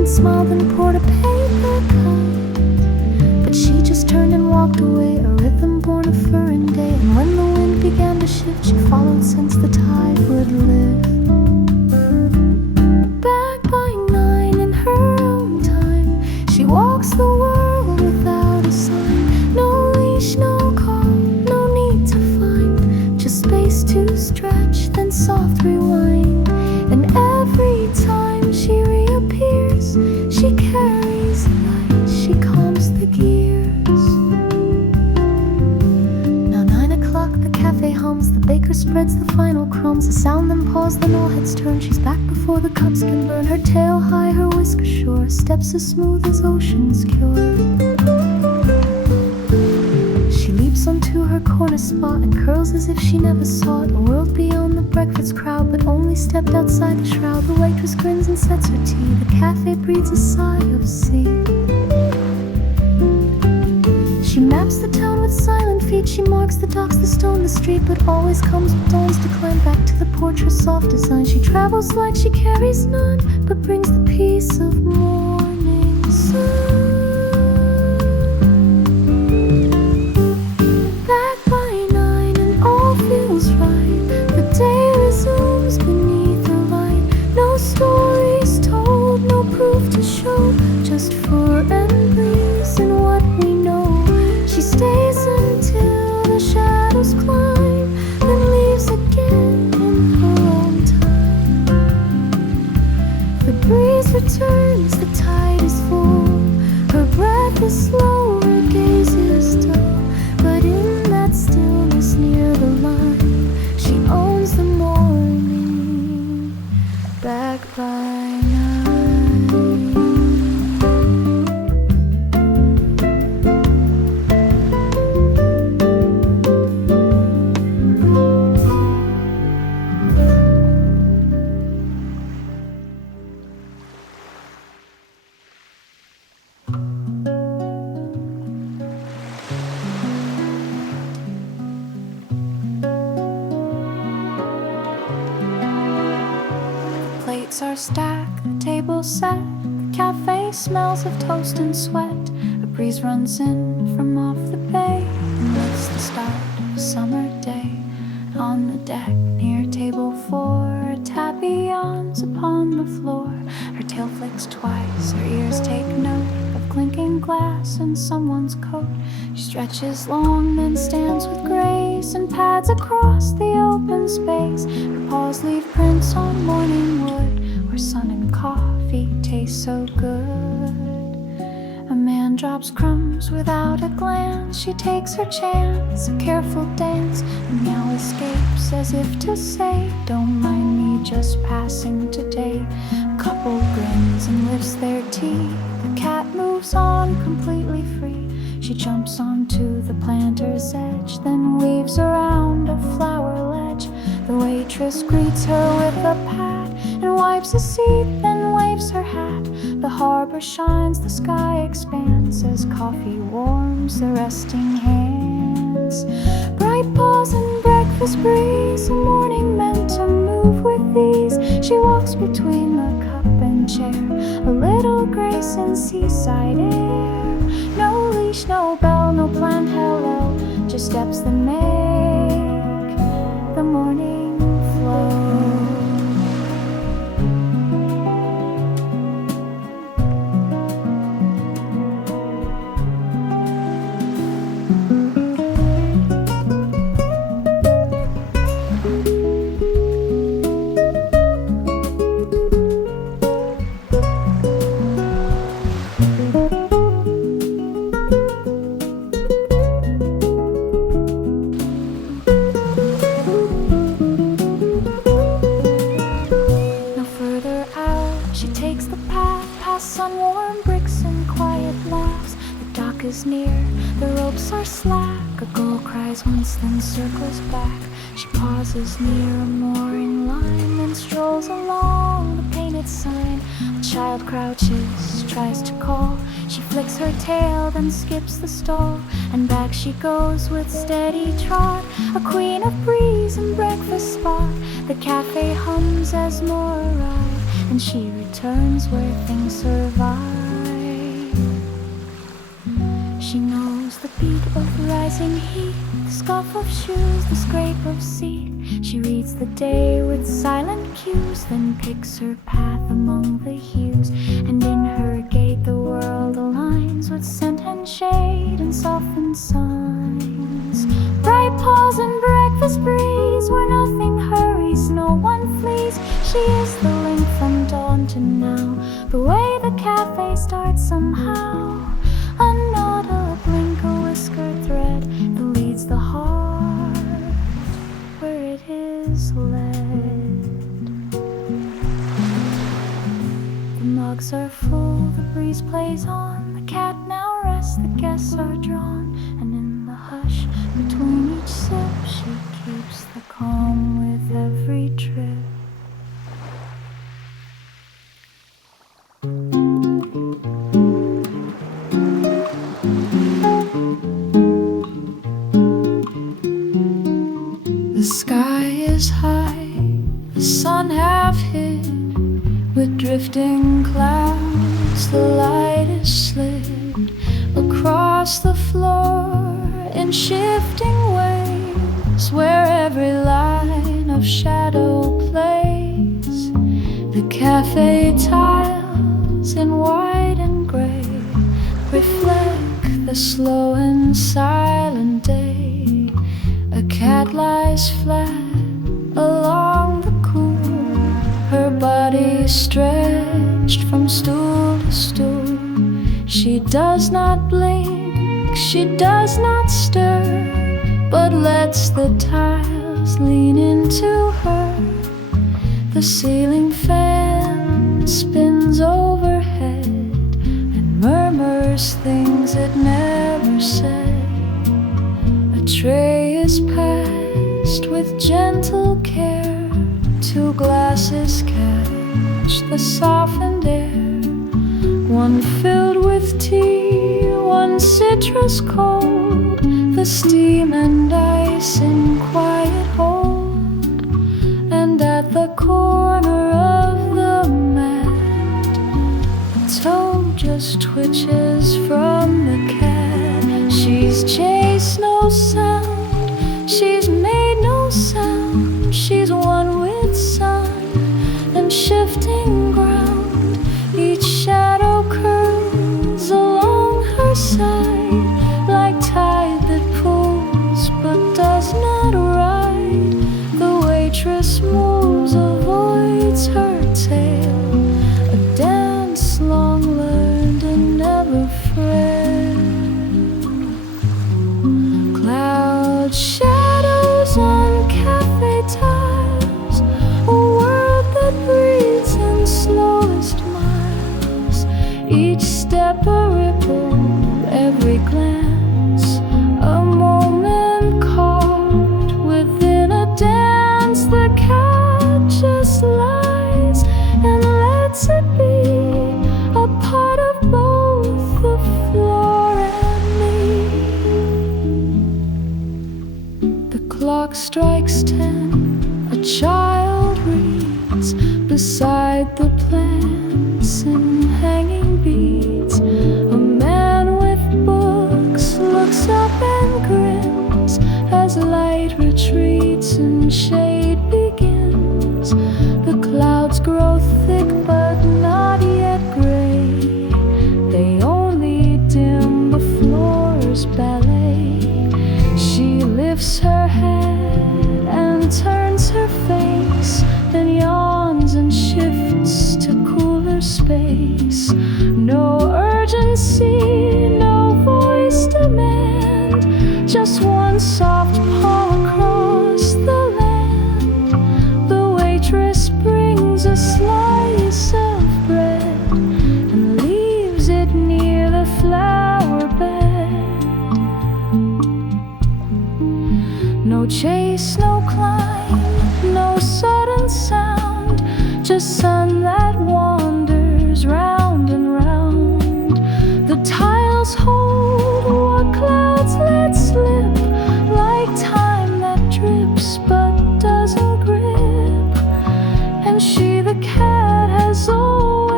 smiled and poured a paper cup. But she just turned and walked away, a rhythm born of Purring day. And when the wind began to shift, she followed since the tide would lift. Back by 9 in her own time, she walks the world without a sign. No leash, no call, no need to find, just space to stretch, then soft rewind. And every time she reappears, she carries light, she calms the gears. Now 9 o'clock, the cafe hums, the baker spreads the final crumbs. A sound then pause, then all heads turn. She's back before the cups can burn. Her tail high, her whiskers shore, steps as smooth as ocean's cure. She leaps onto her corner spot and curls as if she never sought a world beyond the breakfast crowd, but only stepped outside the shroud. The waitress grins and sets her tea. The cafe breathes a sigh of sea. She maps the town with silent feet. She marks the docks, the stone, the street, but always comes with dawns to climb back to the porch, her soft design. She travels like she carries none, but brings the peace of morning sun. Back by 9 and all feels right. The day resumes beneath her light. No stories told, no proof to show, just fur and breeze and what we know. She stays until the shadows climb, then leaves again in her own time. The breeze returns, the tide is full. Her breath is slow, her gaze is dull, but in that stillness near the line, she owns the morning. Back by 9. Plates are stacked, the table set. The cafe smells of toast and sweat. A breeze runs in from off the bay, and it's the start of a summer day. On the deck near table 4, a tabby yawns upon the floor. Her tail flicks twice, her ears take note of clinking glass in someone's coat. She stretches long, then stands with grace and pads across the open space. Her paws leave prints on morning wood, where sun and coffee taste so good. A man drops crumbs without a glance. She takes her chance, a careful dance, and Meow escapes as if to say, don't mind me, just passing today. A couple grins and lifts their tea. The cat moves on completely free. She jumps onto the planter's edge, then weaves around a flower ledge. The waitress greets her with a pat and wipes a seat, then waves her hat. The harbor shines, the sky expands as coffee warms the resting hands. Bright paws and breakfast breeze, a morning meant to move with ease. She walks between the cup and chair, a little grace in seaside air. No leash, no bell, no planned hello, just steps that make the morning flow. Sun-warmed bricks and quiet laughs. The dock is near, the ropes are slack. A gull cries once, then circles back. She pauses near a mooring line, then strolls along the painted sign. A child crouches, tries to call. She flicks her tail, then skips the stall, and back she goes with steady trot. A queen of breeze and breakfast spot. The cafe hums as more arrive, and she returns returns where things survive. She knows the beat of rising heat, the scuff of shoes, the scrape of seat. She reads the day with silent cues, then picks her path among the hues. And in her gait the world aligns with scent and shade and softened signs. Bright paws and breakfast breeze, where nothing hurries, no one flees. She is the link from dawn to now, the way the cafe starts somehow. A nod, a blink, a whisker thread that leads the heart where it is led. The mugs are full, the breeze plays on, the cat now rests, the guests are drawn, and in the hush between each sip she keeps the calm with every trip. The sky is high, the sun half hid with drifting clouds. The light is slid across the floor in shifting ways, where every line of shadow plays. The cafe tiles in white and gray reflect the slow and silent day. A cat lies flat along the cool, her body stretched from stool to stool. She does not blink, she does not stir, but lets the tiles lean into her. The ceiling fan spins overhead and murmurs things it never said. A tray is passed with gentle care, two glasses catch the softened air. One filled with tea, one citrus cold, the steam and ice in quiet hold. And at the corner of the mat, a toe just twitches from the cat. She's chased no sound, she's made no sound. She's one with sun and shifting ground. Each shadow curls along her side, like tide that pulls but does not ride. The waitress moves, avoids her tail, a dance long learned and never frail. Cloud shadows on cafe tiles, a world that breathes in slowest miles. Each step a ripple, every glance a moment caught within a dance. The cat just lies and lets it be a part of both the floor and me. The clock strikes 10, a child reads beside the plants in hanging beads. A man with books looks up and grins as light retreats and shade begins. The clouds grow thick but not yet gray, they only dim the floor's ballet. She lifts her head and turns her face, then yawns and shifts to cooler space. No urgency, no voice demand, just one soft paw across the land. The waitress brings a slice of bread and leaves it near the flower bed. No chase, no climb, no sudden sound, just sun that wanders round and round. The tiles hold what clouds let slip, like time that drips but doesn't grip. And she, the cat, has always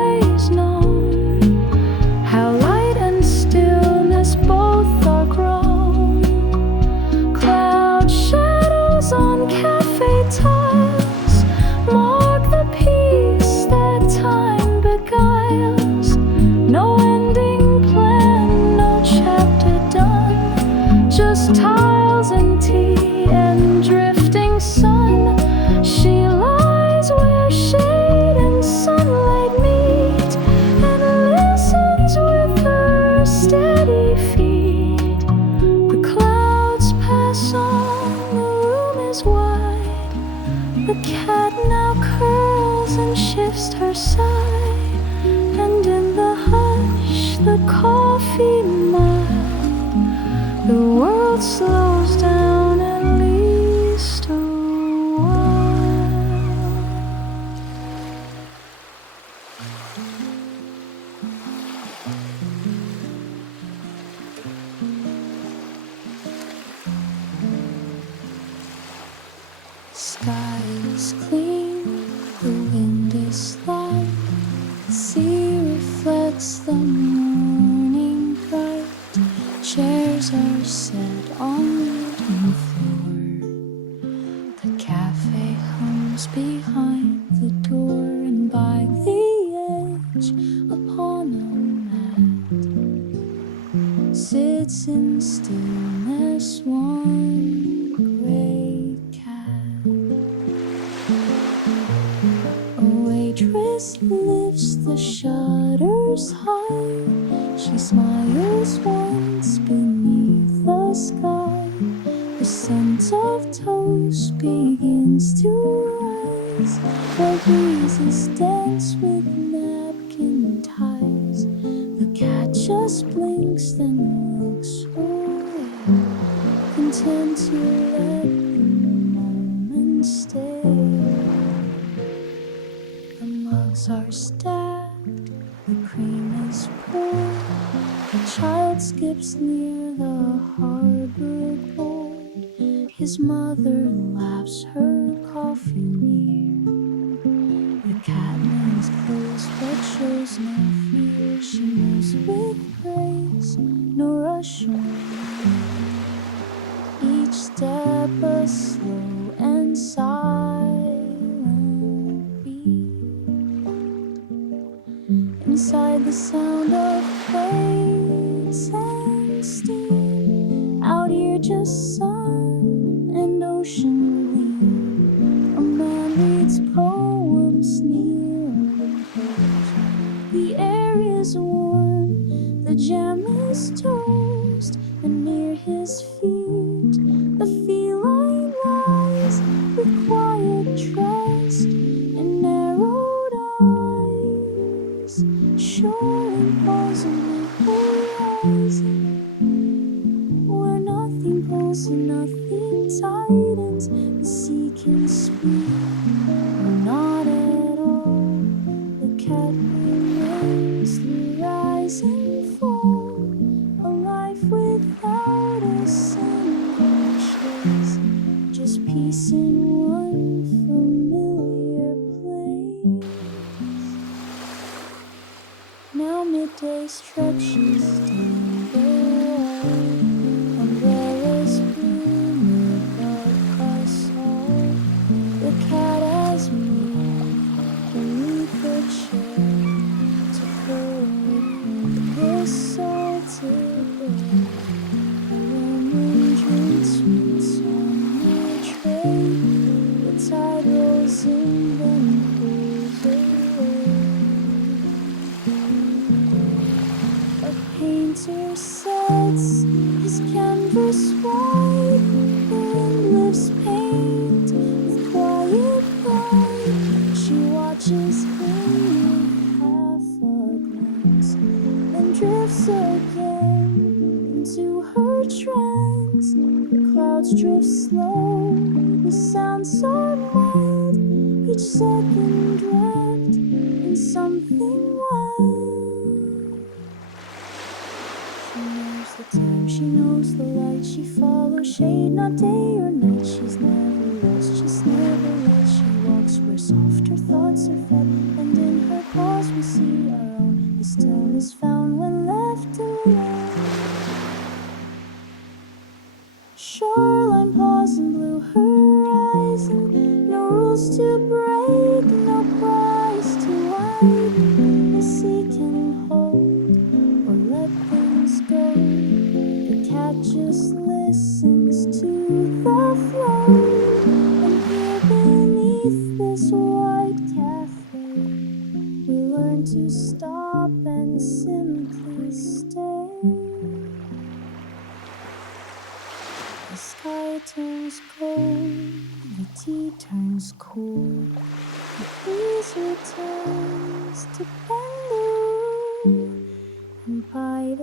the coffee mild, the world slows down at least a while. Sky is clean, the wind is light, the sea reflects the morning bright. Chairs are set on wooden floor. The cafe hums behind the door, and by the edge, upon a mat, sits in stillness one gray cat. A waitress lifts the shutters high. She smiles once beneath the sky. The scent of toast begins to rise. The breezes dance with napkin ties. The cat just blinks, then looks away, content to let the moment stay. The mugs are stacked, the cream is poured. A child skips near the harbor board. His mother laps her coffee near. The cat lays close but shows no fear. She moves with grace, no rush or hurry. Each step a slow and silent beat. Inside the sound of plates and steam, out here just sun and ocean gleam. A man reads poems near the coast. The air is warm, the jam is toast, and near his feet the feline lies with quiet trust and narrowed eyes, showing pause on the horizon, where nothing pulls and nothing tightens. The sea can speak, or not at all. The cat remains through rise and fall, a life without a single chase, just peace in one familiar place. Now midday stretches down the wall, umbrellas bloom above us all. The cat has moved beneath the chair to curl within the salted air. A lemon drink sweets on the tray. The tide rolls in, then pulls away. A painter sets his canvas wide. The wind lifts paint with quiet pride. She watches him with half a glance, then drifts again into her trance. The clouds drift slow, the sounds are mild, each second wrapped in something wild. She knows the time, she knows the light. She follows shade, not day or night. She's never lost, she's never lost. She walks where softer thoughts are fed, and in her pause we see our own. The stillness found when left alone. Shoreline pause and blue horizon. No rules to break, no price to widen. The sea can hold or let things go. The cat just listens to the flow. And here beneath this white cafe, we learn to stop and simply stay. The sky turns cold, the tea turns cool. The breeze returns to bend, and by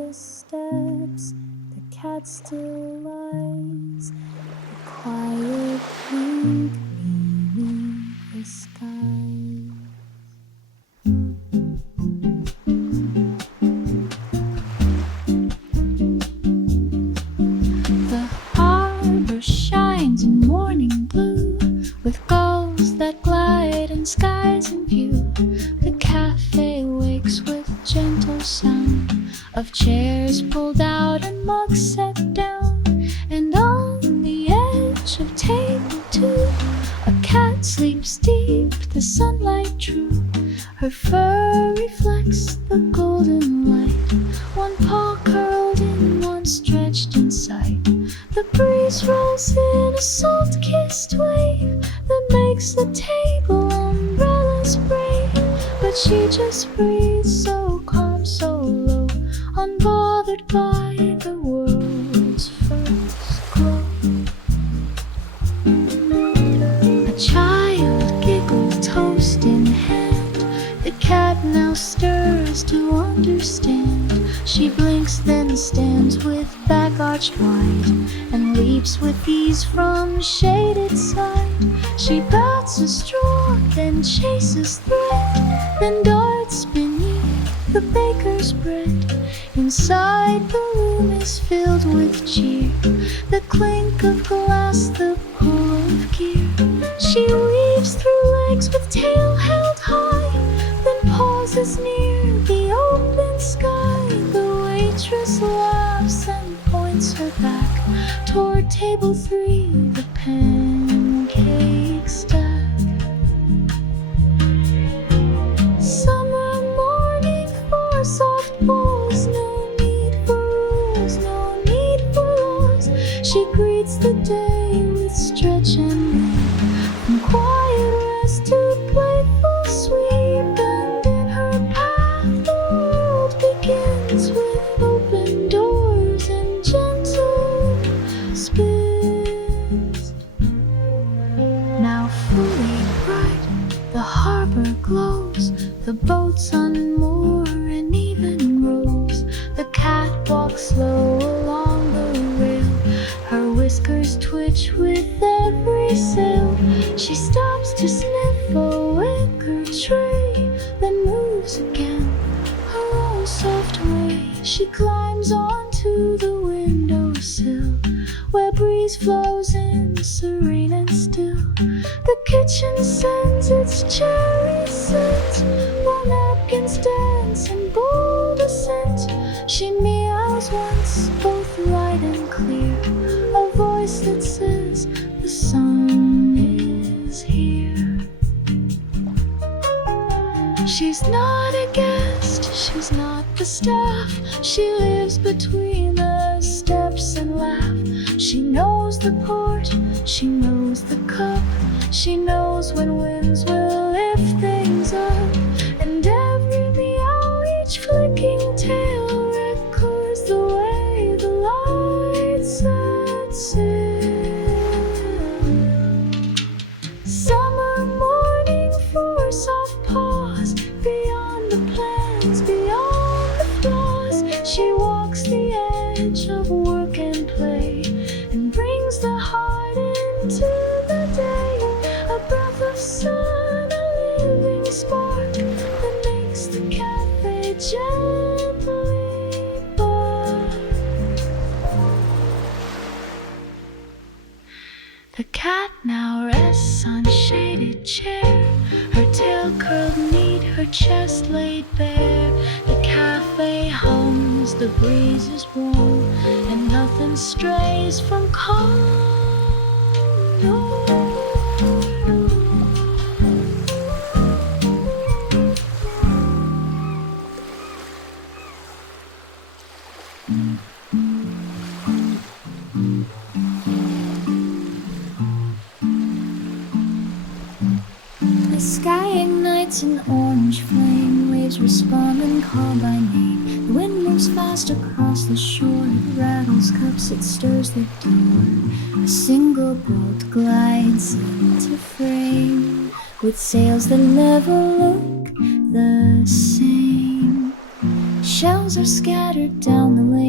the steps, the cat still lies, a quiet pink beneath the sky. The harbor shines in morning blue, with gulls that glide and skies in view. The cafe wakes with gentle sound of chairs pulled out and mugs set down. And on the edge of table 2, a cat sleeps deep, the sunlight true. Her fur reflects the golden light, one paw curled in, one stretched in sight. The breeze rolls in a salt-kissed wave that makes the table umbrellas brave. But she just breathes so calm, so low, unbothered by the world's first glow. A child giggles, toast in hand. The cat now stirs to understand. She blinks, then stands with back arched wide, and leaps with ease from shaded side. She bats a straw, then chases thread, then darts beneath the baker's bread. Inside the room is filled with cheer, the clink of glass, the pull of gear. She weaves through legs with tail held high, then pauses near the open sky. The waitress laughs and points her back toward table 3, the pancake stack. Summer morning for soft balls, no need for rules, no need for laws. She greets the day with stretch and leap, from quiet rest to playful sweep. And in her path the world begins with open doors and gentle spins. Now fully bright the harbor glows, the boats unmoor in even rows. The cat walks slow along the rail, her whiskers twitch with every sail. She stops to sniff a wicker tray, then moves again her own soft way. She climbs onto the windowsill, where breeze flows in serene and still. The kitchen sends its cherry scent, while napkins dance in bold ascent. She meows once, both light and clear, a voice that says the sun is here. She's not a guest, she's not the staff. She lives between the steps and laugh. She knows the port, she knows the cup. She knows when winds will lift things up. And every meow, each flicking tail, records the way the light sets in. Summer morning for soft paws, beyond the plans, beyond the flaws. She walks the edge of work and play, and brings the heart into the day. A breath of sun, a living spark, that makes the cafe gently bark. The cat now rests on shaded chair, her tail curled neat, her chest laid bare. The cafe hums, the breeze is warm, and nothing strays from calm. No. The sky ignites an orange flame, waves respond and call by name. The wind moves fast across the shore, it rattles cups, it stirs the door. A single boat glides into frame, with sails that never look the same. Shells are scattered down the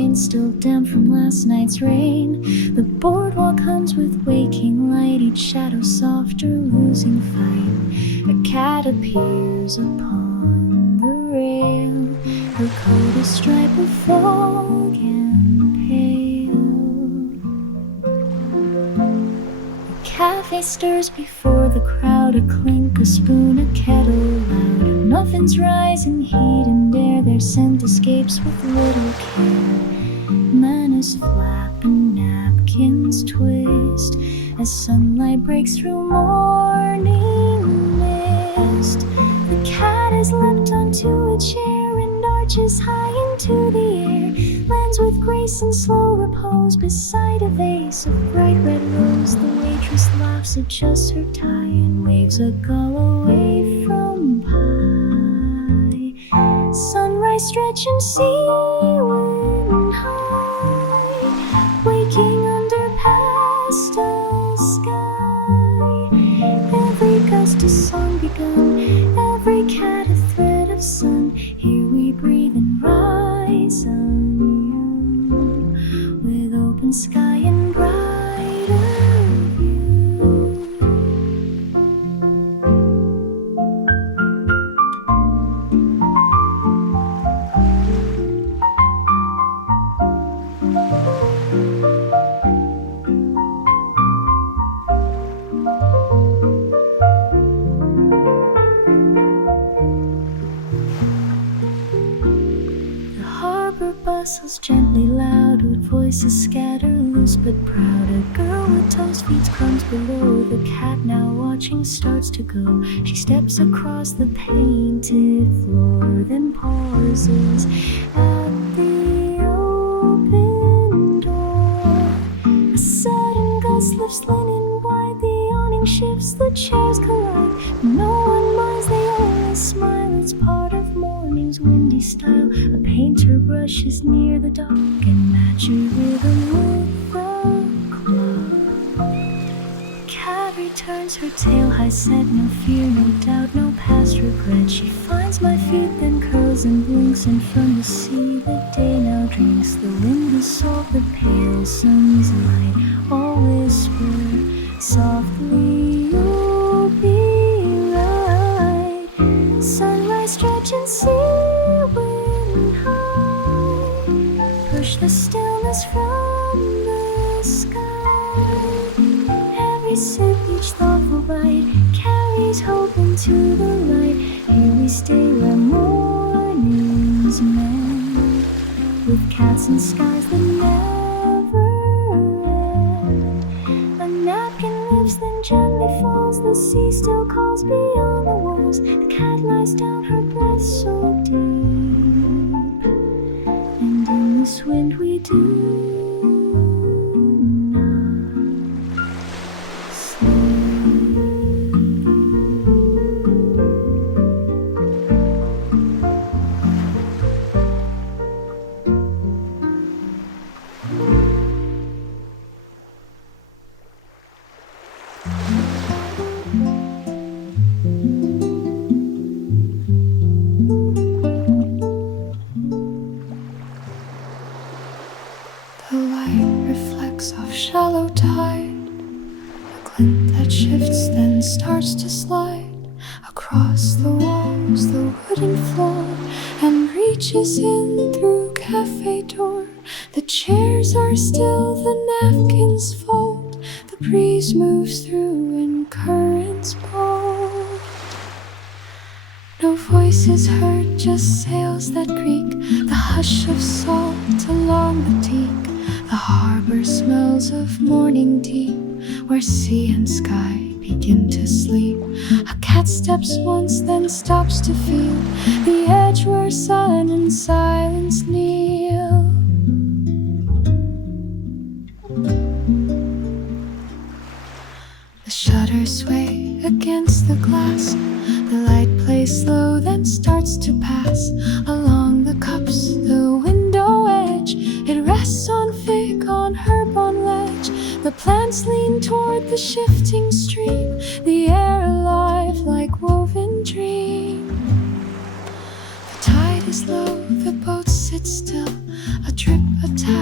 blinds still damp from last night's rain. The boardwalk hums with waking light, each shadow softer, losing fight. A cat appears upon the rail. Her coat is striped with fog and pale. The cafe stirs before the crowd, a clink, a spoon, a kettle loud. Muffins rise in heat and air, their scent escapes with little care. Manners flap and napkins twist as sunlight breaks through morning mist. The cat has leapt onto a chair and arches high into the air, lands with grace and slow repose beside a vase of bright red rose. The waitress laughs, adjusts her tie, and waves a gull away from pie. Sunrise stretch and sea-wind high, waking under pastel sky. Every gust a song begun, every cat a thread of sun. Here we breathe and rise anew, with open sky and brighter view. Bustles gently loud, with voices scatter loose but proud. A girl with toes feeds crumbs below. The cat, now watching, starts to go. She steps across the painted floor, then pauses at the open door. A sudden gust lifts linen wide, the awning shifts, the chairs collide. No one minds, they only smile. It's part of morning's windy style. A painter brushes near the dock and matches rhythm with the clock. Cat returns, her tail high set, no fear, no doubt, no past regret. She finds my feet, then curls and blinks, and from the sea the day now drinks. The wind has solved the pale sun's light. All whisper softly, you'll be right. Sunrise stretch and sea-wind high, push the stillness from the sky. Every sip, each thoughtful bite, carries hope into the light. Here we stay where mornings mend, with cats and skies that never end. A napkin lifts, then gently falls. The sea still calls beyond the walls. The cat lies down, her breath so deep, and in this wind we do not sleep. The light reflects off shallow tide, a glint that shifts then starts to slide across the walls, the wooden floor, and reaches in through cafe door. The chairs are still, the napkins fold, the breeze moves through and currents bold. No voices heard, just sails that creak, the hush of salt along the teak. The harbor smells of morning deep, where sea and sky begin to sleep. A cat steps once, then stops to feel the edge where sun and silence kneel. The shutters sway against the glass, the light plays slow, then starts to pass along the cups, the window edge. It rests on fig, on herb, on ledge. The plants lean toward the shifting stream, the air alive like woven dream. The tide is low, the boat sits still, a drip, a tap.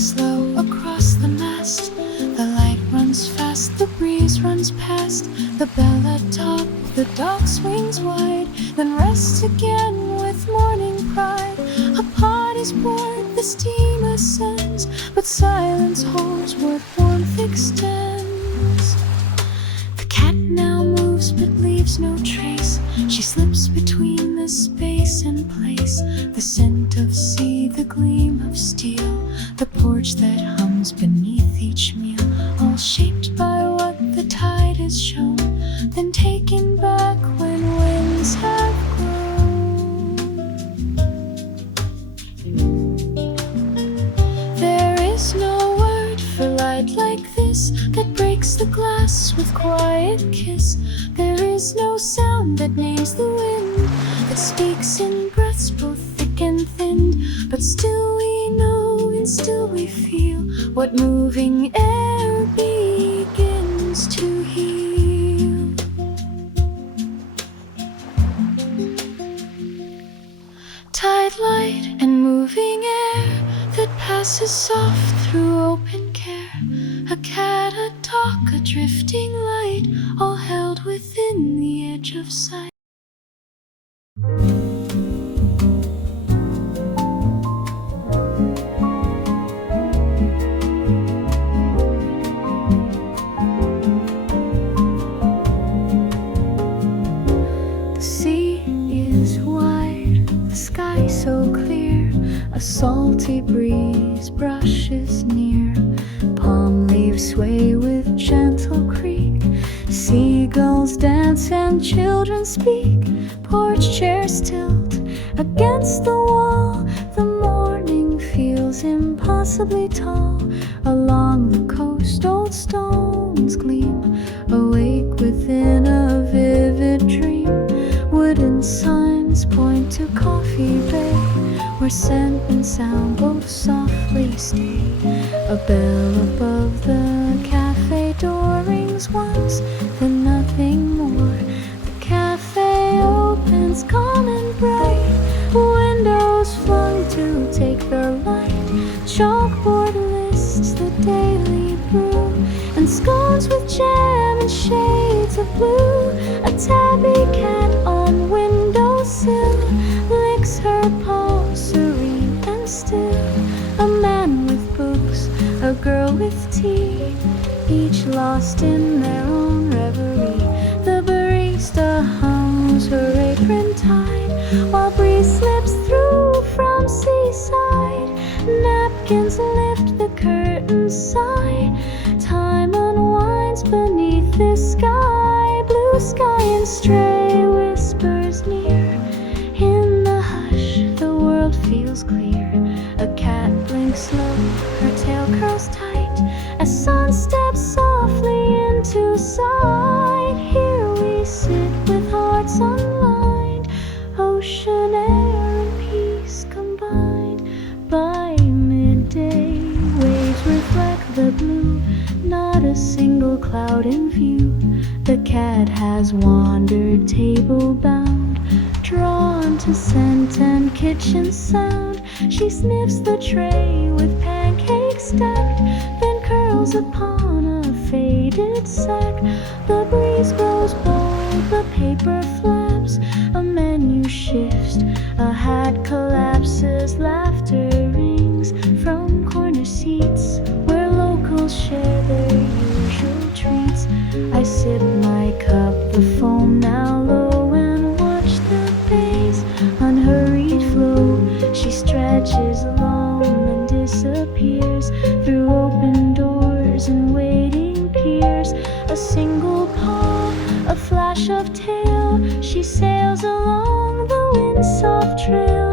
slow across the mast. The light runs fast, the breeze runs past. The bell atop the dock swings wide, then rests again with morning pride. A pot is poured, the steam ascends, but silence holds what warmth extends. The cat now moves but leaves no trace. She slips between the space and place. The scent of sea, the gleam of steel, the porch that hums beneath each meal, all shaped by what the tide has shown, then taken back when winds have grown. There is no word for light like this that breaks the glass with quiet kiss. There is no sound that names the wind, that speaks in breaths both thick and thin. But still we know and still we feel what moving air begins to heal. Tide light and moving air that passes soft through open care. A cat, a dock, a drifting light, all held within the edge of sight. The sea is wide, the sky so clear. A salty breeze brushes near. Palm leaves sway with gentle creak. Seagulls dance and children speak. Porch chairs tilt against the wall. The morning feels impossibly tall. Along the coast old stones gleam, awake within a vivid dream. Wooden signs point to Coffee Bay, where scent and sound both softly stay. A bell above the cafe door rings once, then nothing more. The cafe opens calm and bright, windows flung to take the light. Chalkboard lists the daily brew, and scones with jam and shades of blue. A tabby cat on windowsill licks her paw, serene and still. A man with books, a girl with tea, each lost in their own reverie. The barista hums her apron tied, while breeze slips through from Seaside. Napkins lift the curtains sigh. Time unwinds beneath this sky, blue sky and stray whispers near. In the hush, the world feels clear. A cat blinks slow, her tail curls tight, as sun steps softly into sight. Here we sit with hearts unlined, ocean air and peace combined. By midday, waves reflect the blue, not a single cloud in view. The cat has wandered table bound, drawn to scent and kitchen sound. She sniffs the tray with pancakes stacked, then curls upon a faded sack. The breeze grows bold, the paper flaps, a menu shifts, a hat collapses. Laughter rings from corner seats where locals share their usual treats. I sip my cup, the foam now low, and watch the bay's unhurried flow. She stretches along and disappears through open doors and waiting piers. A single paw, a flash of tail, she sails along the wind-soft trail.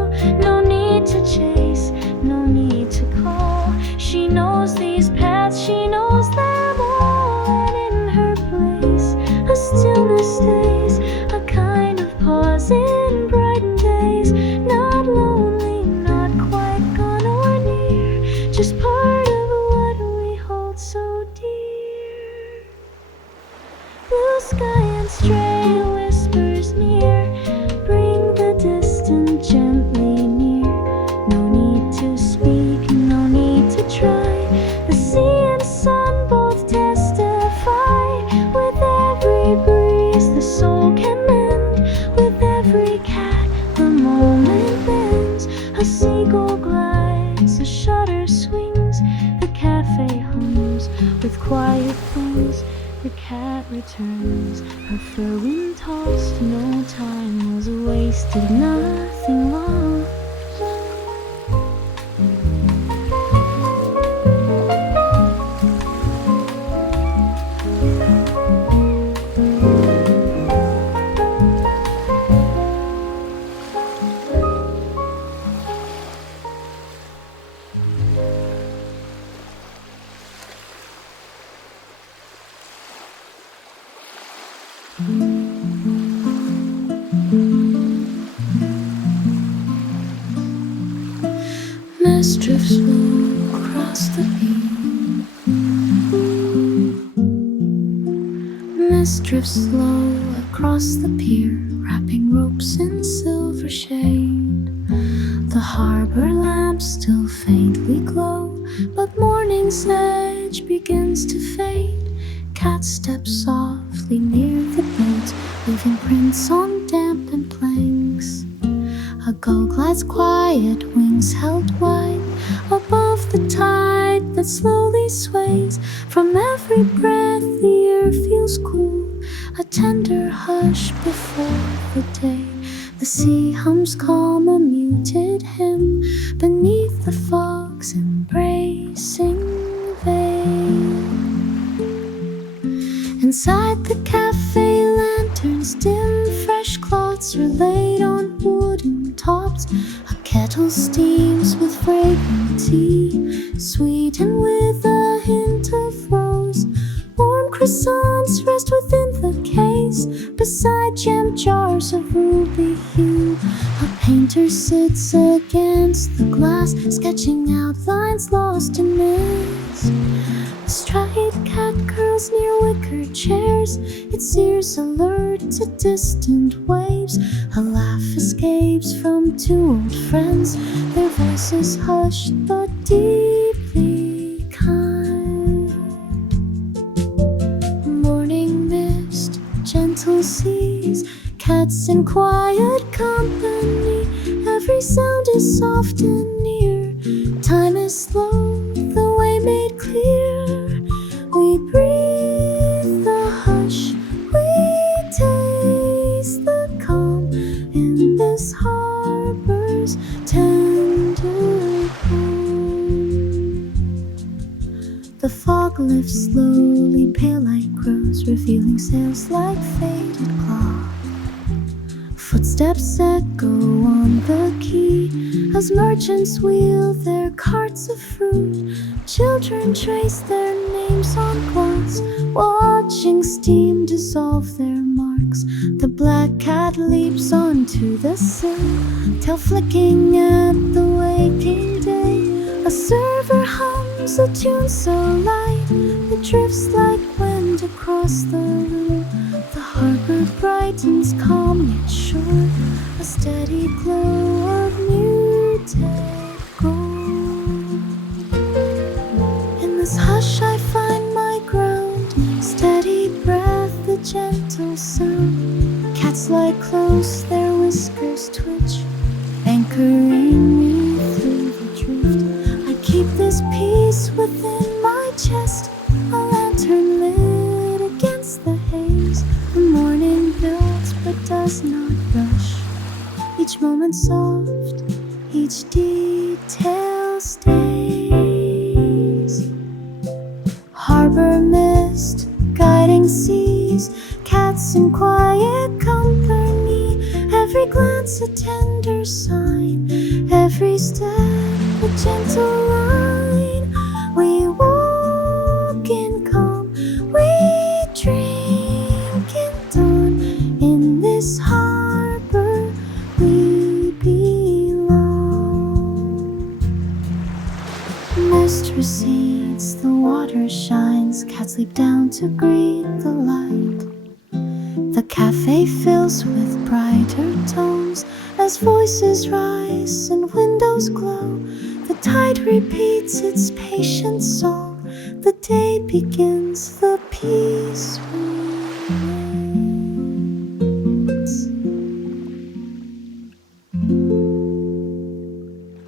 A seagull glides, a shutter swings, the cafe hums with quiet wings. The cat returns, her fur wind tossed. No time was wasted, nothing lost. Mist drifts low across the pier. Mist drifts low across the pier, wrapping ropes in silver shade. The harbor lamps still faintly glow, but morning's edge begins to fade. Cat steps softly near the boat, leaving prints on dampened planks. A gull glides quiet, wings held wide, above the tide that slowly sways. From every breath the air feels cool, a tender hush before the day. The sea hums calm, a muted hymn, beneath the fog's embracing veil. Inside the cafe, lanterns dim, fresh cloths are laid on wooden tops. A kettle steams with fragrant tea, sweetened with a hint of rose. Warm croissants rest within the case, beside jam jars of ruby hue. A painter sits against the glass, sketching outlines lost in mist. A striped cat curls near wicker chairs, its ears alert to distant waves. A laugh escapes from two old friends, their voices hushed but deeply kind. Morning mist, gentle seas, cats in quiet company. Every sound is soft and near, time is slow, the way made clear. We breathe the hush, we taste the calm in this harbor's tender calm. The fog lifts slowly, pale light grows, revealing sails like faded cloth. Footsteps echo on the quay as merchants wheel their carts of fruit. Children trace their names on glass, watching steam dissolve their marks. The black cat leaps onto the sill, tail flicking at the waking day. A server hums a tune so light, it drifts like wind across the room. The harbor brightens, calm yet sure, a steady glow of muted gold. In this hush I find my ground, steady breath, the gentle sound. Cats lie close, their whiskers twitch, anchoring me through the drift. I keep this peace within my chest, a lantern lit against the haze. The morning builds but does not rush, each moment soft, each detail stays. Harbor mist, guiding seas, cats in quiet company. Every glance a tender sign, every step a gentle line. We walk in calm, we drink in dawn. In this harbor we belong. Mist recedes, the water shines, cats leap down to greet the light. The cafe fills with brighter tones as voices rise and windows glow. The tide repeats its patient song, the day begins, the peace remains.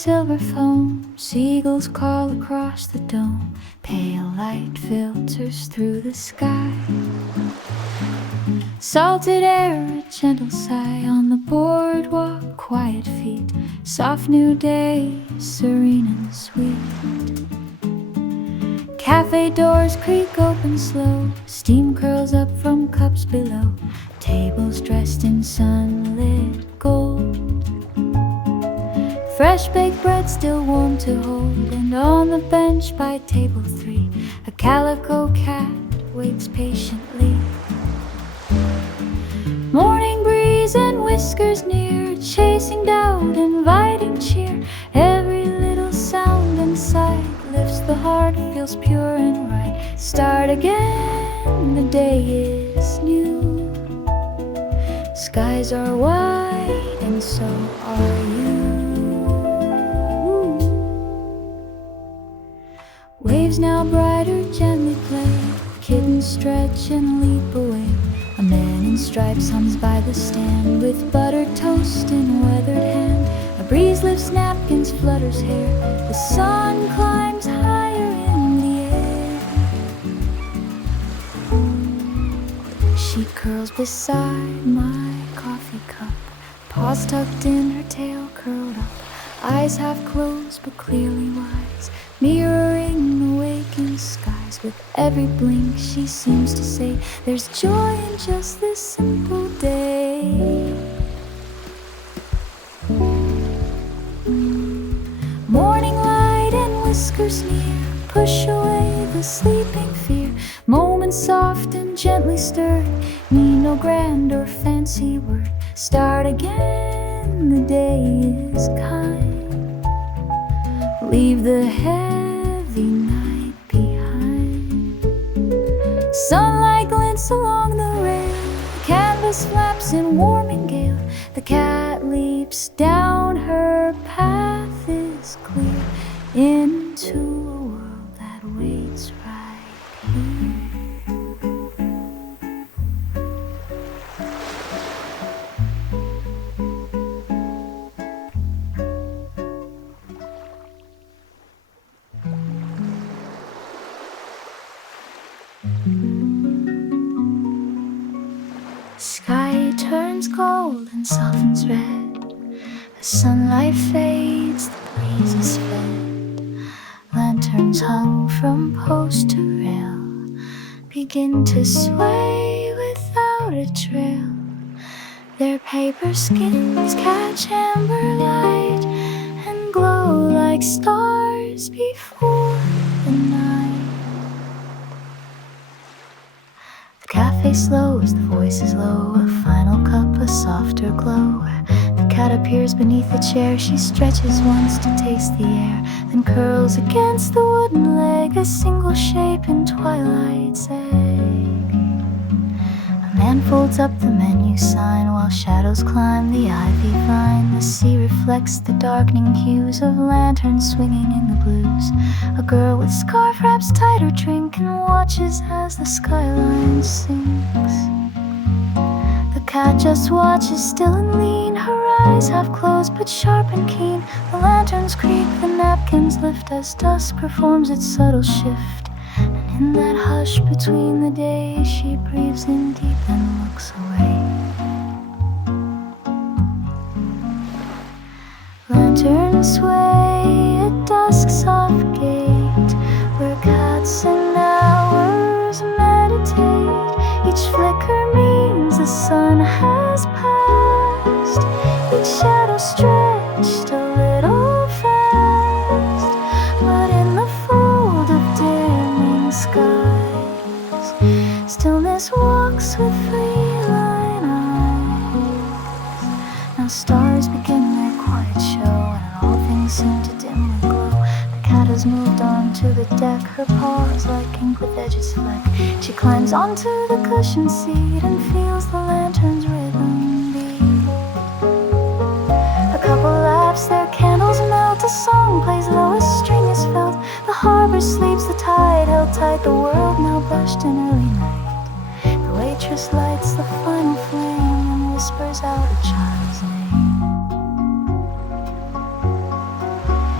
silver foam, seagulls call across the dome, pale light filters through the sky. Salted air, a gentle sigh on the boardwalk, quiet feet, soft new day, serene and sweet. Cafe doors creak open slow, steam curls up from cups below, tables dressed in sunlit gold. Fresh baked bread still warm to hold, and on the bench by table 3, a calico cat waits patiently. Morning breeze and whiskers near, chasing doubt, inviting cheer. Every little sound and sight lifts the heart, feels pure and right. Start again, the day is new. Skies are white and so are you. Waves now brighter gently play, kittens stretch and leap away. A man in stripes hums by the stand, with buttered toast in weathered hand. A breeze lifts napkins, flutters hair, the sun climbs higher in the air. She curls beside my coffee cup, paws tucked in, her tail curled up, eyes half closed but clearly wise, mirroring the waking skies. With every blink she seems to say, there's joy in just this simple day. Morning light and whiskers near, push away the sleeping fear. Moments soft and gently stirred, need no grand or fancy word. Start again, the day is kind. Leave the heavy night behind. Sunlight glints along the rail, canvas flaps in warming gale. The cat leaps down, her path is clear into a world that waits right here. Sky turns gold and softens red. The sunlight fades, the breeze is fed. Lanterns hung from post to rail begin to sway without a trail. Their paper skins catch amber light and glow like stars before the night. The cafe slows, the voice is low, a final cup, a softer glow. The cat appears beneath a chair, she stretches once to taste the air, then curls against the wooden leg, a single shape in Twilight's egg. A man folds up the menu sign while shadows climb the ivy vine. The sea reflects the darkening hues of lanterns swinging in the blues. A girl with scarf wraps tight her drink and watches as the skyline sinks. The cat just watches, still and lean, her eyes half closed but sharp and keen. The lanterns creak, the napkins lift as dusk performs its subtle shift. And in that hush between the days, she breathes in deep and looks away. Lanterns sway at dusk's soft gate, where cats and hours meditate. Each flicker means the sun has passed, each shadow stretched a little fast. But in the fold of dimming skies, stillness walks with free-line eyes. Now stars begin their quiet show, and all things seem to dimly glow. The cat has moved on to the deck, her paws like ink with edges fleck. She climbs onto the cushioned seat and feels the lantern's rhythm beat. A couple laughs, their candles melt, a song plays low, a string is felt. The harbor sleeps, the tide held tight, the world now brushed in early night. The waitress lights the final flame and whispers out a child's name.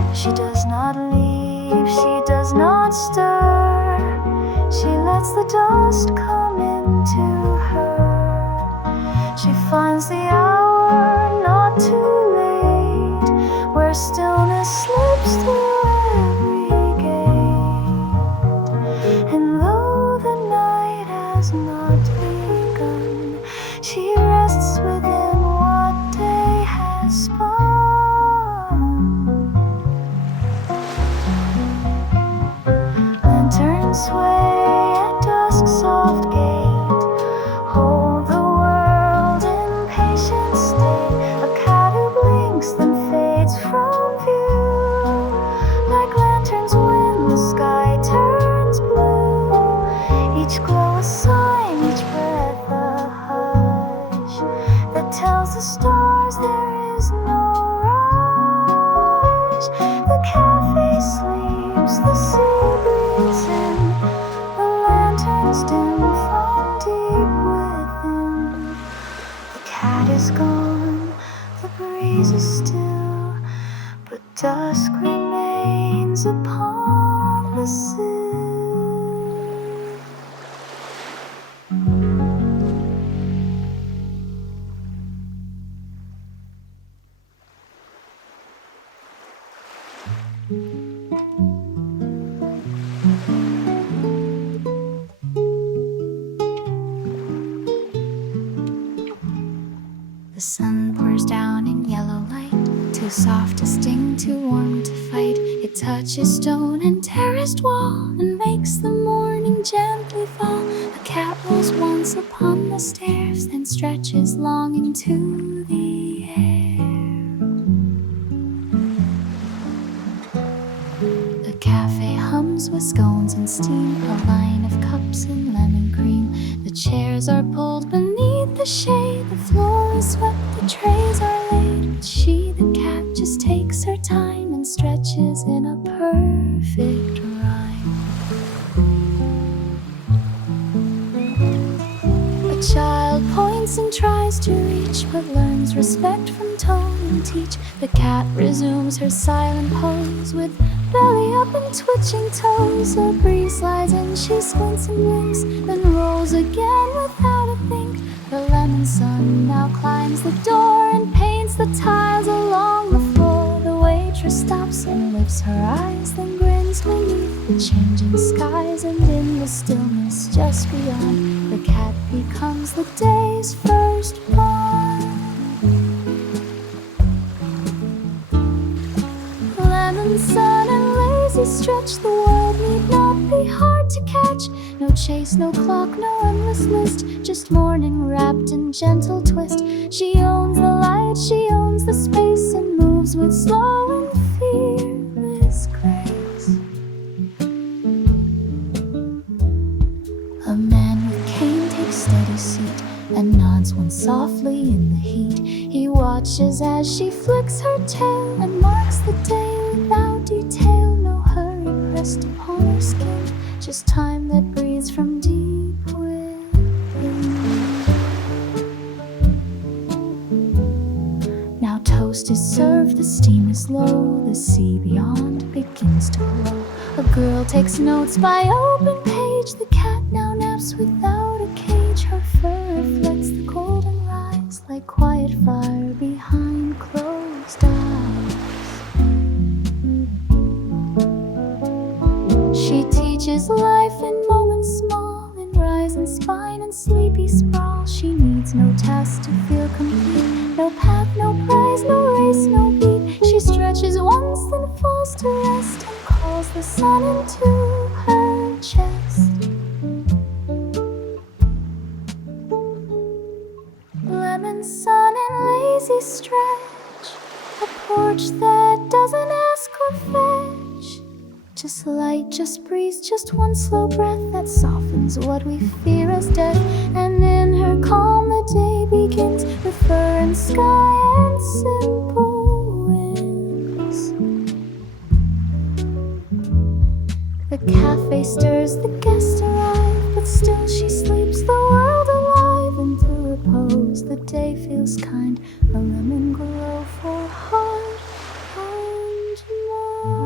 She does not leave, she does not stir. She lets the dust come into her. She finds the hour not too late, where stillness slips through every gate. And though the night has not begun, she rests within what day has spun. Lanterns sway at dusk's soft gate, hold the world in patient state. A cat who blinks then fades from view, like lanterns when the sky turns blue. Each glow a sign, each breath a hush, that tells the stars there is no rush. The cafe sleeps, the sea breathes in, the lanterns dim from deep within. The cat is gone, the breeze is still, but dusk remains upon the sill. The sun pours down in yellow light, too soft to sting, too warm to fight. It touches stone and terraced wall and makes the morning gently fall. A cat rolls once upon the stairs, then stretches long into the air. The cafe hums with scones and steam, a line of cups and lemon cream. The chairs are pulled beneath the shade, the floor is swept, the trays are laid. But she, the cat, just takes her time and stretches in a perfect rhyme. A child points and tries to reach, but learns respect from tone and teach. The cat resumes her silent pose, with belly up and twitching toes. A breeze slides in, she squints and blinks, then rolls again without a think. The lemon sun now climbs the door and paints the tiles along the floor. The waitress stops and lifts her eyes, then grins beneath the changing skies. And in the stillness just beyond, the cat becomes the day's first pawn. Lemon sun and lazy stretch, the world need not be hard to catch. No chase, no clock, no endless list, just morning wrapped in gentle twist. She owns the light, she owns the space, and moves with slow and fearless grace. A man with cane takes steady seat and nods once softly in the heat. He watches as she flicks her tail and marks the day without detail. No hurry pressed upon her skin, just time that breathes from deep within. Now toast is served, the steam is low, the sea beyond begins to glow. A girl takes notes by open page, the cat now naps without a cage. Her fur reflects the golden rise, like quiet fire behind closed eyes. She teaches life in moments small, in rise and spine and sleepy sprawl. She needs no task to feel complete, no path, no prize, no race, no beat. She stretches once, then falls to rest, and calls the sun into her chest. Lemon sun and lazy stretch, a porch that doesn't ask or fetch. Just light, just breeze, just one slow breath that softens what we fear as death. And in her calm the day begins, with fur and sky and simple winds. The cafe stirs, the guests arrive, but still she sleeps, the world alive. And through repose the day feels kind, a lemon glow for heart and mind.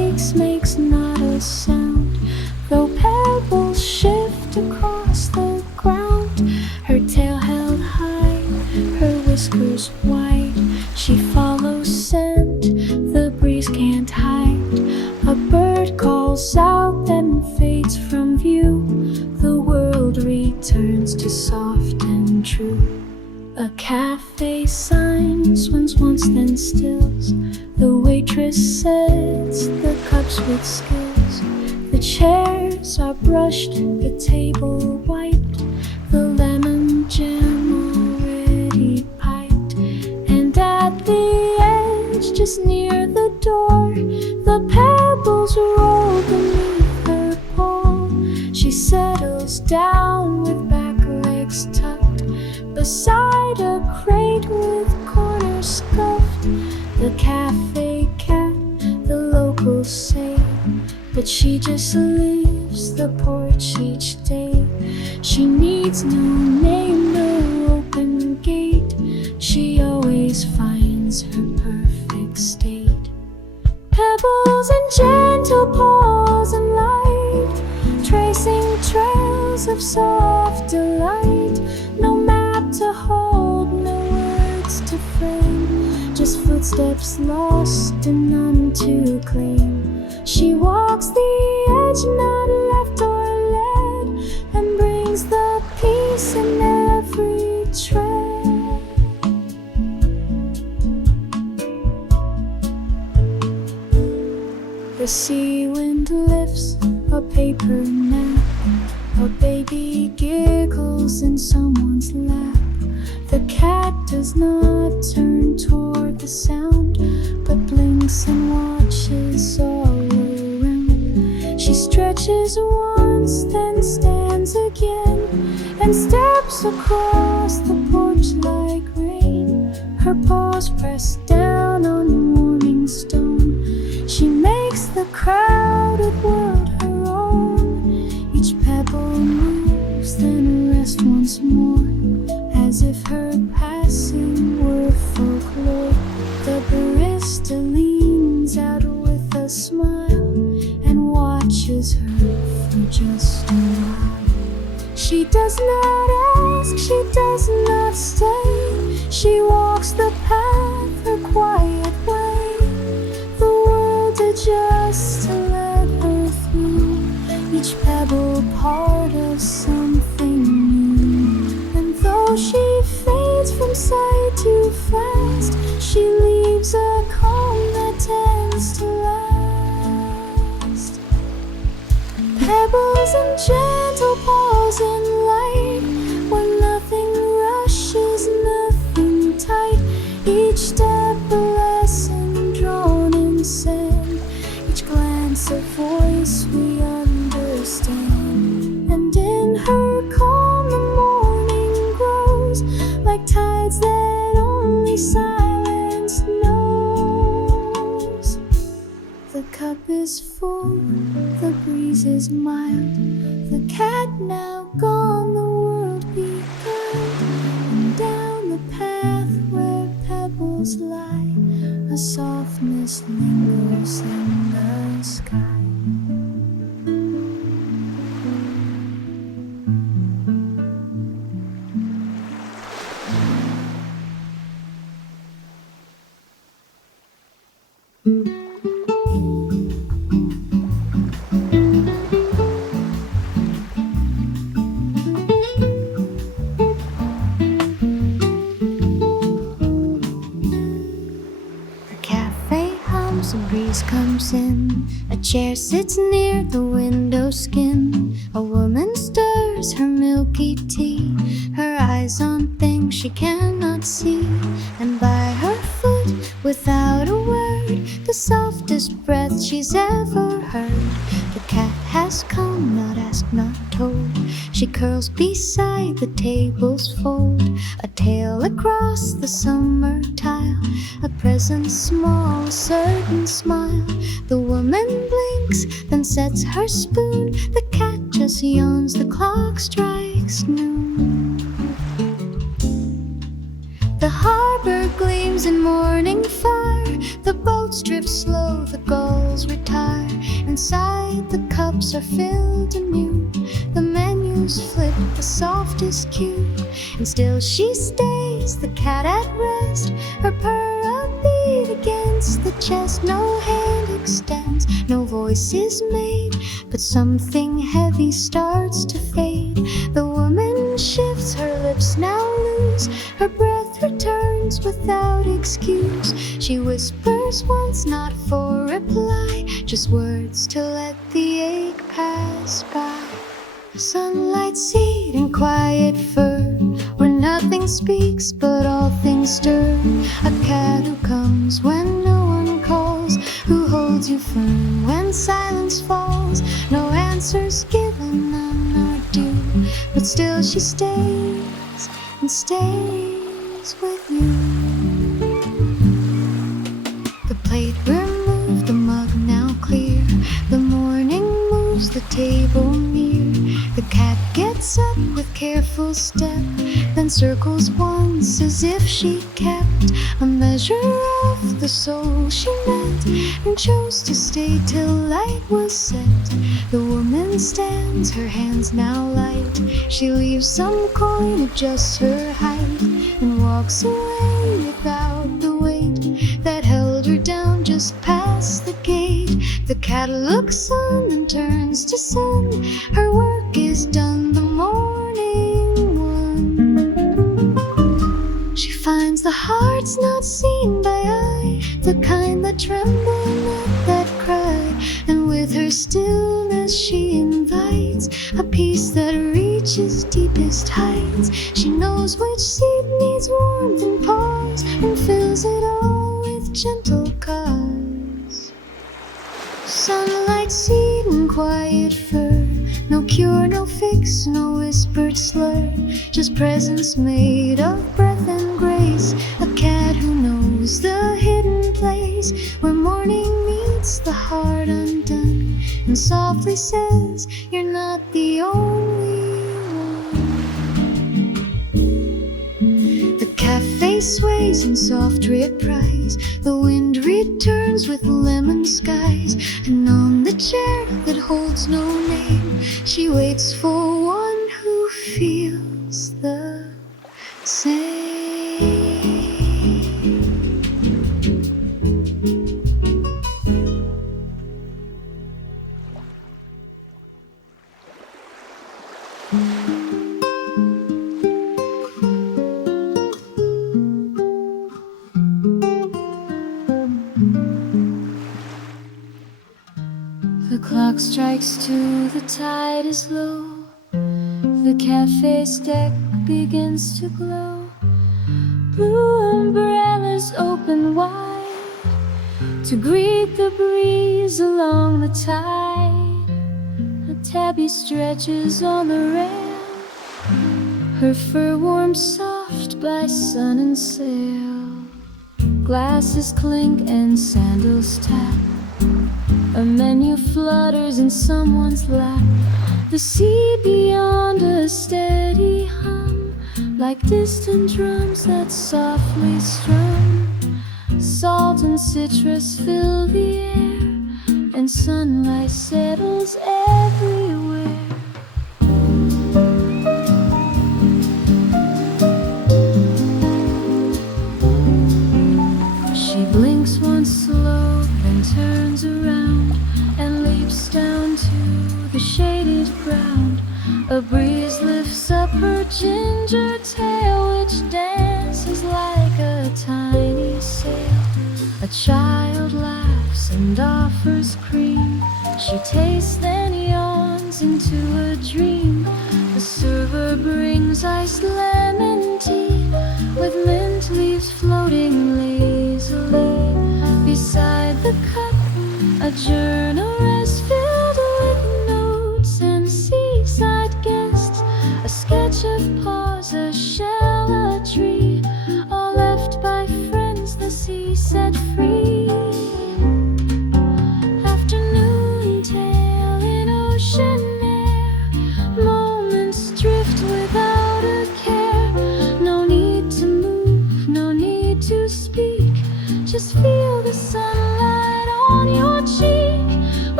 stretched across the ground, her tail held high, her whiskers white. She follows scent the breeze can't hide. A bird calls out, then fades from view. The world returns to soft and true. A cafe sign swings once then stills. The waitress sets the cups with skills. The chairs are brushed, the table wiped, the lemon jam already piped. And at the edge, just near the door, the pebbles roll beneath her paw. She settles down with back legs tucked, beside a crate with corners scuffed. The cafe cat, the locals say, but she just leaves the porch each day. She needs no name, no open gate. She always finds her perfect state. Pebbles and gentle paws and light, tracing trails of soft delight. No map to hold, no words to frame, just footsteps lost and none to claim. She walks the edge, not left or led, and brings the peace in every tread. The sea wind lifts a paper nap. A baby giggles in someone's lap. The cat does not turn toward the sound, but blinks and watches all around. She stretches once, then stands again, and steps across the porch like rain. Her paws press down on the morning stone. She makes the crowded world her own. Each pebble moves, then rests once more, as if her passing were folklore. The barista leans out with a smile and watches her for just a while. She does not ask, she does not stay. She walks the path her quiet way. The world adjusts to let her through, each pebble part of something new. And though she fades from sight too fast, she leaves a calm that tends to last. Pebbles and gentle paws and light, where nothing rushes, nothing tight. Each step a lesson drawn in sand, each glance a voice we understand. And in her calm the morning grows, like tides that only silence knows. The cup is full, the breeze is mild. The cat now gone, the world beguiled. And down the path where pebbles lie, a softness lingers in the sky. Comes in, a chair sits near the window skin. A woman stirs her milky tea, her eyes on things she cannot see. And by her foot, without a word, the softest breath she's ever heard. The cat has come, not asked, not told. She curls beside the table's fold, a tail across the summer tile, a presence small, a certain smile. The woman blinks, then sets her spoon. The cat just yawns, the clock strikes noon. The harbor gleams in morning fire, the boats drift slow, the gulls retire. Inside the cups are filled anew, the menu shadows flit the softest cue, and still she stays, the cat at rest, her purr a beat against the chest. No hand extends, no voice is made, but something heavy starts to fade. The woman shifts, her lips now loose, her breath returns without excuse. She whispers once, not for reply, just words to let the ache pass by. Sunlight seed and quiet fur, where nothing speaks but all things stir. A cat who comes when no one calls, who holds you firm when silence falls. No answers given, none are due, but still she stays and stays with you. The plate removed, the mug now clear, the morning moves the table near. The cat gets up with careful step, then circles once as if she kept a measure of the soul she met, and chose to stay till light was set. The woman stands, her hands now light. She leaves some coin, adjusts her height, and walks away without the weight that held her down just past the gate. The cat looks on and turns to sun. Her work is done, the morning won. She finds the hearts not seen by eye, the kind that tremble, not that cry. And with her stillness she invites a peace that reaches deepest heights. She knows which seed needs warmth and pause, and fills it all with gentle cause. Sunlight seed and quiet fur, no cure, no fix, no whispered slur, just presence made of breath and grace. A cat who knows the hidden place where morning meets the heart undone, and softly says, you're not the only one. The cafe sways in soft reprise, the wind returns with lemon skies, and on the chair that holds no name, she waits for one who feels the same. The clock strikes two, the tide is low, the cafe's deck begins to glow. Blue umbrellas open wide to greet the breeze along the tide. A tabby stretches on the rail, her fur warmed soft by sun and sail. Glasses clink and sandals tap, a menu flutters in someone's lap. The sea beyond a steady hum, like distant drums that softly strum. Salt and citrus fill the air, and sunlight settles everywhere. She blinks once slow, then turns around and leaps down to the shaded ground. A breeze lifts up her ginger tail, which dances like a tiny sail. A child laughs and offers cream. She tastes then yawns into a dream. The server brings iced lemon tea with mint leaves floating lazily. Beside the cup, a journal rests filled with notes and seaside guests. A sketch of paws, a shell, a tree, all left by friends the sea set free. Afternoon tale in ocean air, moments drift without a care. No need to move, no need to speak, just feel the sunlight on your cheek.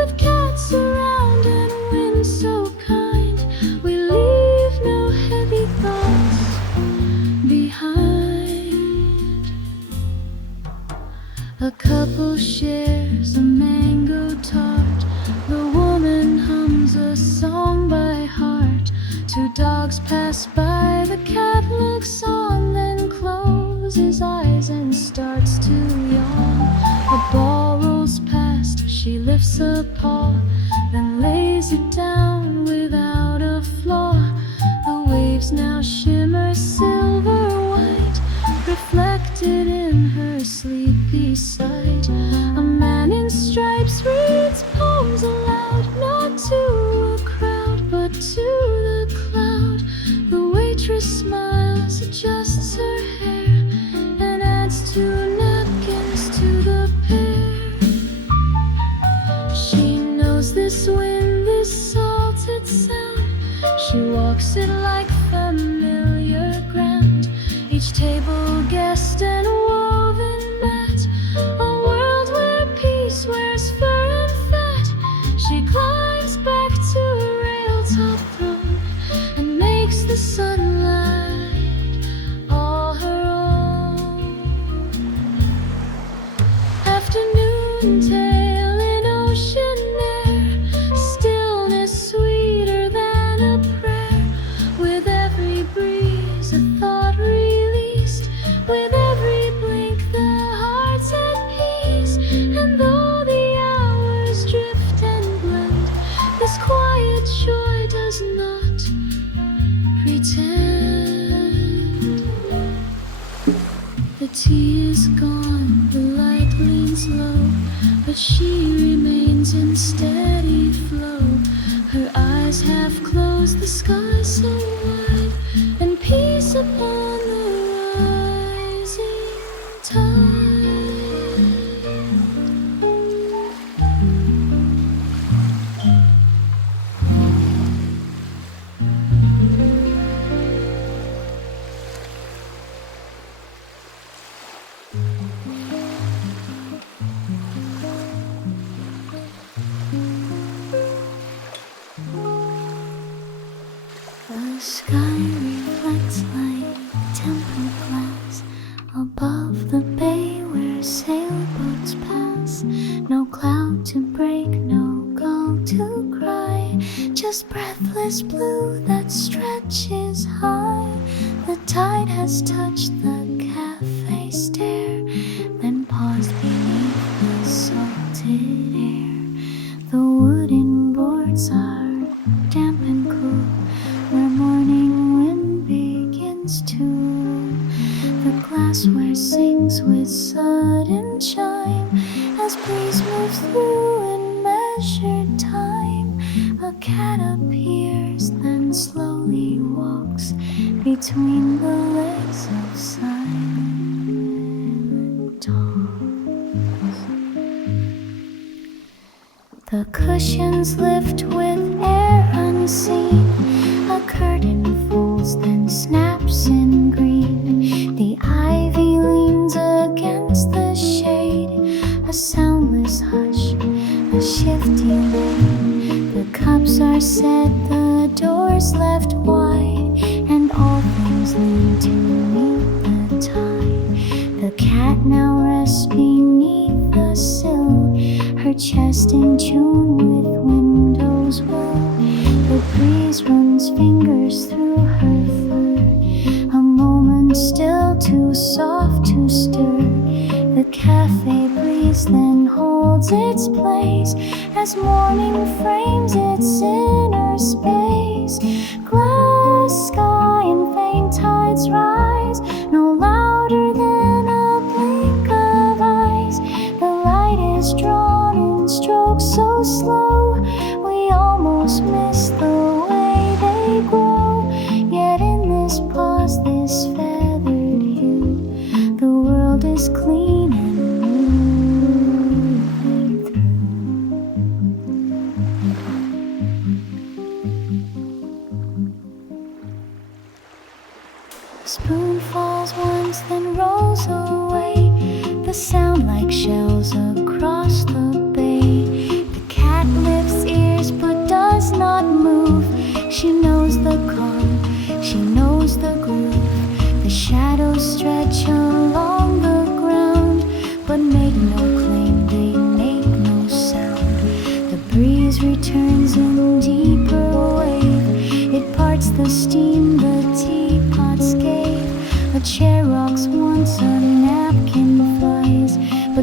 closes eyes and starts to yawn. A ball rolls past, she lifts a paw, then lays it down without a flaw. The waves now shimmer silver white, reflected in her sleepy sight. A man in stripes reads poems aloud, not to a crowd but to the cloud. The waitress smiles, adjusts her hair, and adds 2 napkins to the pair. She knows this wind, this salted sound. She walks it like familiar ground. Each table guest and woven mat, a world where peace wears fur and fat. She climbs back to a rail-top throne and makes the sunlight all her own. Afternoon tale in ocean air, stillness sweeter than a prayer. With every breeze a thought released, with every blink the heart's at peace. And though the hours drift and blend, this quiet joy does not pretend. The tea is gone, the light leans low, but she remains in steady flow. Her eyes half closed, the sky so wide, and peace upon the rising tide. The sky reflects like tempered glass above the bay where sailboats pass. No cloud to break, no gull to cry, just breathless blue that stretches high. The tide has touched the cafe stair, then paused beneath the salted air. The wooden boards are damp and cool, where morning wind begins to rule. The glassware sings with sudden chime as breeze moves through in measured time. A cat appears, then slowly walks between the legs of silent dogs. The cushions lift with air unseen. A curtain folds, then snaps in green. The ivy leans against the shade, a soundless hush, a shifty lane. The cups are set, the doors left wide, and all things lean to meet the tide. The cat now rests beneath the sill, her chest in tune with windows will. The breeze runs fingers through her fur, a moment still too soft to stir. The cafe breeze then holds its place as morning frames its inner space. Glass sky and faint tides rise, no louder than a blink of eyes. The light is drawn in strokes so slow, we almost miss the way they grow. Yet in this pause, this feathered hue, the world is clean and moving through. The spoon falls once, then rolls away, the sound like shells across the bay. The cat lifts ears but does not move. She knows the calm, she knows the groove. The shadows stretch along the ground, but make no claim, they make no sound. The breeze returns in deeper wave, it parts the steam the teapots gave. A chair rocks once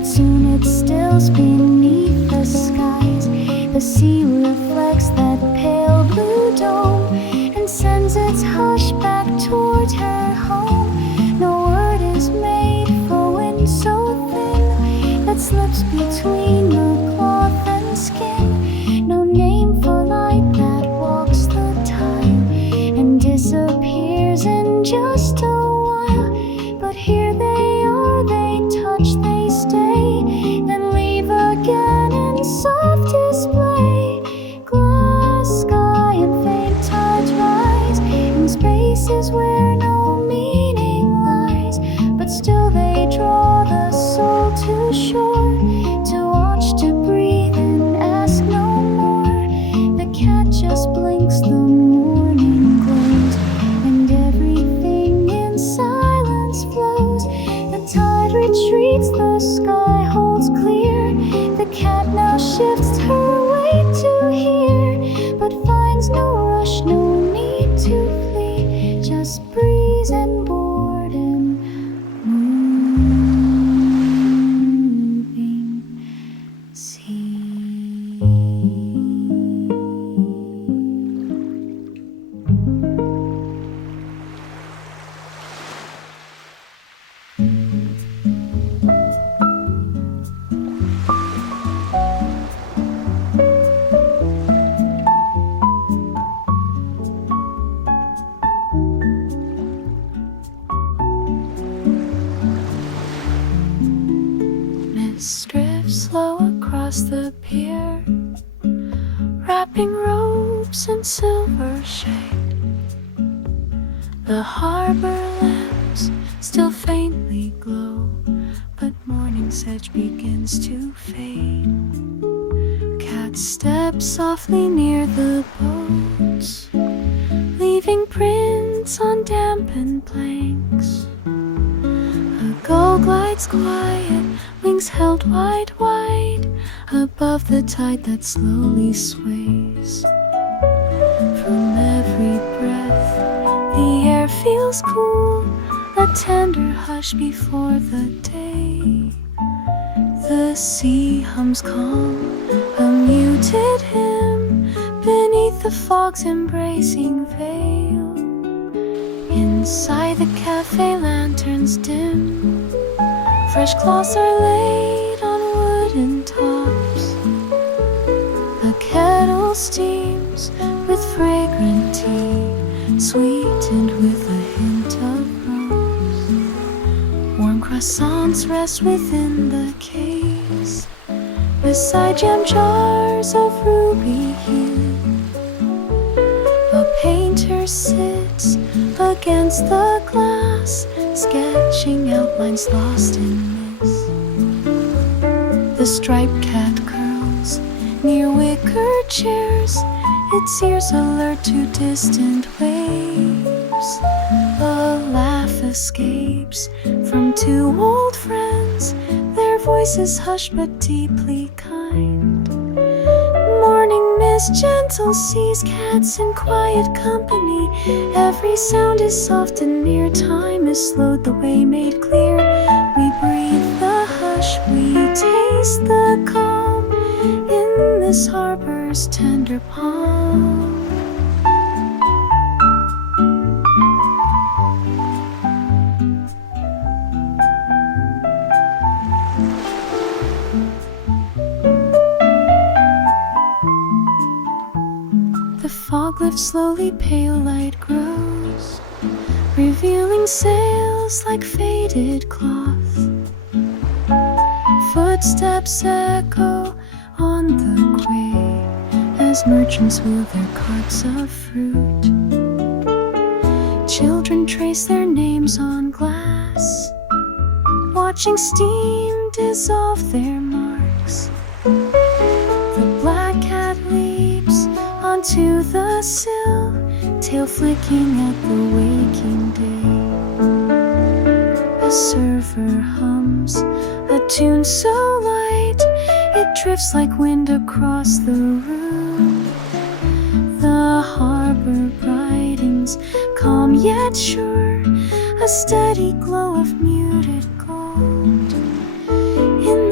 but soon it stills beneath the skies. The sea reflects that pale blue dome and sends its hush back toward her home. No word is made for wind so thin that slips between the cloth and skin. No name for light that walks the tide and disappears in just a while. But here they are, they touch, they stay, then leave again in soft display. Glass sky and faint tides rise in spaces where no meaning lies, but still they draw the soul to shore, to watch, to breathe and ask no more. The cat just blinks, the morning glows, and everything in silence flows. The tide retreats, the sky holds clear. The cat now shifts her way to here, but finds no rush, no need to flee, just breeze and boredom moving sea. Mist drifts slow across the pier, wrapping ropes in silver shade. The harbor lamps still faintly glow, but morning's edge begins to fade. Cat steps softly near the boats, leaving prints on dampened planks. A gull glides quiet, wings held wide, wide, above the tide that slowly sways. From every breath, the air feels cool, a tender hush before the day. The sea hums calm, a muted hymn, beneath the fog's embracing veil. Inside the cafe, lanterns dim, fresh cloths are laid on wooden tops. A kettle steams with fragrant tea, sweetened with a hint of rose. Warm croissants rest within the case, beside jam jars of ruby hue. A painter sits against the glass, sketching outlines lost in mist. The striped cat curls near wicker chairs, its ears alert to distant waves. A laugh escapes from two old friends, their voices hushed but deeply kind. Morning mist gentle sees cats in quiet company. Every sound is soft and near. Time is slowed, the way made clear. We breathe the hush, we taste the calm in this harbor's tender palm. The fog lifts slowly, pale light grows, revealing sails like faded cloth. Footsteps echo on the quay as merchants wheel their carts of fruit. Children trace their names on glass, watching steam dissolve their marks. The black cat leaps onto the sill, tail flicking at the waking day. A server hums a tune so light, it drifts like wind across the room. The harbor brightens, calm yet sure, a steady glow of muted gold. In the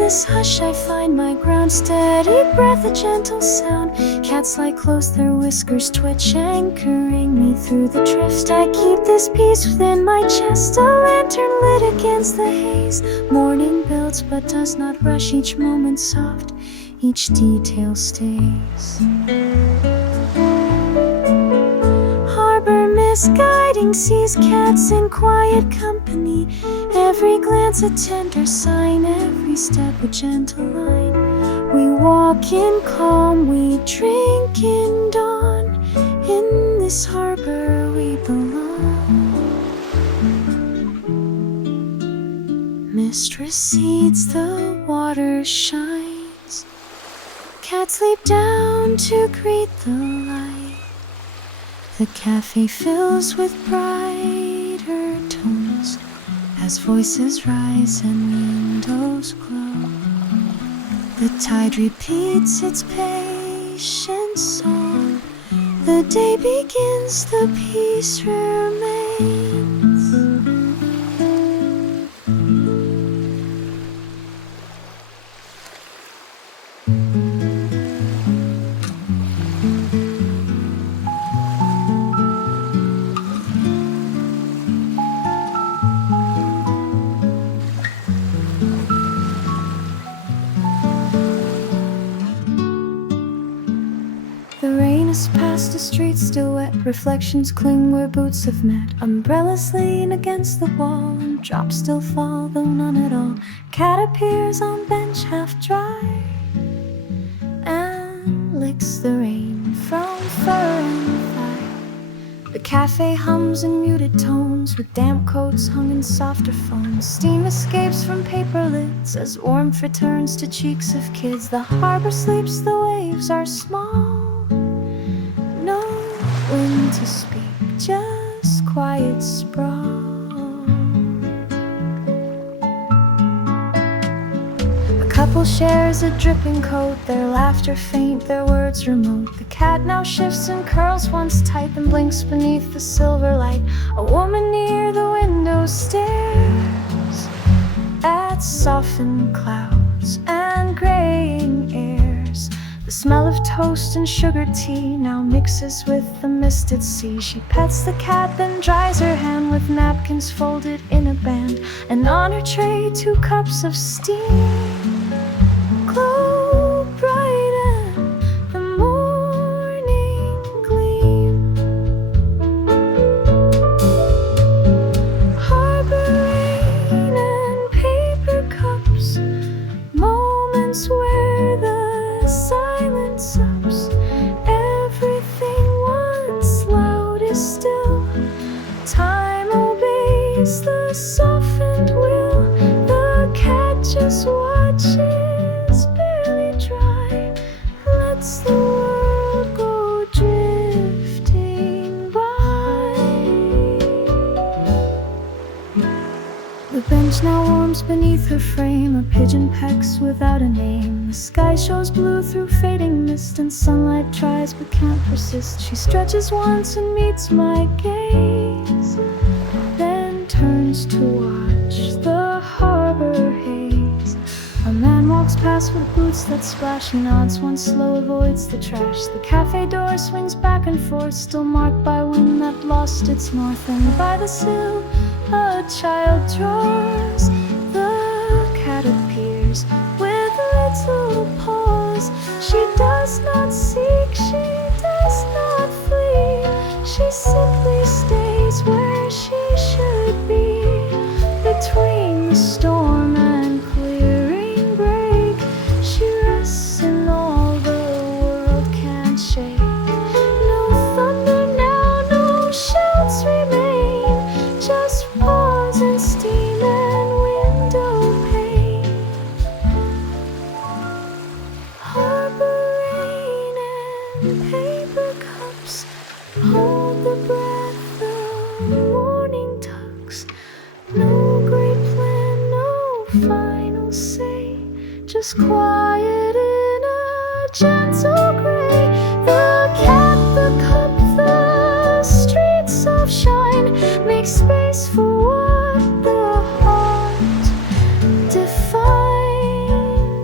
this hush I find my ground. Steady breath, a gentle sound. Cats lie close, their whiskers twitch, anchoring me through the drift. I keep this peace within my chest, a lantern lit against the haze. Morning builds but does not rush, each moment soft, each detail stays. Harbor mist guiding seas, cats in quiet company. Every glance a tender sign, every step a gentle line. We walk in calm, we drink in dawn. In this harbor we belong. Mist recedes, the water shines. Cats leap down to greet the light. The cafe fills with brighter tones as voices rise and windows glow. The tide repeats its patient song. The day begins, the peace remains. The rain has passed, the streets still wet. Reflections cling where boots have met. Umbrellas lean against the wall, and drops still fall, though none at all. Cat appears on bench half dry and licks the rain from fur and thigh. The cafe hums in muted tones, with damp coats hung in softer phones. Steam escapes from paper lids as warmth returns to cheeks of kids. The harbor sleeps, the waves are small. No wind to speak, just quiet sprawl. A couple shares a dripping coat, their laughter faint, their words remote. The cat now shifts and curls once tight and blinks beneath the silver light. A woman near the window stares at softened clouds and graying airs. The smell of toast and sugar tea now mixes with the misted sea. She pets the cat, then dries her hand with napkins folded in a band. And on her tray, 2 cups of steam glow bright in the morning gleam. Harbor rain and paper cups, moments where the silence sups. Everything once loud is still. Time obeys the softened will. The cat just watches, barely dry, lets the world go drifting by. The bench now warms beneath her frame. A pigeon pecks without a name. The sky shows blue through fading mist, and sunlight tries but can't persist. She stretches once and meets my gaze, then turns to watch the harbor haze. A man walks past with boots that splash. He nods once slow, avoids the trash. The cafe door swings back and forth, still marked by wind that lost its north. And by the sill a child draws. The cat appears with little paws. She does not seek, she does not flee. She simply stays where she should be. Between the storm and clearing break, she rests in all the world can't shake. No thunder now, no shouts remain, just pause and steam and window pane. Harbor rain and paper cups, hold the breath the morning tucks. No great plan, no final say, just quiet in a gentle gray. The cat, the cup, the streets of shine, make space for what the heart defines.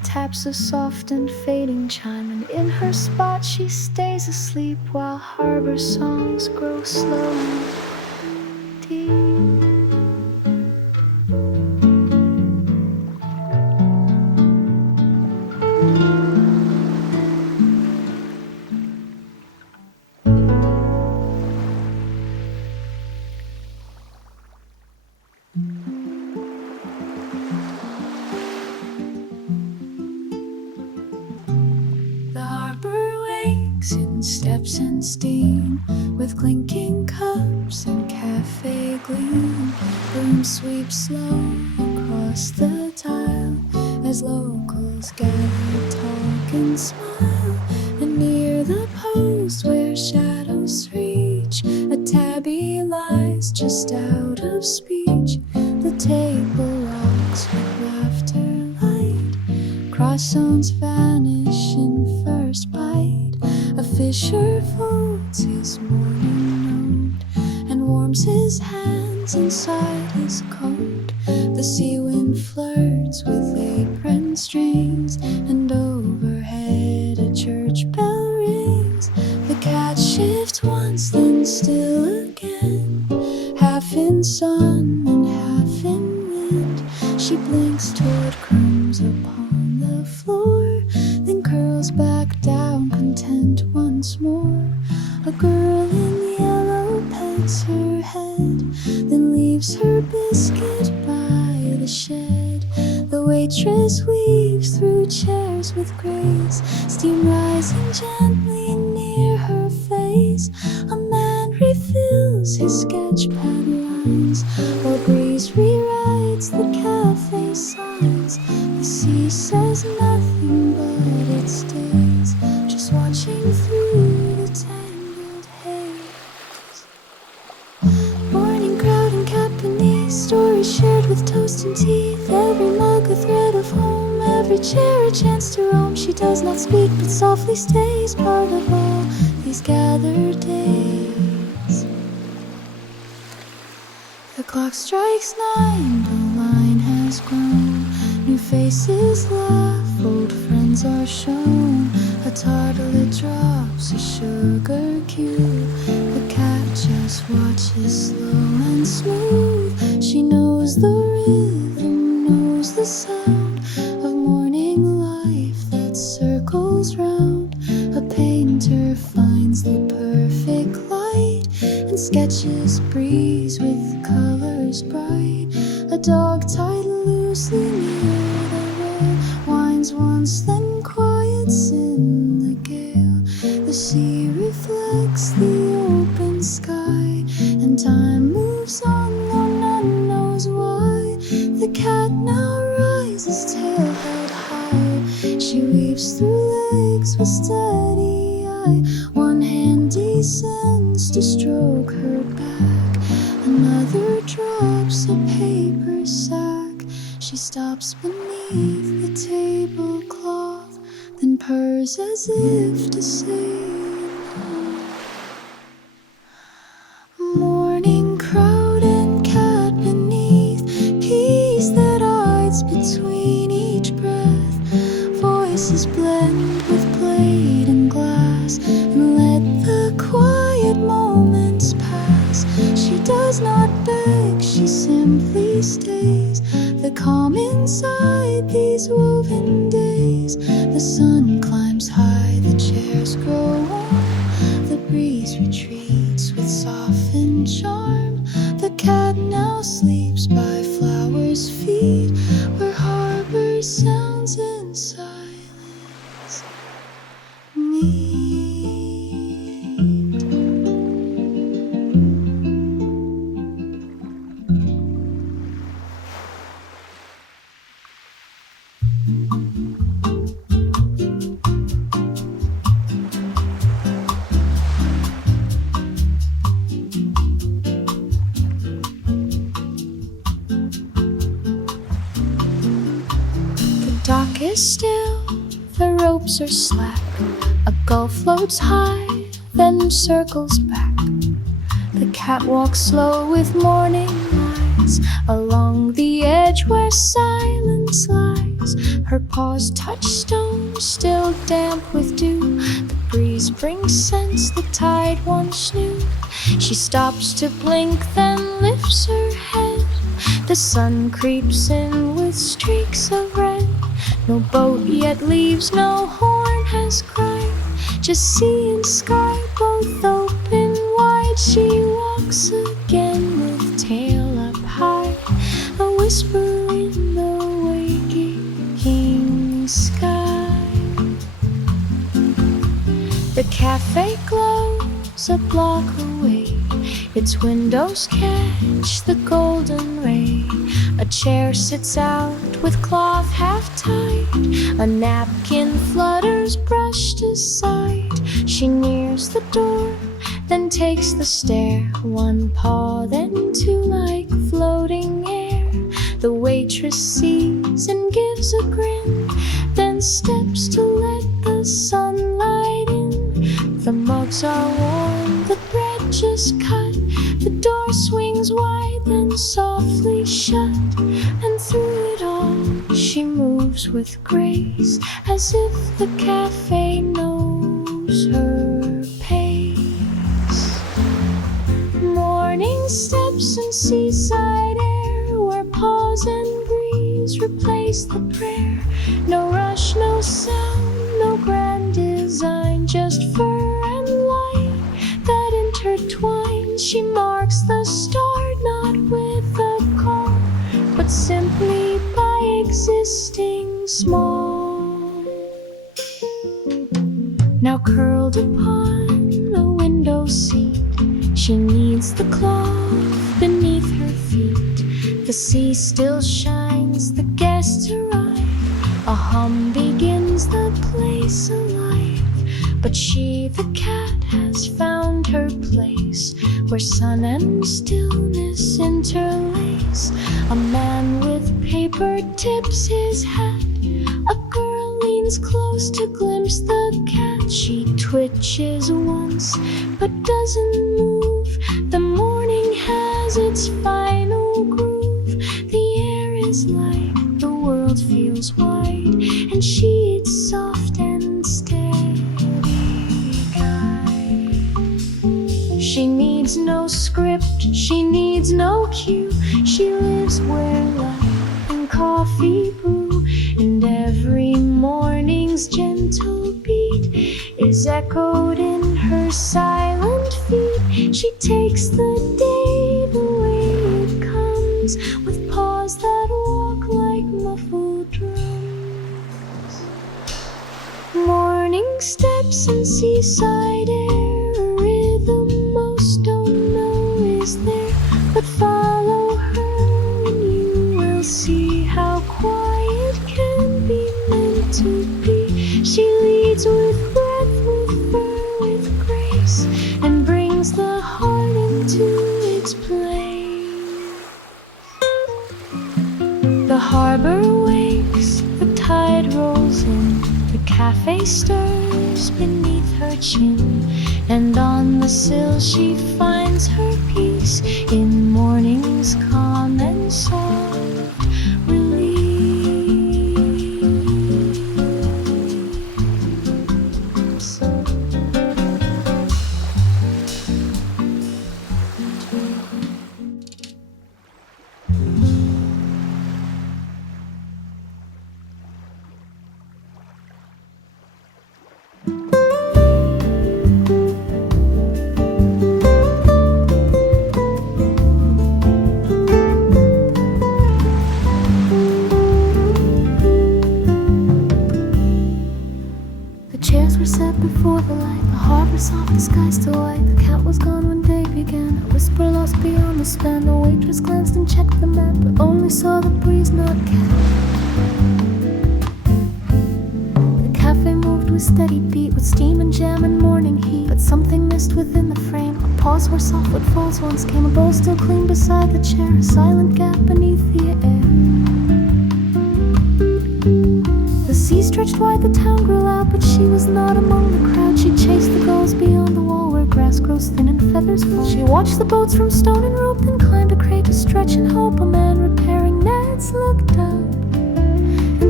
taps a soft and fading chime, and in her spot she stays asleep while harbor songs grow slow and deep. Steps and steam, with clinking cups and cafe gleam. Broom sweeps slow across the tile as locals gather, talk and smile. And near the post where shadows reach, a tabby lies just out of speech. The table rocks with laughter light, croissants vanish in first bite. A fisher folds his morning note and warms his hands inside his coat. The sea wind flirts with apron strings, and overhead a church bell rings. The cat shifts once, then still again, half in sun and half in wind. She blinks toward crumbs upon the floor, then curls back down, content once more. A girl in yellow pets her head, then leaves her biscuit by the shed. The waitress weaves through chairs with grace, steam rising gently near her face. A man refills his sketchpad lines, while breeze rewrites the cafe signs. The sea says nothing but it stays, just watching through the tangled haze. Morning crowd and cat beneath, stories shared with toast and teeth. Every mug a thread of home, every chair a chance to roam. She does not speak but softly stays, part of all these gathered days. The clock strikes 9, the line has grown. New faces laugh, old friends are shown. A tartlet drops a sugar cube. The cat just watches slow and smooth. She knows the rhythm, knows the sound of morning life that circles round. A painter finds the perfect light and sketches breeze with colors bright. A dog tied loosely near the rail whines once, then quiets in the gale. The sea reflects the open sky, and time moves on, though none knows why. The cat now rises, tail held high. She weaves through legs with steady eye. One hand descends to stroke her back, another drops a paper sack. She stops beneath the tablecloth, then purrs as if to say no. Morning crowd and cat beneath, peace that hides between each breath. Voices blend with plate and glass, and let the quiet moments pass. She does not beg, she simply stays. The calm inside these woven days. The sun climbs high, the chairs grow warm. The breeze retreats with softened charm. The cat now sleeps by flowers' feet, where harbor sounds in silence meet. Dock is still, the ropes are slack. A gull floats high, then circles back. The cat walks slow with morning eyes along the edge where silence lies. Her paws touch stone, still damp with dew. The breeze brings scents the tide once knew. She stops to blink, then lifts her head. The sun creeps in with streaks of red. No boat yet leaves, no horn has cried. Just sea and sky both open wide. She walks again with tail up high, a whisper in the waking sky. The cafe glows a block away. Its windows catch the golden ray. A chair sits out with cloth half tied. A napkin flutters brushed aside. She nears the door, then takes the stair. One paw, then two like floating air. The waitress sees and gives a grin, then steps to let the sunlight in. The mugs are warm, the bread just cut. The door swings wide, then softly shut. And through it all she moves with grace, as if the cafe knows her pace. Morning steps and seaside air, where pause and breeze replace the prayer. No rush, no sound, no grand design, just fur and light that intertwine. She marks the start not with a call, but simply by existing small. Now curled upon a window seat, she kneads the cloth beneath her feet. The sea still shines, the guests arrive. A hum begins, the place alive. But she, the cat, has found her place, where sun and stillness interlace. A man with paper tips his hat. A girl leans close to glimpse the cat. She twitches once, but doesn't move. The morning has its final groove. The air is light, the world feels wide, and she is soft and steady guide. She needs no script, she needs no cue. She lives where light and coffee brew, and every morning's gentle beat is echoed in her silent feet. She takes the day the way it comes, with paws that walk like muffled drums. Morning steps and seaside air, a rhythm most don't know is there. But follow her and you will see how quiet can be meant to be. She leads with breath, with fur, with grace, and brings the heart into its place. The harbor wakes, the tide rolls in. The cafe stirs beneath her chin, and on the sill she finds her peace in morning's calm and soft release. Before the light, the harbor soft, the sky still white. The cat was gone when day began. A whisper lost beyond the span. The waitress glanced and checked the map, but only saw the breeze, not cat. The cafe moved with steady beat, with steam and jam and morning heat. But something missed within the frame. A pause where soft footfalls once came. A bowl still clean beside the chair, a silent gap beneath the air. The sea stretched wide, the town grew loud, but she was not among the crowd. She chased the gulls beyond the wall, where grass grows thin and feathers fall. She watched the boats from stone and rope, then climbed a crate to stretch and hope. A man repairing nets looked up and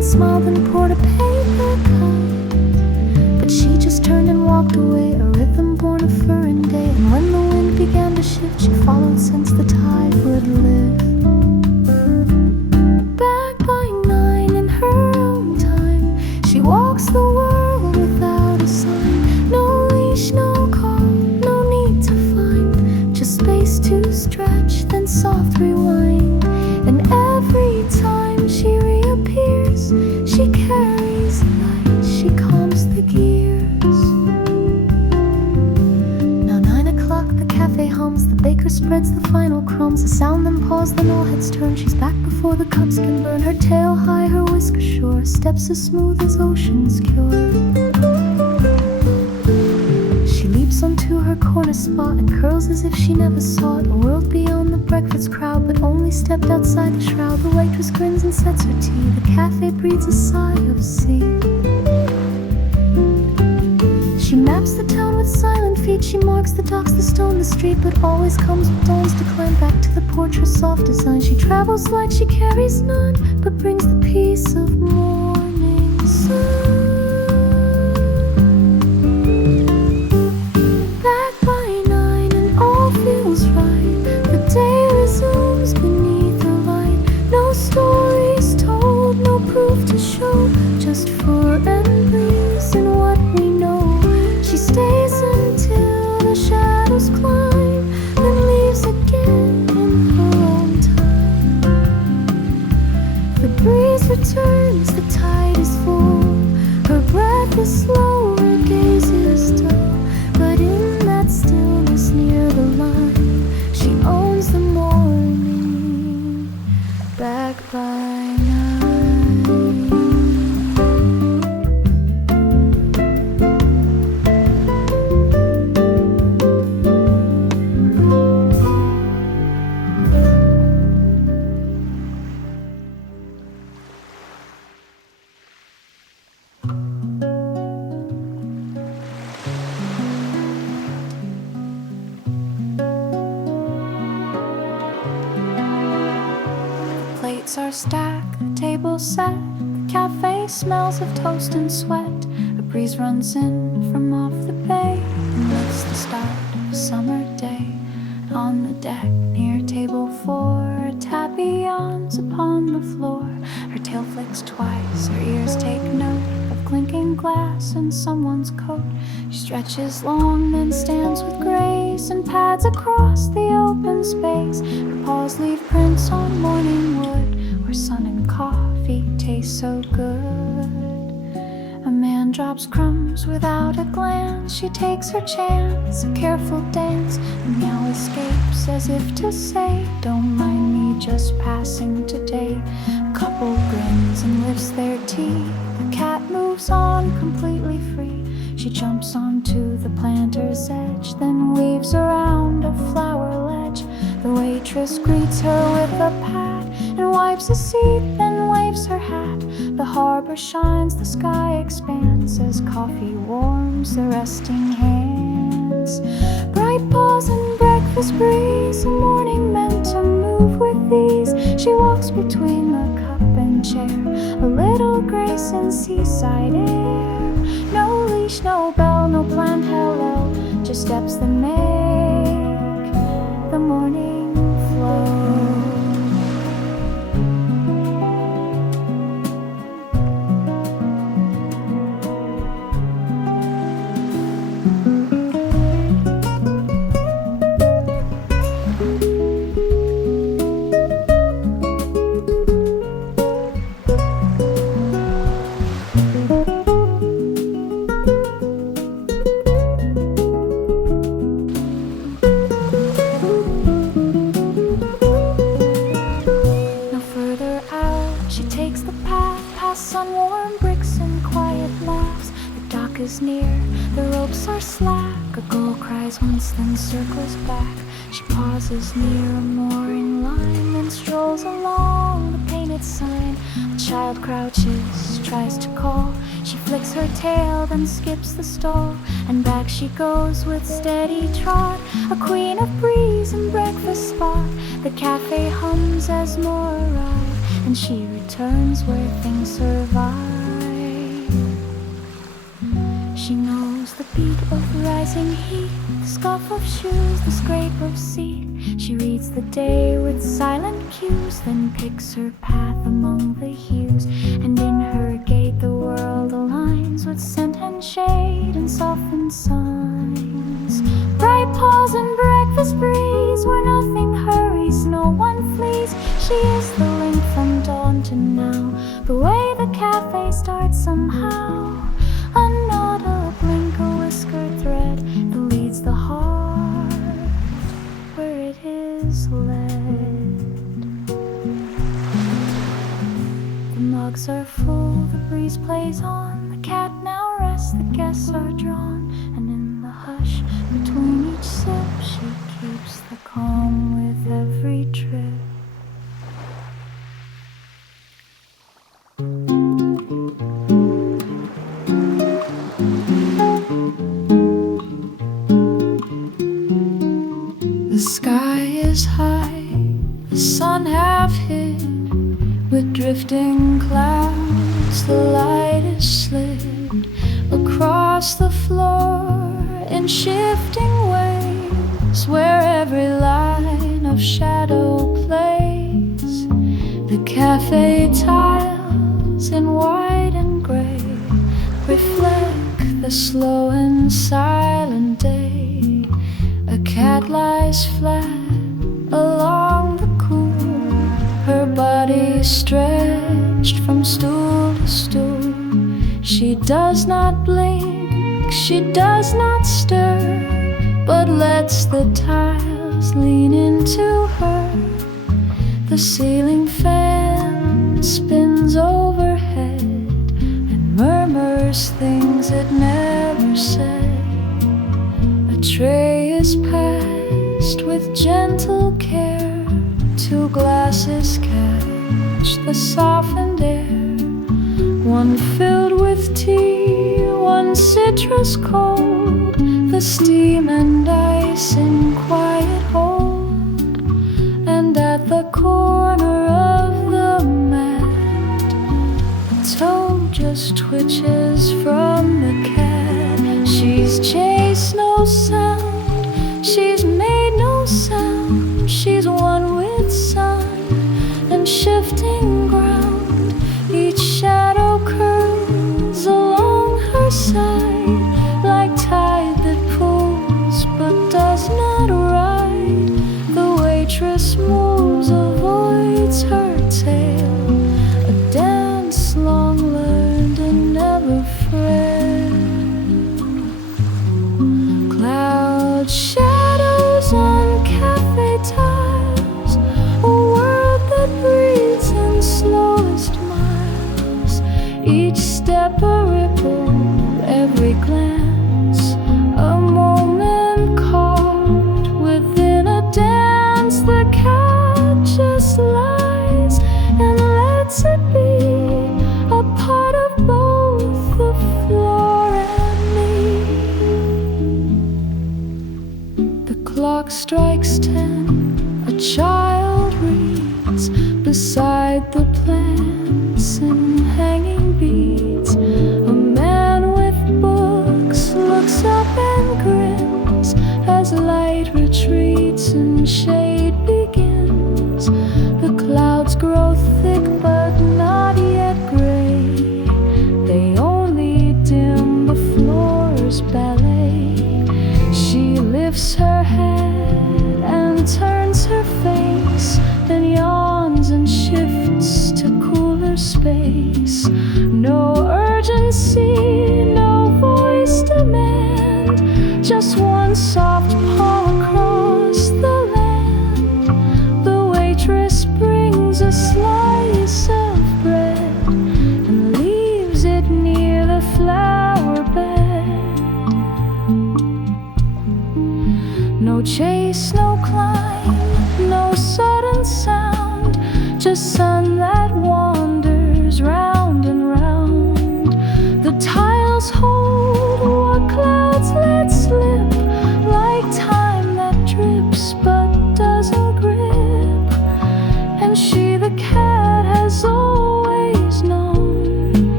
and smiled and poured a paper cup. But she just turned and walked away, a rhythm born of Purring day. And when the wind began to shift, she followed since the tide would lift. Back by 9 in her own time, she walks the world without a sign. No leash, no call, no need to find, just space to stretch, then soft rewind. And every time she reappears, she carries light, she calms the gears. Now 9 o'clock, the cafe hums, the baker spreads the final crumbs. A sound then pause, then all heads turn. She's back before the cups can burn. Her tail high, her whiskers shore, steps as smooth as ocean's cure. She leaps onto her corner spot and curls as if she never sought a world beyond the breakfast crowd, but only stepped outside the shroud. The waitress grins and sets her tea. The cafe breathes a sigh of sea. She maps the town with silent feet. She marks the docks, the stone, the street, but always comes with dawns to climb back to the porch, her soft design. She travels light, she carries none, but brings the peace of morning sun. Back by 9 and all feels right. The day resumes beneath her light. No stories told, no proof to show, just for and breeze and what we know. She stays until the shadows climb, then leaves again in her own time. The breeze returns, the tide is full, her breath is slow, her gaze is dull, but in that stillness near the line, she owns the morning. Back by 9. Plates are stacked, the table set, the cafe smells of toast and sweat. A breeze runs in from off the bay and lifts the start of a summer day. And on the deck near table 4, a tabby yawns upon the floor. Her tail flicks twice, her ears take note of clinking glass in someone's coat. She stretches long, then stands with grace and pads across the open space. Her paws leave prints on morning wood, where sun and coffee taste so good. A man drops crumbs without a glance. She takes her chance, a careful dance, and Meow escapes as if to say, don't mind me, just passing today. A couple grins and lifts their tea. The cat moves on completely free. She jumps onto the planter's edge, then weaves around a flower ledge. The waitress greets her with a pat and wipes a seat, then waves her hat. The harbor shines, the sky expands as coffee warms the resting hands. Bright paws and breakfast breeze, a morning meant to move with ease. She walks between the cup and chair, a little grace in seaside air. No leash, no bell, no planned hello, just steps that make the morning flow. Sun-warm bricks and quiet laughs. The dock is near, the ropes are slack. A gull cries once, then circles back. She pauses near a mooring line, then strolls along the painted sign. A child crouches, tries to call. She flicks her tail, then skips the stall, and back she goes with steady trot. A queen of breeze and breakfast spot. The cafe hums as more arrive. and she returns where things survive. She knows the beat of rising heat, the scuff of shoes, the scrape of seat. She reads the day with silent cues, then picks her path among the hues. And in her gait the world aligns with scent and shade and softened signs. Bright paws and breakfast breeze, where nothing hurries, no one flees. She is the link from dawn to now, the way the cafe starts somehow. A nod, a blink, a whisker thread that leads the heart where it is led. The mugs are full, the breeze plays on, the cat now rests, the guests are drawn, and in the hush between each sip she keeps the calm with every trip. The sky is high, the sun half hid with drifting clouds. The light is slid across the floor in shifting ways, where every line of shadow plays. The cafe tiles in white and gray reflect the slow and silent day. A cat lies flat along the cool, her body stretched from stool to stool. She does not blink, she does not stir, but lets the tiles lean into her. The ceiling fan spins overhead and murmurs things it never said. A tray is passed with gentle care, 2 glasses catch the softened air. One filled with tea, one citrus cold, the steam and ice in quiet hold. And at the corner of the mat, a toe just twitches from the cat. She's chased no sound, she's made no sound. She's one with sun and shifting ground. Each shadow curls along her side, like tide that pulls but does not ride. The waitress moves, avoids her tail, a dance long learned and never frail. Cloud shadows on cafe tiles, a world that breathes in slowest miles. Each step a ripple, every glance a moment caught within a dance. The cat just lies and lets it be a part of both the floor and me. The clock strikes 10, a child reads beside the plants in hanging beads. A man with books looks up and grins as light retreats and shade begins. The clouds grow thick but not yet gray, they only dim the floor's ballet. She lifts her head and turns her face, then yawns and shifts to cooler space. No urgency, no voice demand, just one soft palm across the land. The waitress brings a slice of bread and leaves it near the flower bed. No chase, no climb, no sudden sound, just sun that wanders round and round. The tiles hold what clouds let slip, like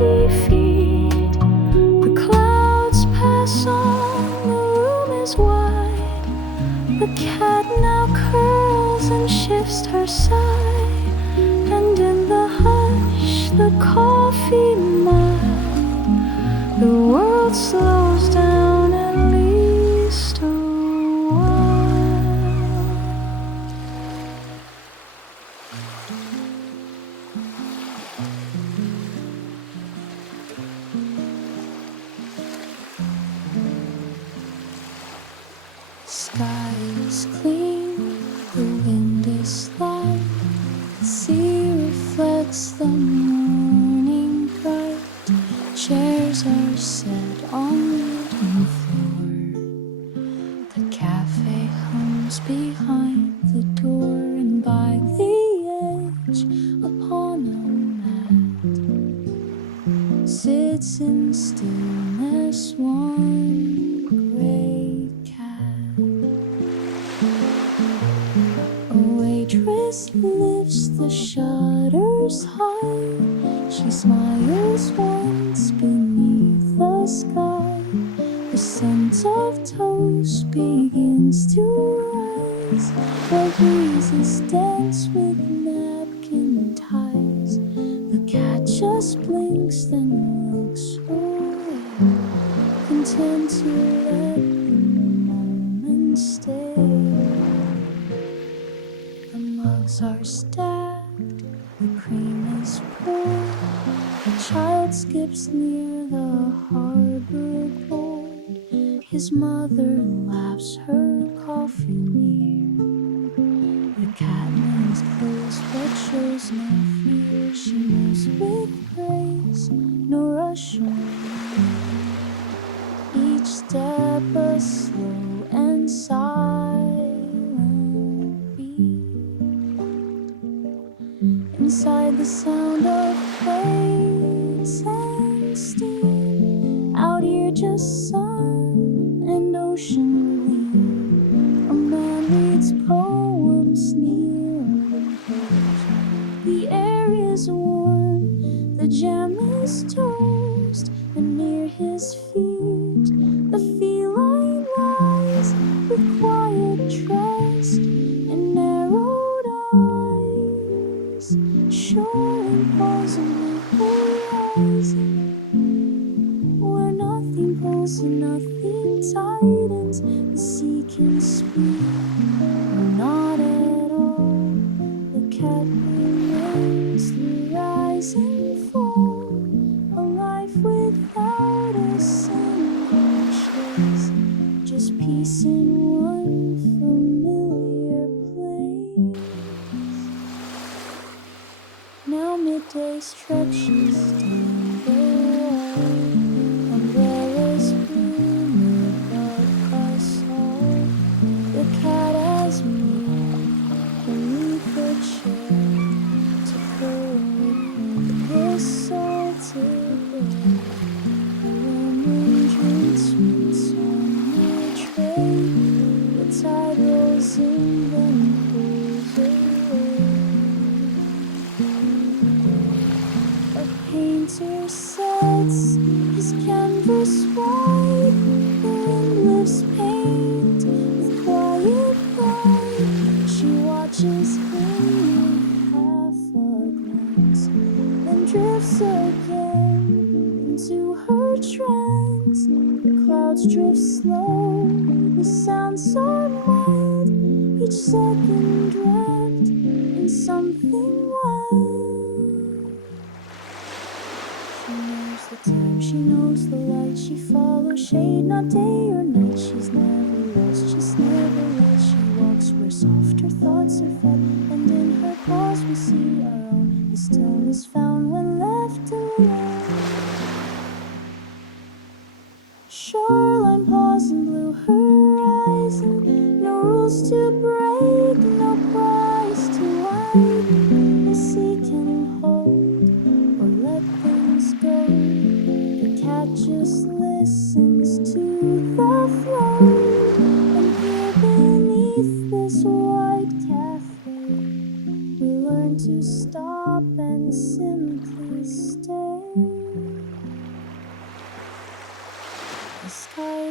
empty feet. The clouds pass on, the room is wide. The cat now curls and shifts her side, and in the hush, the coffee mild, the world slows down at least a while. Sky is clean, the wind is light, the sea reflects the morning bright. Chairs are set on wooden floor. The cafe hums behind the door, and by the edge, upon a mat, sits in stillness one gray cat. A waitress lifts the shutters high. She smiles once beneath the sky. The scent of toast begins to rise, while breezes dance with napkin ties. The cat just blinks, then looks away, content to let the moment stay. The mugs are stacked, the cream is poured. A child skips near the harbor board. His mother laps her coffee near. The cat leans close but shows no fear. She moves with grace, no rush on. Each step a slow and silent beat. Inside the sound of plates and steam, out here just sun and ocean gleam. A man reads poems near the porch. The air is warm, the jam is toast, and near his feet the feline lies with quiet trust and narrowed eyes, showing pause on the horizon, where nothing pulls and nothing tightens. The sea can speak, or not at all. The cat remains through rise and fall, a life without a single chase, just peace in one familiar place. Now midday stretches down the wall, umbrellas bloom above us all. The cat has moved beneath the chair to curl with the salted air. A lemon drinks what's on the tray. The tide rolls in, then pulls away. A painter sets his canvas wide. The wind lifts paint with quiet pride. She watches him with half a glance, then drifts again into her trance. The clouds drift slow, the sounds are mild, each second wrapped in something wild. She knows the time, she knows the light, she follows shade, not day or night. She's never lost, she's never lost. She walks where softer thoughts are fed, and in her pause we see our own. The stillness found when left alone. Shoreline pause and blue horizon, no rules to break, no price to widen. The sea can hold or let things go. The cat just listens to the flow, and here beneath this white cafe, we learn to stop and simply stay.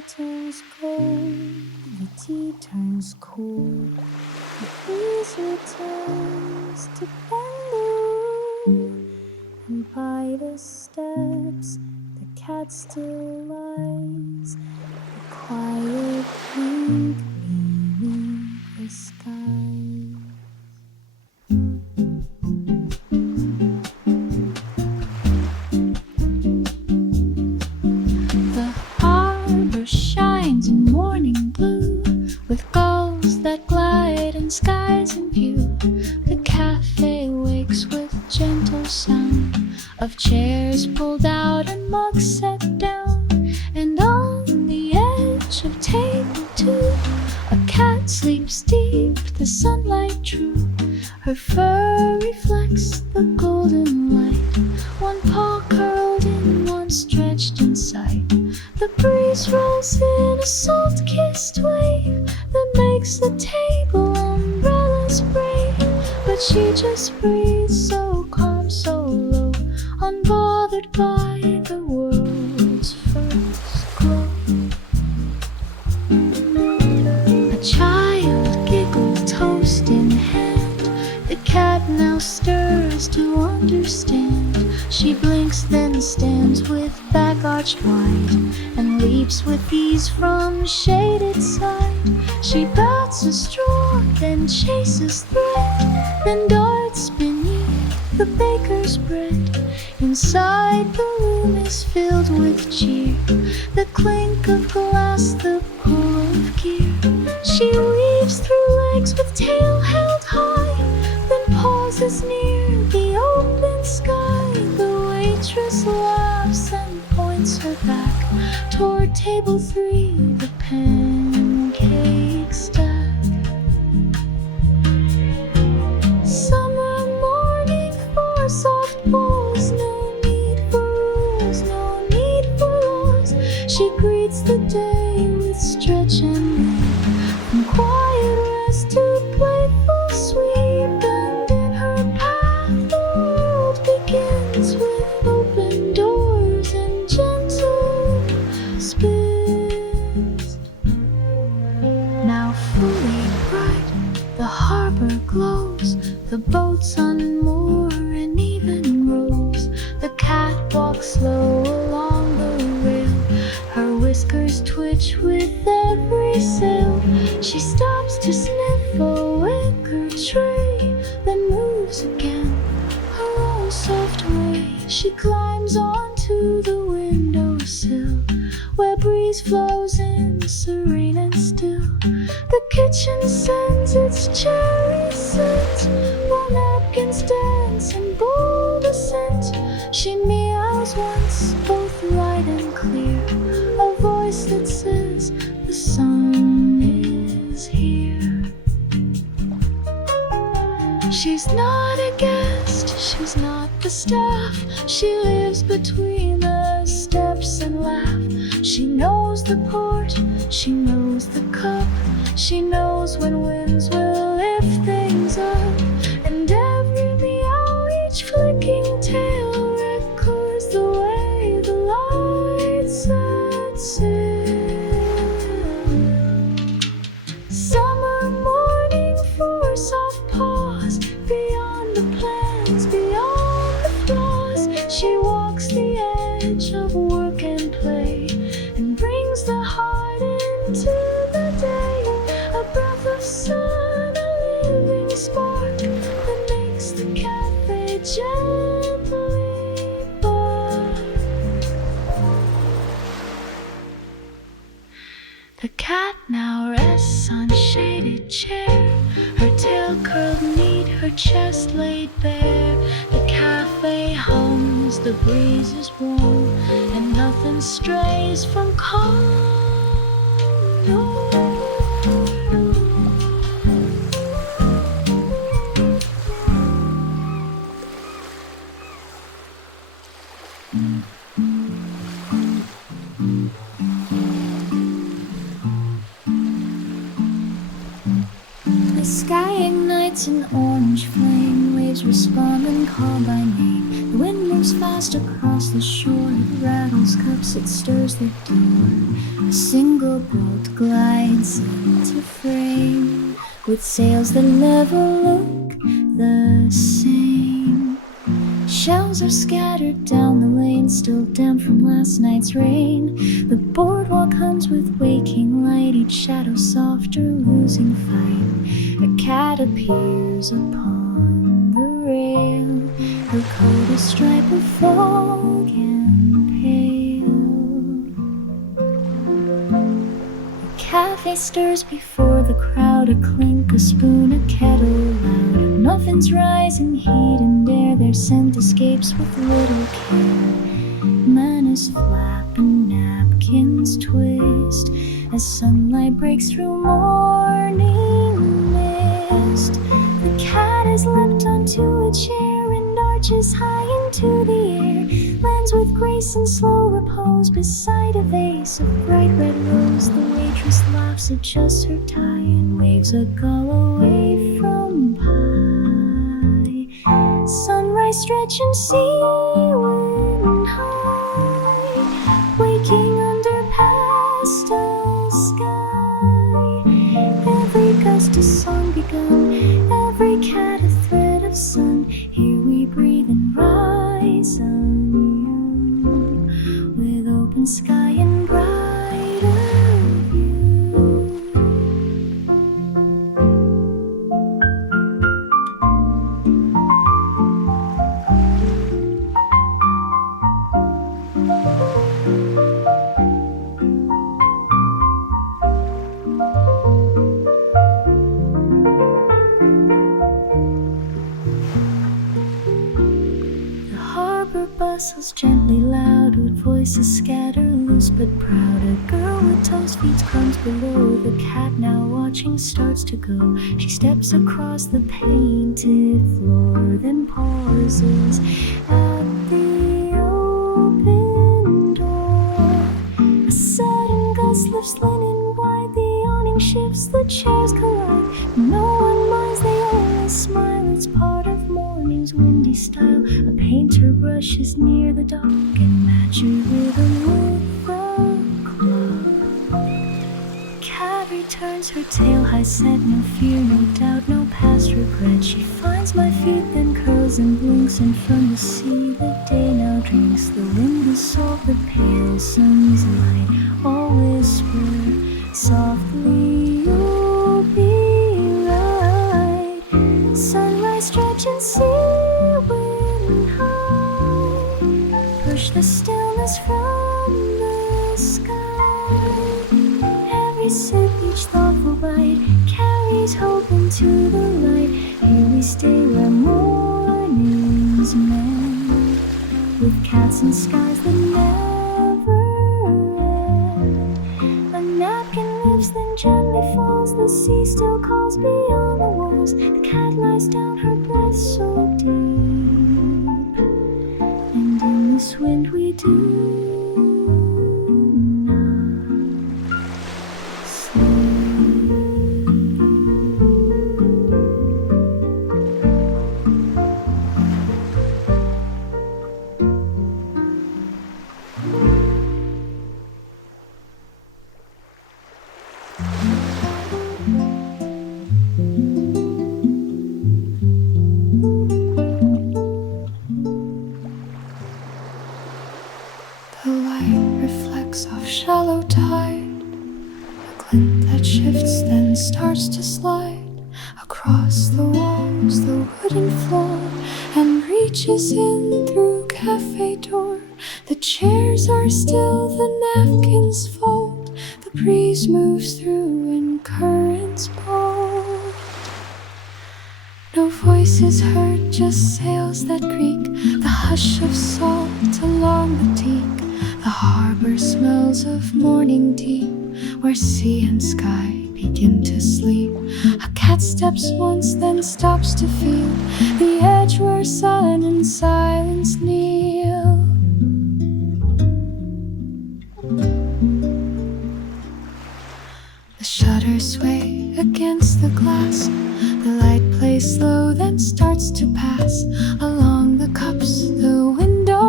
turns cold, the tea turns cool, the breeze returns to bend the roof, and by the steps the cat still lies, a quiet pink beneath the sky. Shines in morning blue, with gulls that glide and skies in view. The cafe wakes with gentle sound of chairs pulled out and mugs set down, and on the edge of table 2 a cat sleeps deep, the sunlight true. Her fur reflects the golden light, one paw curled in, one stretched in sight. The breeze rolls in a salt-kissed wave that makes the table umbrellas brave, but she just breathes so calm, so low, unbothered by the world's first glow. A child giggled, toast in hand. The cat now stirs to understand. She blinks, then stands with back arched wide, and leaps with ease from shaded side. She bats a straw, then chases thread, then darts beneath the baker's bread. Inside the room is filled with cheer, the clink of glass, the pull of gear. She weaves through legs with tail held high, then pauses near the open sky. The waitress laughs and points her back toward table 3, the pancake stack. Summer morning for soft balls, no need for rules, no need for laws. She greets the day with stretch and leap, from quiet rest to playful sweep, and in her path the world begins with open doors and gentle spins. Now fully bright, the harbor glows, the boats unmoor in even rows. The cat walks slow along the rail, her whiskers twitch with every sail. She stops to sniff a wicker tray, then moves again her own soft way. She climbs onto the windowsill, where breeze flows in serene and still. The kitchen sends its cherry scent, while napkins dance in bold ascent. She meows once, both light and clear, a voice that says the sun is here. She's not a guest, she's not the staff. She lives between the steps and laugh. She knows the port, she knows the cup. She knows when winds will lift things up, and every meow, each flicking tail records the way the light sets in. Summer morning for soft paws, beyond the plans, beyond the flaws. She walks the edge of work and play, and brings the heart into the day. A breath of sun, a living spark that makes the cafe gently bark. The cat now rests on shaded chair, her tail curled neat, her chest laid bare. The cafe hums, the breeze is warm, and nothing strays from calm. No. The sky ignites an orange flame, waves respond and call by name. The wind moves fast across the shore. It rattles cups, it stirs the door. A single boat glides into frame, with sails that never look the same. Shells are scattered down the lane, still damp from last night's rain. The boardwalk hums with waking light, each shadow softer, losing fight. A cat appears upon the rail, her coat a stripe of fog and pale. The cafe stirs before the crowd, a clink, a spoon, a kettle loud. Muffins rise in heat and air, their scent escapes with little care. Manners flap and napkins twist as sunlight breaks through morning mist. The cat has leapt onto a chair and arches high into the air, lands with grace and slow repose beside a vase of bright red rose. The waitress laughs, adjusts her tie, and waves a gull away from pie. Sunrise stretch and sea-wind high, waking under pastel sky. Every gust a song begun, every cat a thread of sun. Here we breathe and rise anew, with open sky and brighter view. Bustles gently loud, with voices scatter loose but proud. A girl with toes feeds crumbs below. The cat, now watching, starts to go. She steps across the painted floor, then pauses at the open door. A sudden gust lifts linen wide, the awning shifts, the chairs collide. No one minds, they always smile. It's part of morning's windy style. A painter brushes near the dock and matches rhythm with the clock. Cat returns, her tail high set, no fear, no doubt, no past regret. She finds my feet, then curls and blinks, and from the sea the day now drinks. The wind will solve the pale sun's light, all whisper softly, you'll be right. Sunrise stretch and sea-wind high, push the stillness from the sky. Every sip, each thoughtful bite, carries hope into the light. Here we stay where mornings mend, with cats and skies that never end. A napkin lifts, then gently falls. The sea still calls beyond the walls. The cat lies down, her breath so deep, and in this wind we do not sleep. The light reflects off shallow tide, a glint that shifts then starts to slide across the walls, the wooden floor, and reaches in through cafe door. The chairs are still, the napkins fold, the breeze moves through and currents bold. No voice is heard, just sails that creak, the hush of salt along the teak. The harbor smells of morning deep, where sea and sky begin to sleep. A cat steps once, then stops to feel the edge where sun and silence kneel. The shutters sway against the glass, the light plays slow, then starts to pass along the cups. The window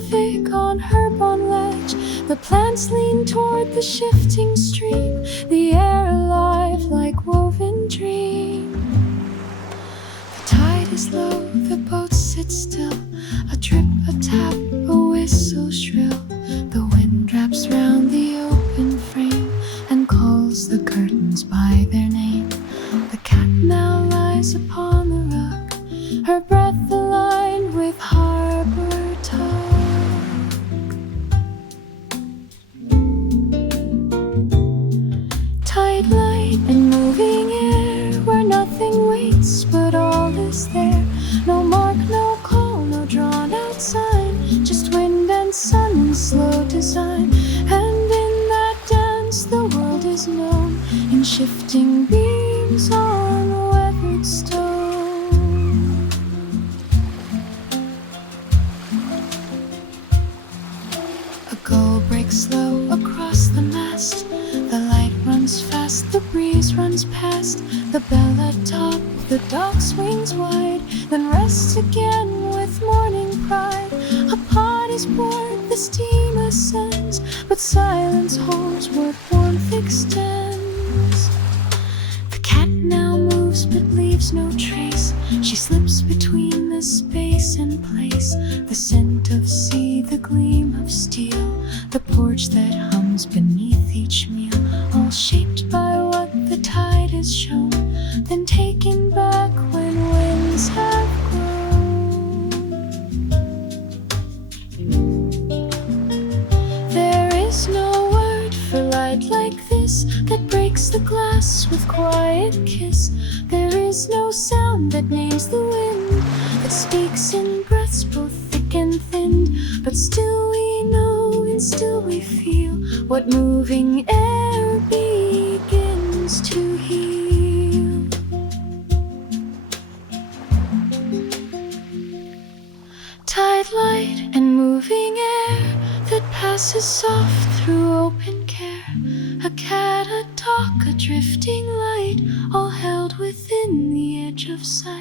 fig on herb on ledge. The plants lean toward the shifting stream, the air alive like woven dream. The tide is low, the boat sits still, a drip, a tap, a whistle shrill. The wind wraps round the open frame and calls the curtains by their name. The cat now lies upon the rug, her breath aligned with harbor tug. Tide light and moving air, where nothing waits but all is there. No mark, no call, no drawn out sign, just wind and sun and slow design. And in that dance the world is known in shifting beams on weathered stone. A gull breaks slow across the mast, the light runs fast, the breeze runs past. The bell atop, the dock swings wide, then rests again with morning pride. A pot is poured, the steam ascends, but silence holds where warmth extends. The cat now moves but leaves no trace. She slips between the space and place. The scent of sea, the gleam of steel, the porch that hums beneath each meal, all shaped by what the tide has shown, then taken back when winds have grown. There is no word for light like this that breaks the glass with quiet kiss. There is no sound that names the wind, that speaks in breaths both thick and thin. But still we know and still we feel what moving air begins to heal. Tide light and moving air that passes soft through open care. A cat, a dog, a drifting light, all held within the edge of sight.